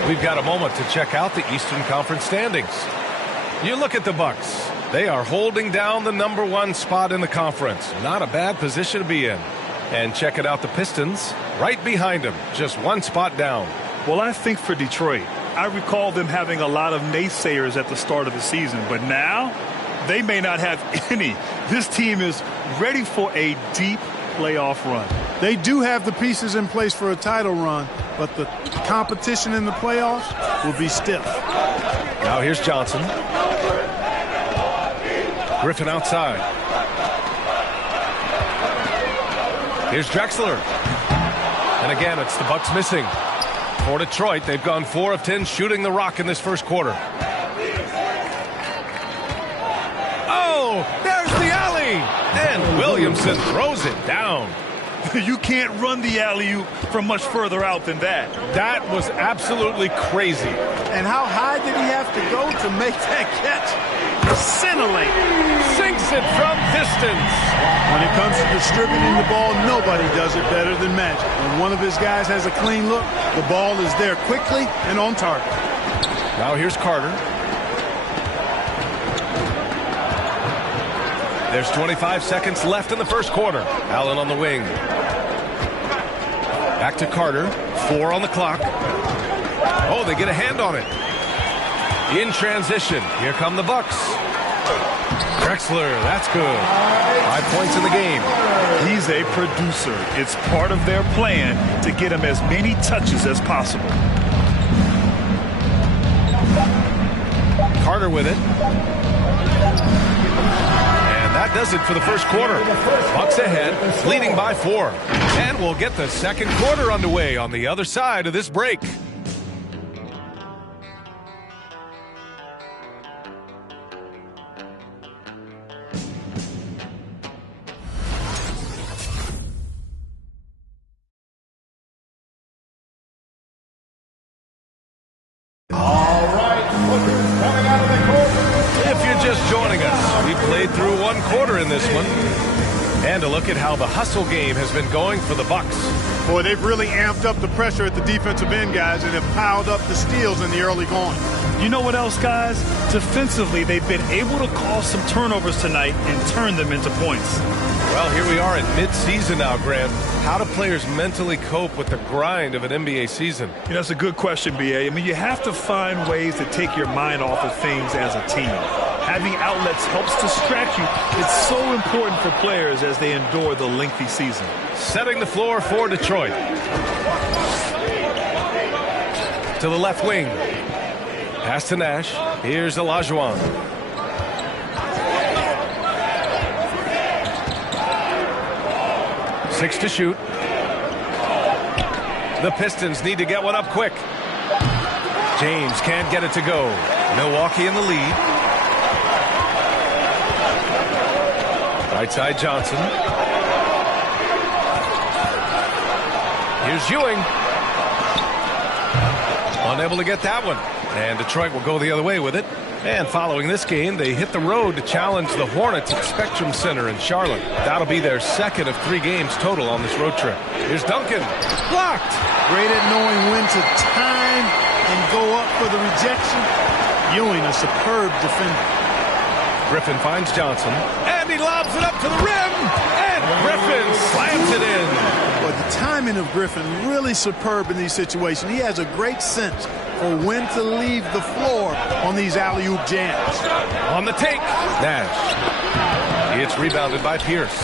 We've got a moment to check out the Eastern Conference standings. You look at the Bucks. They are holding down the #1 spot in the conference. Not a bad position to be in. And checking out the Pistons, right behind them, just 1 spot down. Well, I think for Detroit, I recall them having a lot of naysayers at the start of the season, but now they may not have any. This team is ready for a deep playoff run. They do have the pieces in place for a title run, but the competition in the playoffs will be stiff. Now here's Johnson. Griffin outside. Here's Drexler. And again, it's the Bucks missing. For Detroit, they've gone 4 of 10 shooting the rock in this first quarter. Oh, there's the alley. And Williamson throws it down. You can't run the alley-oop from much further out than that. That was absolutely crazy. And how high did he have to go to make that catch? Scintillating. Sinks it from distance. When it comes to distributing the ball, nobody does it better than Magic. When one of his guys has a clean look, the ball is there quickly and on target. Now here's Carter. There's 25 seconds left in the first quarter. Allen on the wing. Back to Carter. 4 on the clock. Oh, they get a hand on it. In transition. Here come the Bucks. Drexler, that's good. 5 points in the game. He's a producer. It's part of their plan to get him as many touches as possible. Carter with it. That does it for the first quarter. Bucks ahead, leading by 4. And we'll get the second quarter underway on the other side of this break. All right, Booker's coming out of the court. If you're just joining us, we played through 1 quarter in this one. And a look at how the hustle game has been going for the Bucks. Boy, they've really amped up the pressure at the defensive end, guys, and have piled up the steals in the early going. You know what else, guys? Defensively, they've been able to cause some turnovers tonight and turn them into points. Well, here we are at mid-season now, Grant. How do players mentally cope with the grind of an NBA season? You know, that's a good question, B.A. I mean, you have to find ways to take your mind off of things as a team. Having outlets helps distract you. It's so important for players as they endure the lengthy season. Setting the floor for Detroit. To the left wing. Pass to Nash. Here's Olajuwon. Six to shoot. The Pistons need to get one up quick. James can't get it to go. Milwaukee in the lead. Right side Johnson. Here's Ewing. Unable to get that one. And Detroit will go the other way with it. And following this game, they hit the road to challenge the Hornets at Spectrum Center in Charlotte. That'll be their second of 3 games total on this road trip. Here's Duncan. Blocked. Great at knowing when to time and go up for the rejection. Ewing, a superb defender. Griffin finds Johnson. And he lobs it up to the rim. And Griffin slams it in. But the timing of Griffin really superb in these situations. He has a great sense for when to leave the floor on these alley-oop jams. On the take, Nash. It's rebounded by Pierce.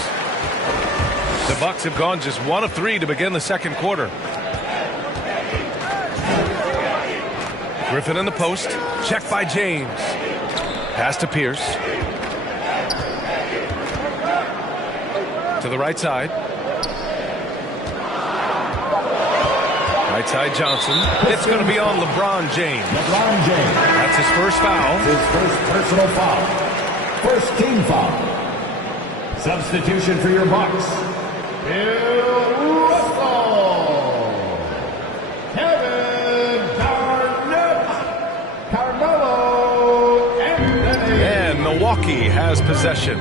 The Bucks have gone just 1 of 3 to begin the second quarter. Griffin in the post. Checked by James. Pass to Pierce. To the right side. Right side Johnson. It's going to be on LeBron James. LeBron James. That's his first foul. His first personal foul. First team foul. Substitution for your Bucks. Bill Russell. Kevin Garnett. Carmelo Anthony. And Milwaukee has possession.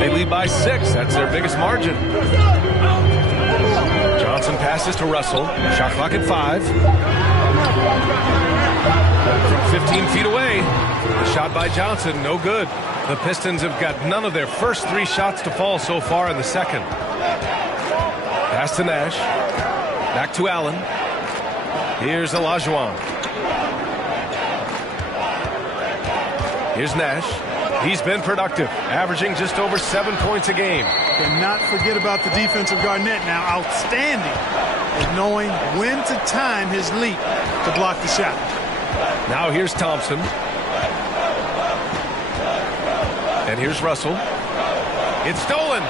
They lead by 6. That's their biggest margin. Johnson passes to Russell. Shot clock at 5. From 15 feet away. The shot by Johnson, no good. The Pistons have got none of their first 3 shots to fall so far in the second. Pass to Nash. Back to Allen. Here's Olajuwon. Here's Nash. He's been productive, averaging just over 7 points a game. Cannot forget about the defensive Garnett now. Outstanding at knowing when to time his leap to block the shot. Now here's Thompson. And here's Russell. It's stolen.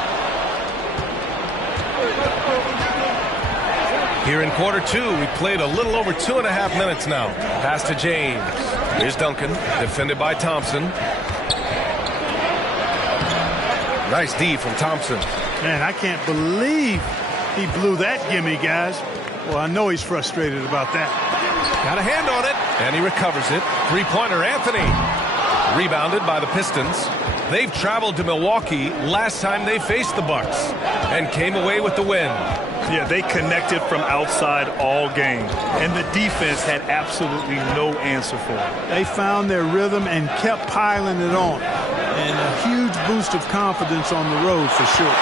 Here in quarter 2, we played a little over 2.5 minutes now. Pass to James. Here's Duncan, defended by Thompson. Nice D from Thompson. Man, I can't believe he blew that gimme, guys. Well, I know he's frustrated about that. Got a hand on it, and he recovers it. Three-pointer, Anthony. Rebounded by the Pistons. They've traveled to Milwaukee last time they faced the Bucks and came away with the win. Yeah, they connected from outside all game, and the defense had absolutely no answer for it. They found their rhythm and kept piling it on. And a huge boost of confidence on the road for sure.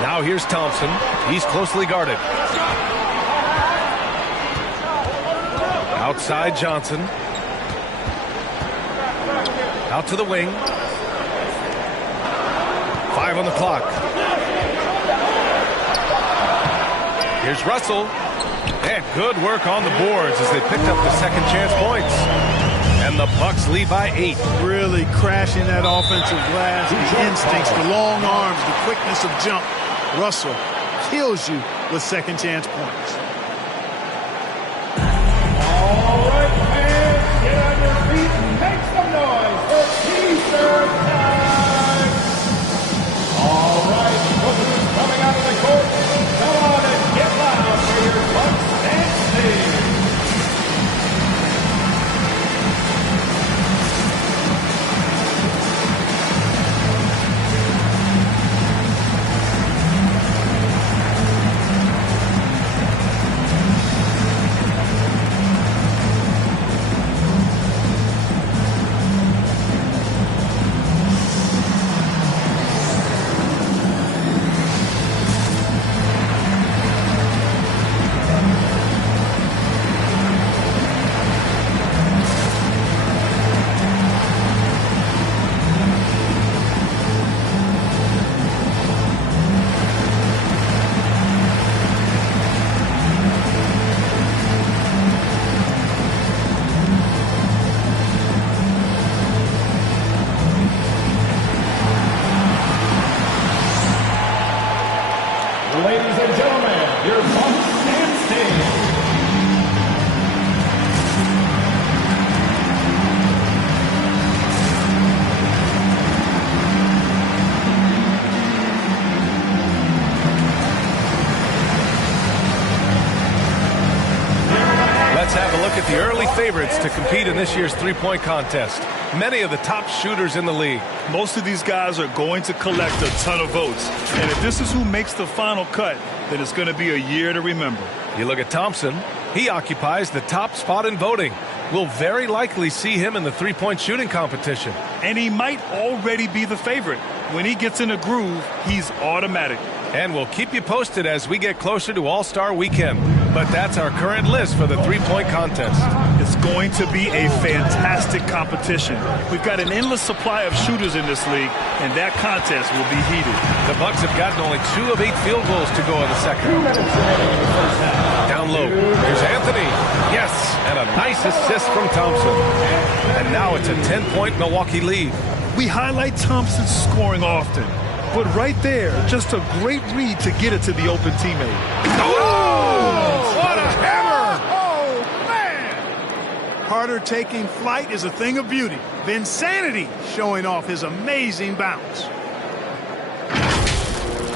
Now here's Thompson. He's closely guarded. Outside Johnson. Out to the wing. 5 on the clock. Here's Russell. And good work on the boards as they picked up the second chance points. And the Bucks lead by 8. Really crashing that offensive glass. The instincts, the long arms, the quickness of jump. Russell kills you with second chance points. All right, fans, get on your feet and make some noise for T-shirt time. All right, visitors coming out of the court. Come on and get loud for your Bucks and Steve. Ladies and gentlemen, your Bucks and Steve. Let's have a look at the early favorites to compete in this year's three-point contest. Many of the top shooters in the league. Most of these guys are going to collect a ton of votes. And if this is who makes the final cut, then it's going to be a year to remember. You look at Thompson. He occupies the top spot in voting. We'll very likely see him in the three-point shooting competition. And he might already be the favorite. When he gets in a groove, he's automatic. And we'll keep you posted as we get closer to All-Star Weekend. But that's our current list for the three-point contest. It's going to be a fantastic competition. We've got an endless supply of shooters in this league, and that contest will be heated. The Bucks have gotten only 2 of 8 field goals to go in the second. Down low. Here's Anthony. Yes, and a nice assist from Thompson. And now it's a 10-point Milwaukee lead. We highlight Thompson's scoring often. But right there, just a great read to get it to the open teammate. Oh! What a hammer! Oh, man! Carter taking flight is a thing of beauty. Vinsanity showing off his amazing bounce.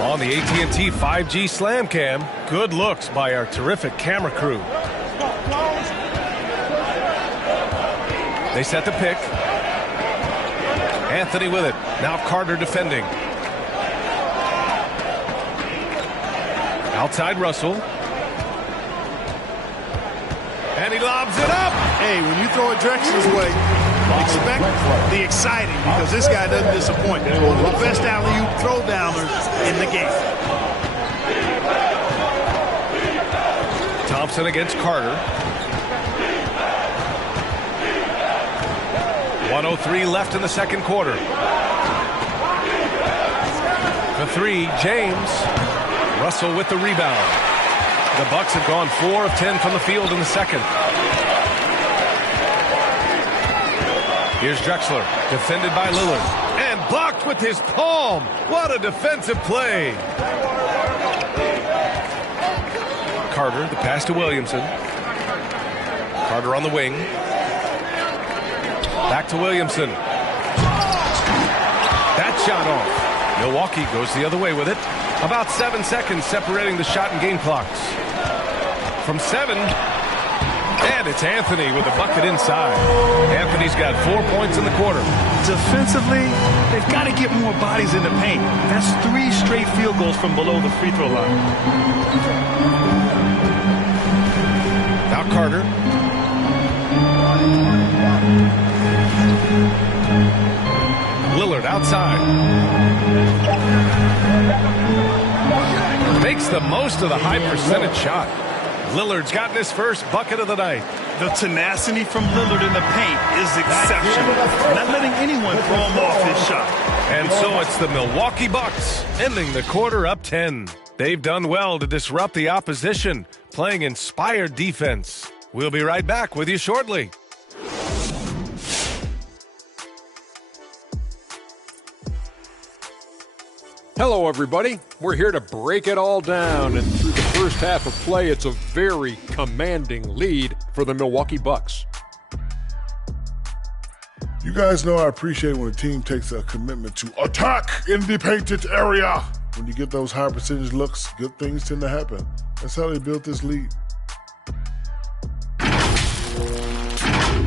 On the AT&T 5G Slam Cam, good looks by our terrific camera crew. They set the pick. Anthony with it. Now Carter defending. Outside Russell. And he lobs it up. Hey, when you throw it Drexler's way, expect the exciting, because this guy doesn't disappoint. He's one of the best alley-oop throwdowners in the game. Thompson against Carter. 1:03 left in the second quarter. The three, James. Russell with the rebound. The Bucks have gone 4 of 10 from the field in the second. Here's Drexler, defended by Lillard. And blocked with his palm. What a defensive play. Carter, the pass to Williamson. Carter on the wing. Back to Williamson. shot off. Milwaukee goes the other way with it. About 7 seconds separating the shot and game clocks. From 7, and it's Anthony with a bucket inside. Anthony's got 4 points in the quarter. Defensively, they've got to get more bodies in the paint. That's 3 straight field goals from below the free throw line. Now Carter. Lillard outside. Makes the most of the high percentage shot. Lillard's gotten his first bucket of the night. The tenacity from Lillard in the paint is exceptional. Not letting anyone throw him off his shot. And so it's the Milwaukee Bucks ending the quarter up 10. They've done well to disrupt the opposition, playing inspired defense. We'll be right back with you shortly. Hello, everybody. We're here to break it all down, and through the first half of play, it's a very commanding lead for the Milwaukee Bucks. You guys know I appreciate when a team takes a commitment to attack in the painted area. When you get those high percentage looks, good things tend to happen. That's how they built this lead.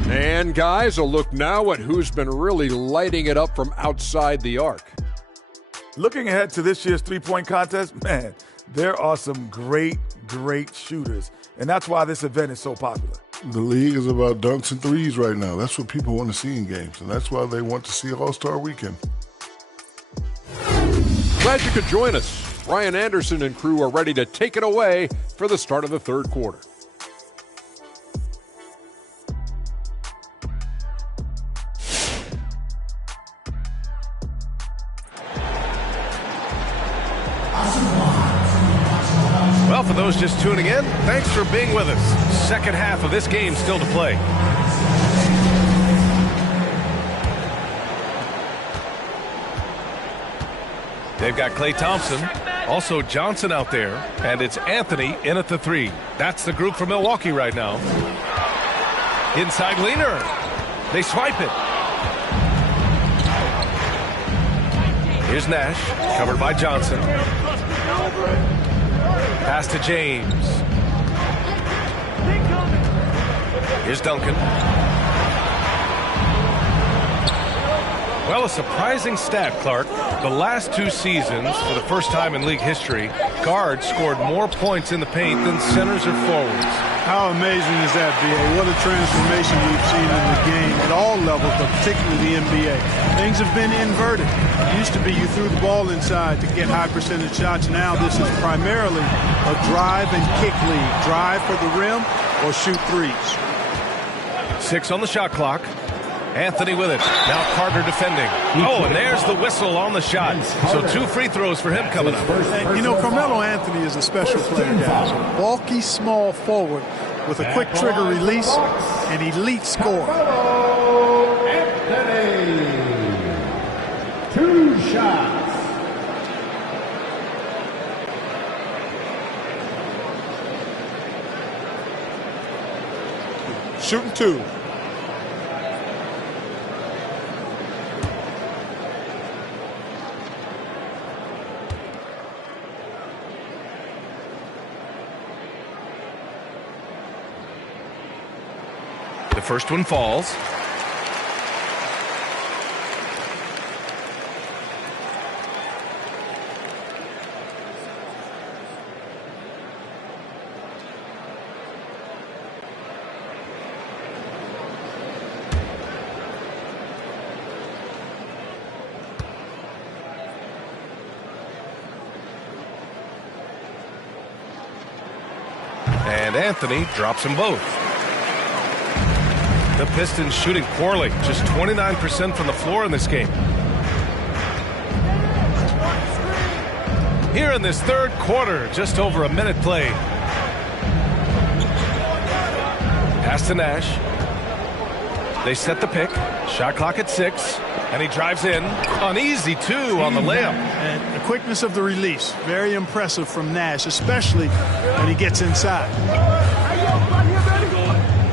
And guys, a look now at who's been really lighting it up from outside the arc. Looking ahead to this year's three-point contest, man, there are some great shooters. And that's why this event is so popular. The league is about dunks and threes right now. That's what people want to see in games. And that's why they want to see All-Star Weekend. Glad you could join us. Brian Anderson and crew are ready to take it away for the start of the third quarter. Well, for those just tuning in, thanks for being with us. Second half of this game still to play. They've got Klay Thompson, also Johnson out there, and it's Anthony in at the 3. That's the group for Milwaukee right now. Inside leaner. They swipe it. Here's Nash, covered by Johnson. Pass to James. Here's Duncan. Well, a surprising stat, Clark. The last 2 seasons, for the first time in league history, guards scored more points in the paint than centers or forwards. How amazing is that, B.A.? What a transformation we've seen in the game at all levels, but particularly the NBA. Things have been inverted. It used to be you threw the ball inside to get high percentage shots. Now this is primarily a drive and kick league. Drive for the rim or shoot threes. 6 on the shot clock. Anthony with it. Now Carter defending. Oh, and there's the whistle on the shot. So 2 free throws for him coming up. And, you know, Carmelo Anthony is a special player, guys. A bulky, small forward with a quick trigger release, an elite scorer. Anthony. 2 shots. Shooting 2. The first one falls. And Anthony drops them both. The Pistons shooting poorly, just 29% from the floor in this game. Here in this third quarter, just over a minute played. Pass to Nash. They set the pick. Shot clock at 6. And he drives in. An easy 2 on the layup. And the quickness of the release, very impressive from Nash, especially when he gets inside.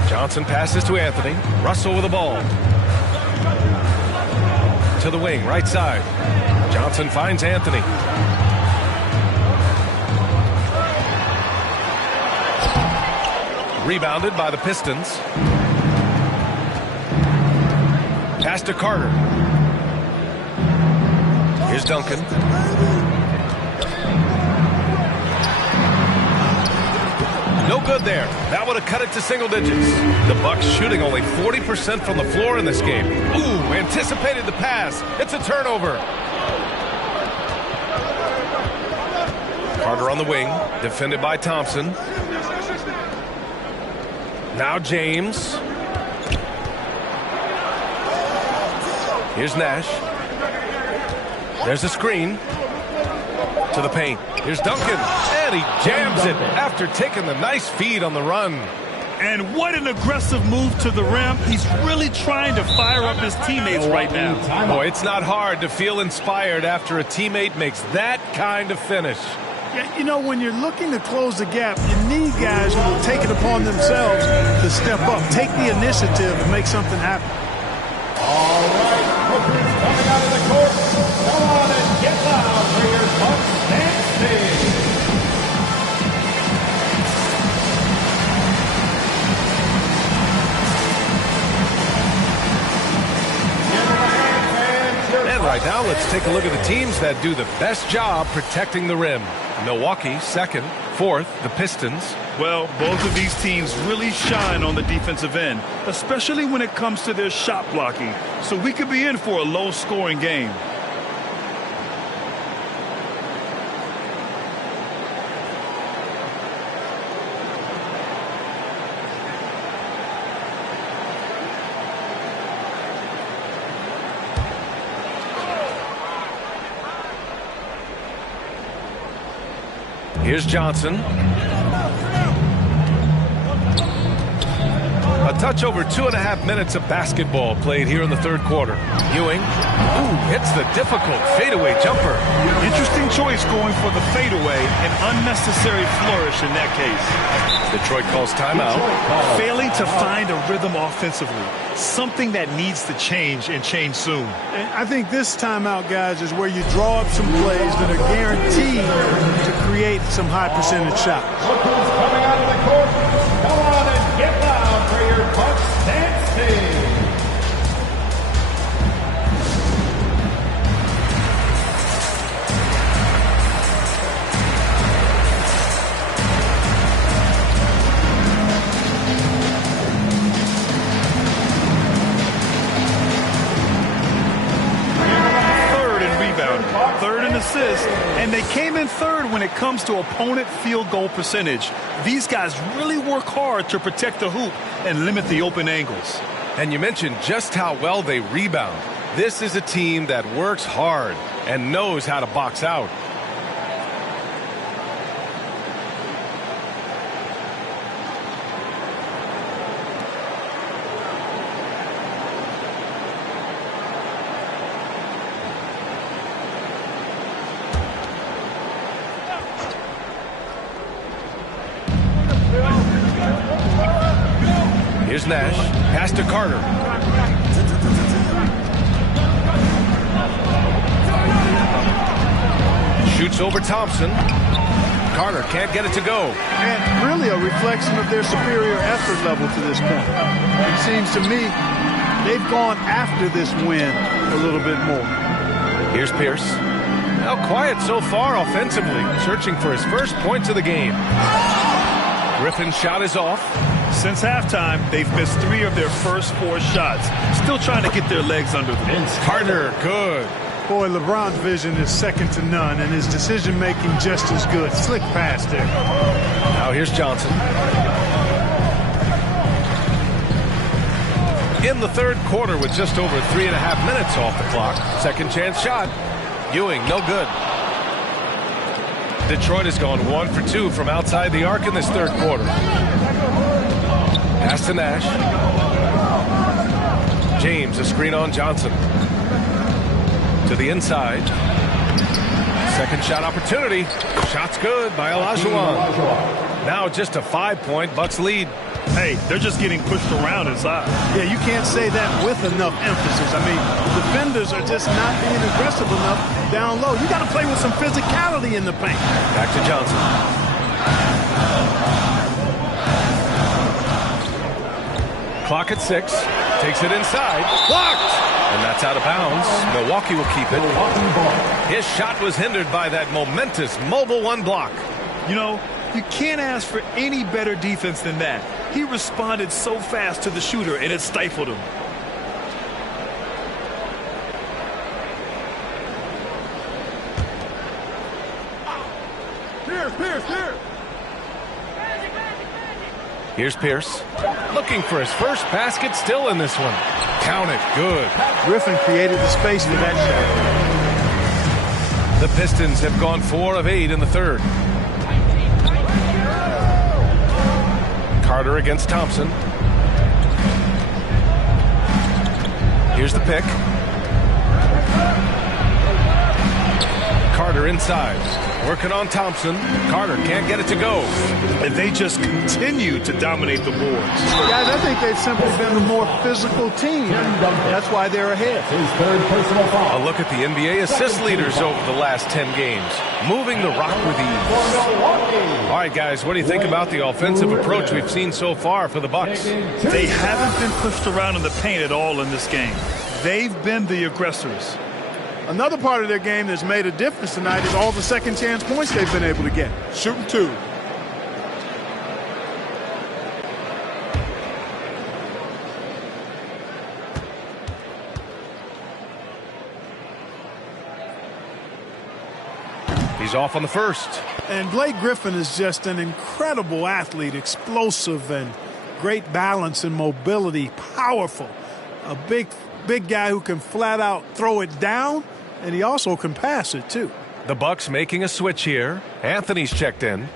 Johnson passes to Anthony. Russell with the ball. To the wing, right side. Johnson finds Anthony. Rebounded by the Pistons. Pass to Carter. Here's Duncan. No good there. That would have cut it to single digits. The Bucks shooting only 40% from the floor in this game. Ooh, anticipated the pass. It's a turnover. Carter on the wing, defended by Thompson. Now James. Here's Nash. There's a screen. To the paint. Here's Duncan. And he jams it after taking the nice feed on the run. And what an aggressive move to the rim. He's really trying to fire up his teammates right now. Boy, it's not hard to feel inspired after a teammate makes that kind of finish. Yeah, you know, when you're looking to close the gap, you need guys who will take it upon themselves to step up, take the initiative, and make something happen. All right, Brooklyn's coming out of the court. Come on and get loud for your Bucks dancing. And right now, let's take a look at the teams that do the best job protecting the rim. Milwaukee, second. Fourth, the Pistons. Well, both of these teams really shine on the defensive end, especially when it comes to their shot blocking. So we could be in for a low-scoring game. Here's Johnson. A touch over 2.5 minutes of basketball played here in the third quarter. Ewing, hits the difficult fadeaway jumper. Interesting choice going for the fadeaway, an unnecessary flourish in that case. Detroit calls timeout. Failing to find a rhythm offensively, something that needs to change and change soon. And I think this timeout, guys, is where you draw up some plays that are guaranteed to create some high percentage shots. Look who's coming out of the court. Come on and get loud for your Bucks dancing. Third in assists, and they came in third when it comes to opponent field goal percentage. These guys really work hard to protect the hoop and limit the open angles. And you mentioned just how well they rebound. This is a team that works hard and knows how to box out. Here's Nash. Pass to Carter. Shoots over Thompson. Carter can't get it to go. And really a reflection of their superior effort level to this point. It seems to me they've gone after this win a little bit more. Here's Pierce. Now quiet so far offensively, searching for his first points of the game. Griffin's shot is off. Since halftime, they've missed 3 of their first 4 shots. Still trying to get their legs under them. Carter, good. Boy, LeBron's vision is second to none, and his decision-making just as good. Slick pass there. Now here's Johnson. In the third quarter with just over 3.5 minutes off the clock. Second chance shot. Ewing, no good. Detroit has gone 1 for 2 from outside the arc in this third quarter. Pass to Nash. James, a screen on Johnson. To the inside. Second shot opportunity. Shot's good by Olajuwon. Now just a 5-point Bucks lead. Hey, they're just getting pushed around inside. Yeah, you can't say that with enough emphasis. I mean, defenders are just not being aggressive enough down low. You got to play with some physicality in the paint. Back to Johnson. Clock at 6. Takes it inside. Blocked! And that's out of bounds. Milwaukee will keep it. His shot was hindered by that momentous Mobile One block. You know, you can't ask for any better defense than that. He responded so fast to the shooter, and it stifled him. Pierce. Here's Pierce. Looking for his first basket, still in this one. Count it. Good. Griffin created the space for that shot. The Pistons have gone 4 of 8 in the third. Carter against Thompson. Here's the pick. Carter inside. Working on Thompson. Carter can't get it to go. And they just continue to dominate the boards. Guys, I think they've simply been a more physical team. That's why they're ahead. A look at the NBA assist leaders over the last 10 games. Moving the rock with ease. All right, guys, what do you think about the offensive approach we've seen so far for the Bucks? They haven't been pushed around in the paint at all in this game. They've been the aggressors. Another part of their game that's made a difference tonight is all the second chance points they've been able to get. Shooting 2. He's off on the first. And Blake Griffin is just an incredible athlete, explosive and great balance and mobility, powerful. A big guy who can flat out throw it down, and he also can pass it too. The Bucks making a switch here. Anthony's checked in.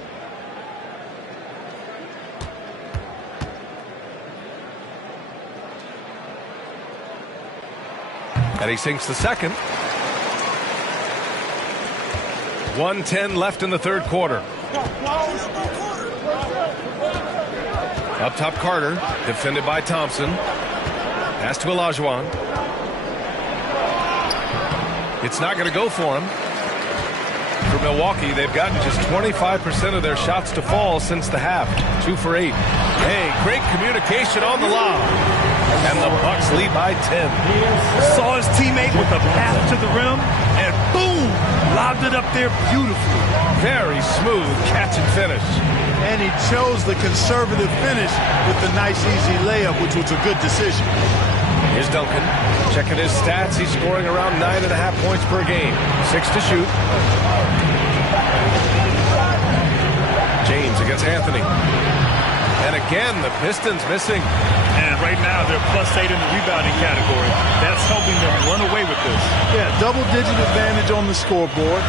And he sinks the second. 1:10 left in the third quarter. Up top, Carter, defended by Thompson. Pass to Olajuwon. It's not going to go for him. For Milwaukee, they've gotten just 25% of their shots to fall since the half. 2 for 8. Hey, great communication on the lob. And the Bucks lead by 10. Saw his teammate with a path to the rim, and boom, lobbed it up there beautifully. Very smooth catch and finish. And he chose the conservative finish with the nice, easy layup, which was a good decision. Here's Duncan. Checking his stats. He's scoring around 9.5 points per game. 6 to shoot. James against Anthony. And again, the Pistons missing. And right now, they're +8 in the rebounding category. That's helping them run away with this. Yeah, double-digit advantage on the scoreboard.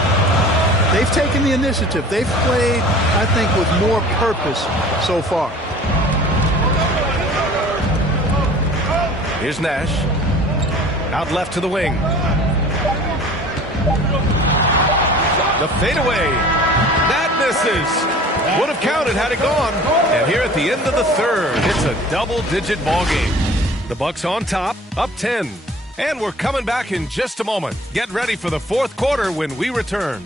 They've taken the initiative. They've played, I think, with more purpose so far. Here's Nash. Out left to the wing. The fadeaway. That misses. Would have counted had it gone. And here at the end of the third, it's a double-digit ball game. The Bucks on top, up 10. And we're coming back in just a moment. Get ready for the fourth quarter when we return.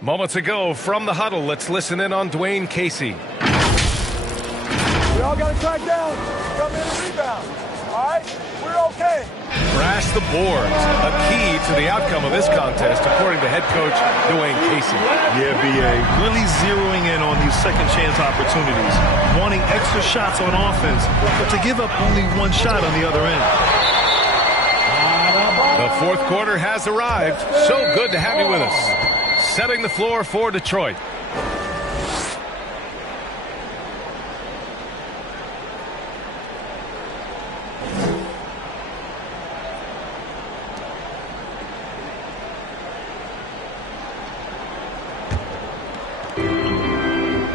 Moments ago from the huddle, let's listen in on Dwayne Casey. We all got to crack down. Come in and rebound. All right? We're okay. Crash the boards, a key to the outcome of this contest, according to head coach Dwayne Casey. Yeah, B.A. Really zeroing in on these second chance opportunities, wanting extra shots on offense, but to give up only one shot on the other end. The fourth quarter has arrived. So good to have you with us. Setting the floor for Detroit.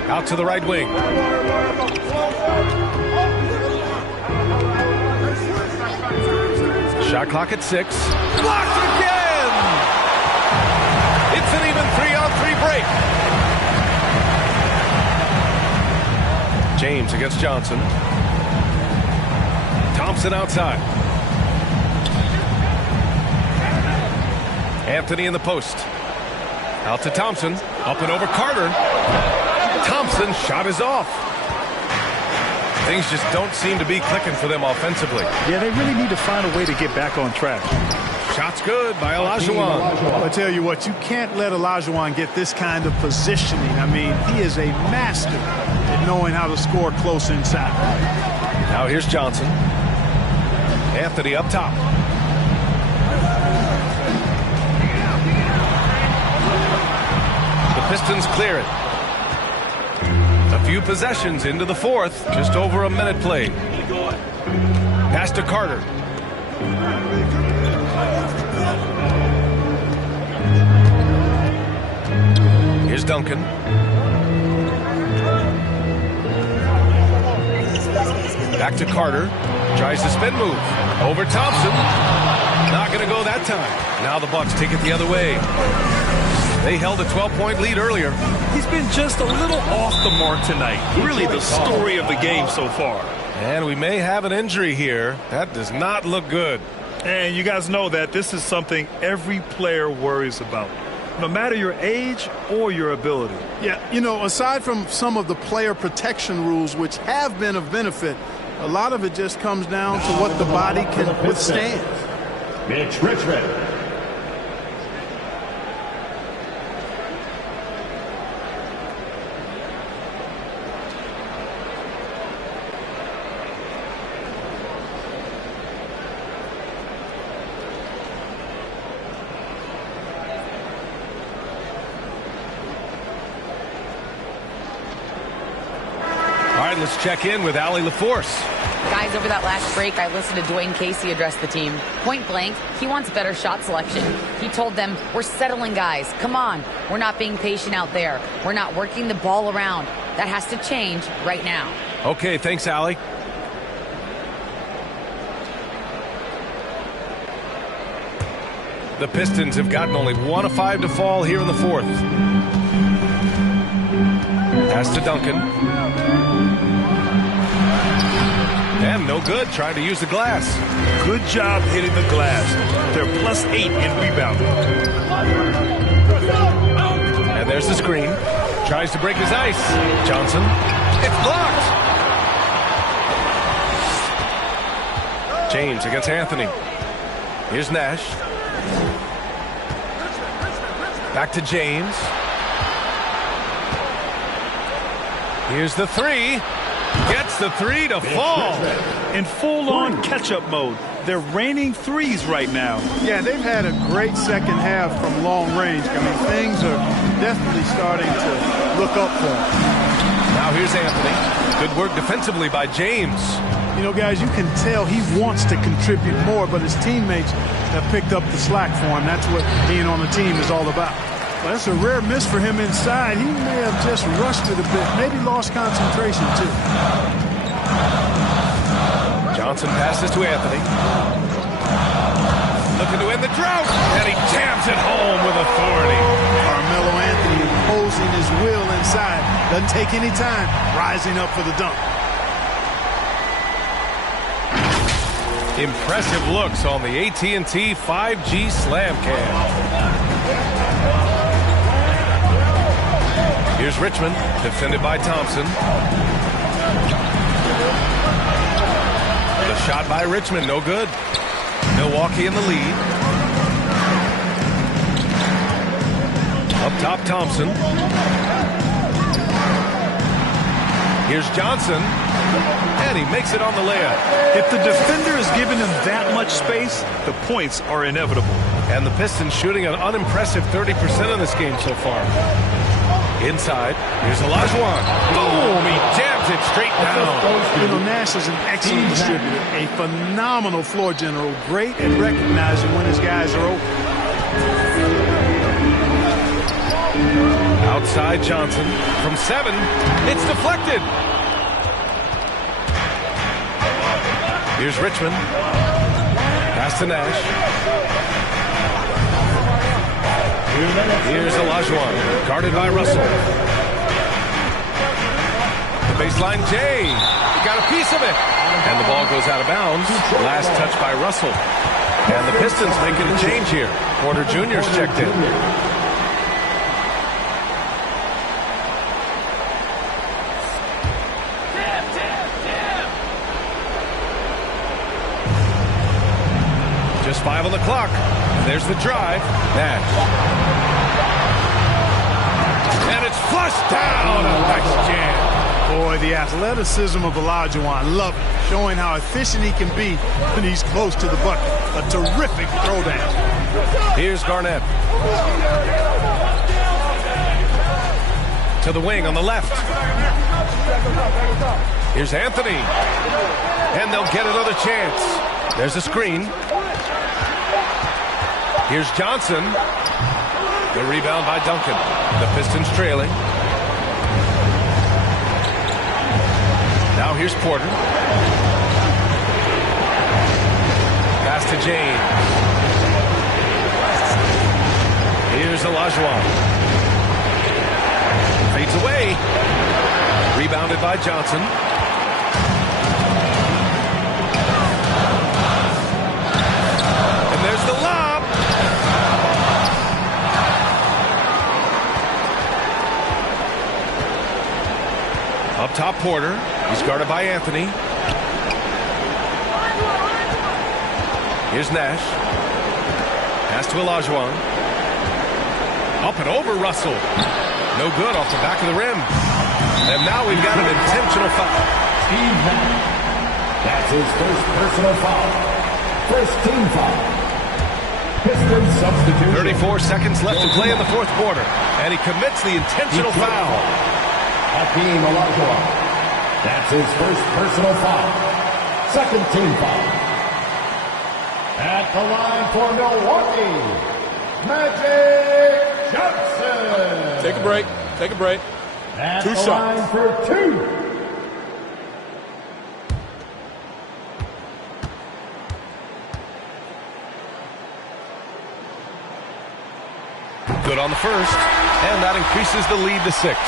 Out to the right wing. Shot clock at 6. Blocked again! It's an even 3-on-3 break. James against Johnson. Thompson outside. Anthony in the post. Out to Thompson. Up and over Carter. Thompson's shot is off. Things just don't seem to be clicking for them offensively. Yeah, they really need to find a way to get back on track. Shot's good by Olajuwon. I tell you what, you can't let Olajuwon get this kind of positioning. I mean, he is a master at knowing how to score close inside. Now here's Johnson. Anthony up top. The Pistons clear it. A few possessions into the fourth. Just over a minute played. Pass to Carter. Here's Duncan. Back to Carter. Tries the spin move. Over Thompson. Not going to go that time. Now the Bucks take it the other way. They held a 12-point lead earlier. He's been just a little off the mark tonight. Really the story of the game so far. And we may have an injury here. That does not look good. And you guys know that this is something every player worries about, no matter your age or your ability. Yeah, you know, aside from some of the player protection rules, which have been of benefit, a lot of it just comes down to what the body can withstand. Mitch Richmond. Let's check in with Allie LaForce. Guys, over that last break, I listened to Dwayne Casey address the team. Point blank, he wants better shot selection. He told them, we're settling, guys. Come on. We're not being patient out there. We're not working the ball around. That has to change right now. Okay, thanks, Allie. The Pistons have gotten only 1 of 5 to fall here in the fourth. Pass to Duncan. And no good, trying to use the glass. Good job hitting the glass. They're +8 in rebounding. And there's the screen. Tries to break his ice. Johnson. It's blocked. James against Anthony. Here's Nash. Back to James. Here's the three. Gets the three to fall. In full-on catch-up mode. They're raining threes right now. Yeah, they've had a great second half from long range. I mean, things are definitely starting to look up for them. Now here's Anthony. Good work defensively by James. You know, guys, you can tell he wants to contribute more, but his teammates have picked up the slack for him. That's what being on the team is all about. Well, that's a rare miss for him inside. He may have just rushed it a bit, maybe lost concentration, too. Johnson passes to Anthony. Looking to end the drought, and he jams it home with authority. Carmelo Anthony imposing his will inside. Doesn't take any time, rising up for the dunk. Impressive looks on the AT&T 5G Slam Cam. Here's Richmond, defended by Thompson. The shot by Richmond, no good. Milwaukee in the lead. Up top, Thompson. Here's Johnson, and he makes it on the layup. If the defender is giving him that much space, the points are inevitable. And the Pistons shooting an unimpressive 30% in this game so far. Inside, here's Olajuwon. Boom! He jams it straight down. You know, Nash is an excellent distributor, a phenomenal floor general, great at recognizing when his guys are open. Outside Johnson from 7. It's deflected. Here's Richmond. Pass to Nash. Here's Olajuwon, guarded by Russell. The baseline, Jay. He got a piece of it. And the ball goes out of bounds. Last touch by Russell. And the Pistons making a change here. Porter Jr.'s checked in. Just 5 on the clock. There's the drive. Nash. And it's flushed down. A nice jam. Boy, the athleticism of Olajuwon, love it. Showing how efficient he can be when he's close to the bucket. A terrific throwdown. Here's Garnett. To the wing on the left. Here's Anthony. And they'll get another chance. There's a screen. Here's Johnson. The rebound by Duncan. The Pistons trailing. Now here's Porter. Pass to James. Here's Olajuwon. Fades away. Rebounded by Johnson. And there's the lob. Up top, Porter. He's guarded by Anthony. Here's Nash. Pass to Olajuwon. Up and over Russell. No good off the back of the rim. And now we've got an intentional foul. Steve Nash. That's his first personal foul. First team foul. Pistons substitution. 34 seconds left to play in the fourth quarter. And he commits the intentional foul. Hakeem Olajuwon. That's his first personal foul. Second team foul. At the line for Milwaukee, Magic Johnson. Take a break. Take a break. At Two the shots. line for 2. Good on the first. And that increases the lead to 6.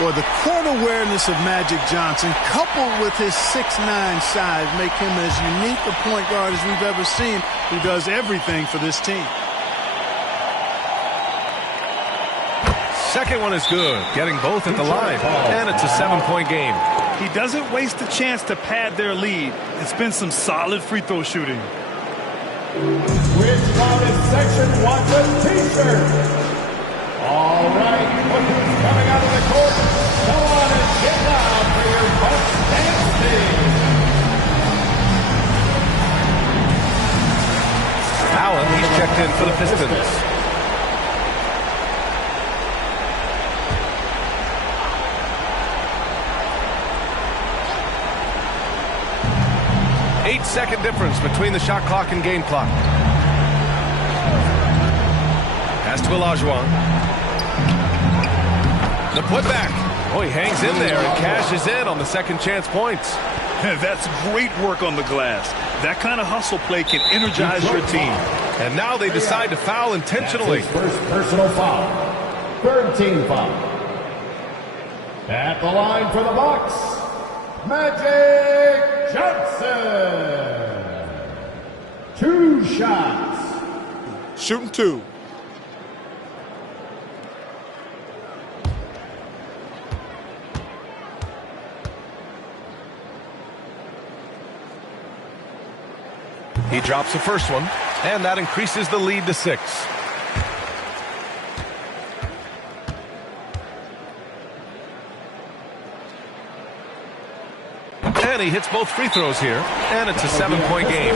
Boy, the court awareness of Magic Johnson, coupled with his 6'9" size, make him as unique a point guard as we've ever seen, who does everything for this team. Second one is good, getting both at the line, and it's a 7-point game. He doesn't waste a chance to pad their lead. It's been some solid free throw shooting. Which Loudest section wants a t-shirt? All right, look who's coming out of the court. Come on and get loud for your Bucks dance team. Allen, he's checked in for the Pistons. Eight-second difference between the shot clock and game clock. Pass to Olajuwon. The putback. Oh, he hangs in there and cashes in on the second chance points. That's great work on the glass. That kind of hustle play can energize your team. And now they decide to foul intentionally. First personal foul. Third team foul. At the line for the Bucks, Magic Johnson. 2 shots. Shooting 2. He drops the first one, and that increases the lead to 6. And he hits both free throws here, and it's a 7-point game.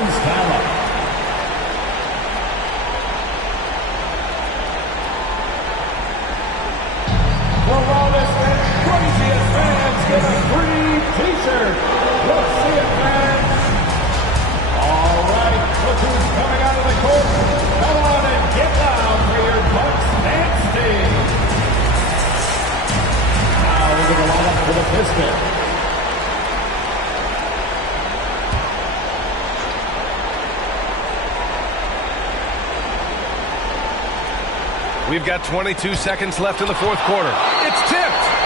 The loudest and craziest fans get a free t-shirt. Let's see it, fans. All right, look who's coming out of the court. Come on and get loud for your Bucks dance team. Now into the lineup for the Pistons. We've got 22 seconds left in the fourth quarter. It's tipped.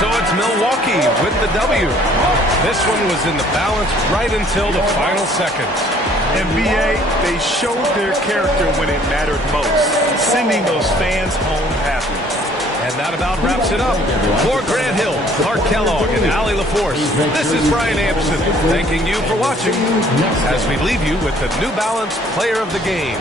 So it's Milwaukee with the W. This one was in the balance right until the final seconds. NBA, they showed their character when it mattered most, sending those fans home happy. And that about wraps it up. For Grant Hill, Clark Kellogg, and Allie LaForce, this is Brian Anderson thanking you for watching as we leave you with the New Balance Player of the Game.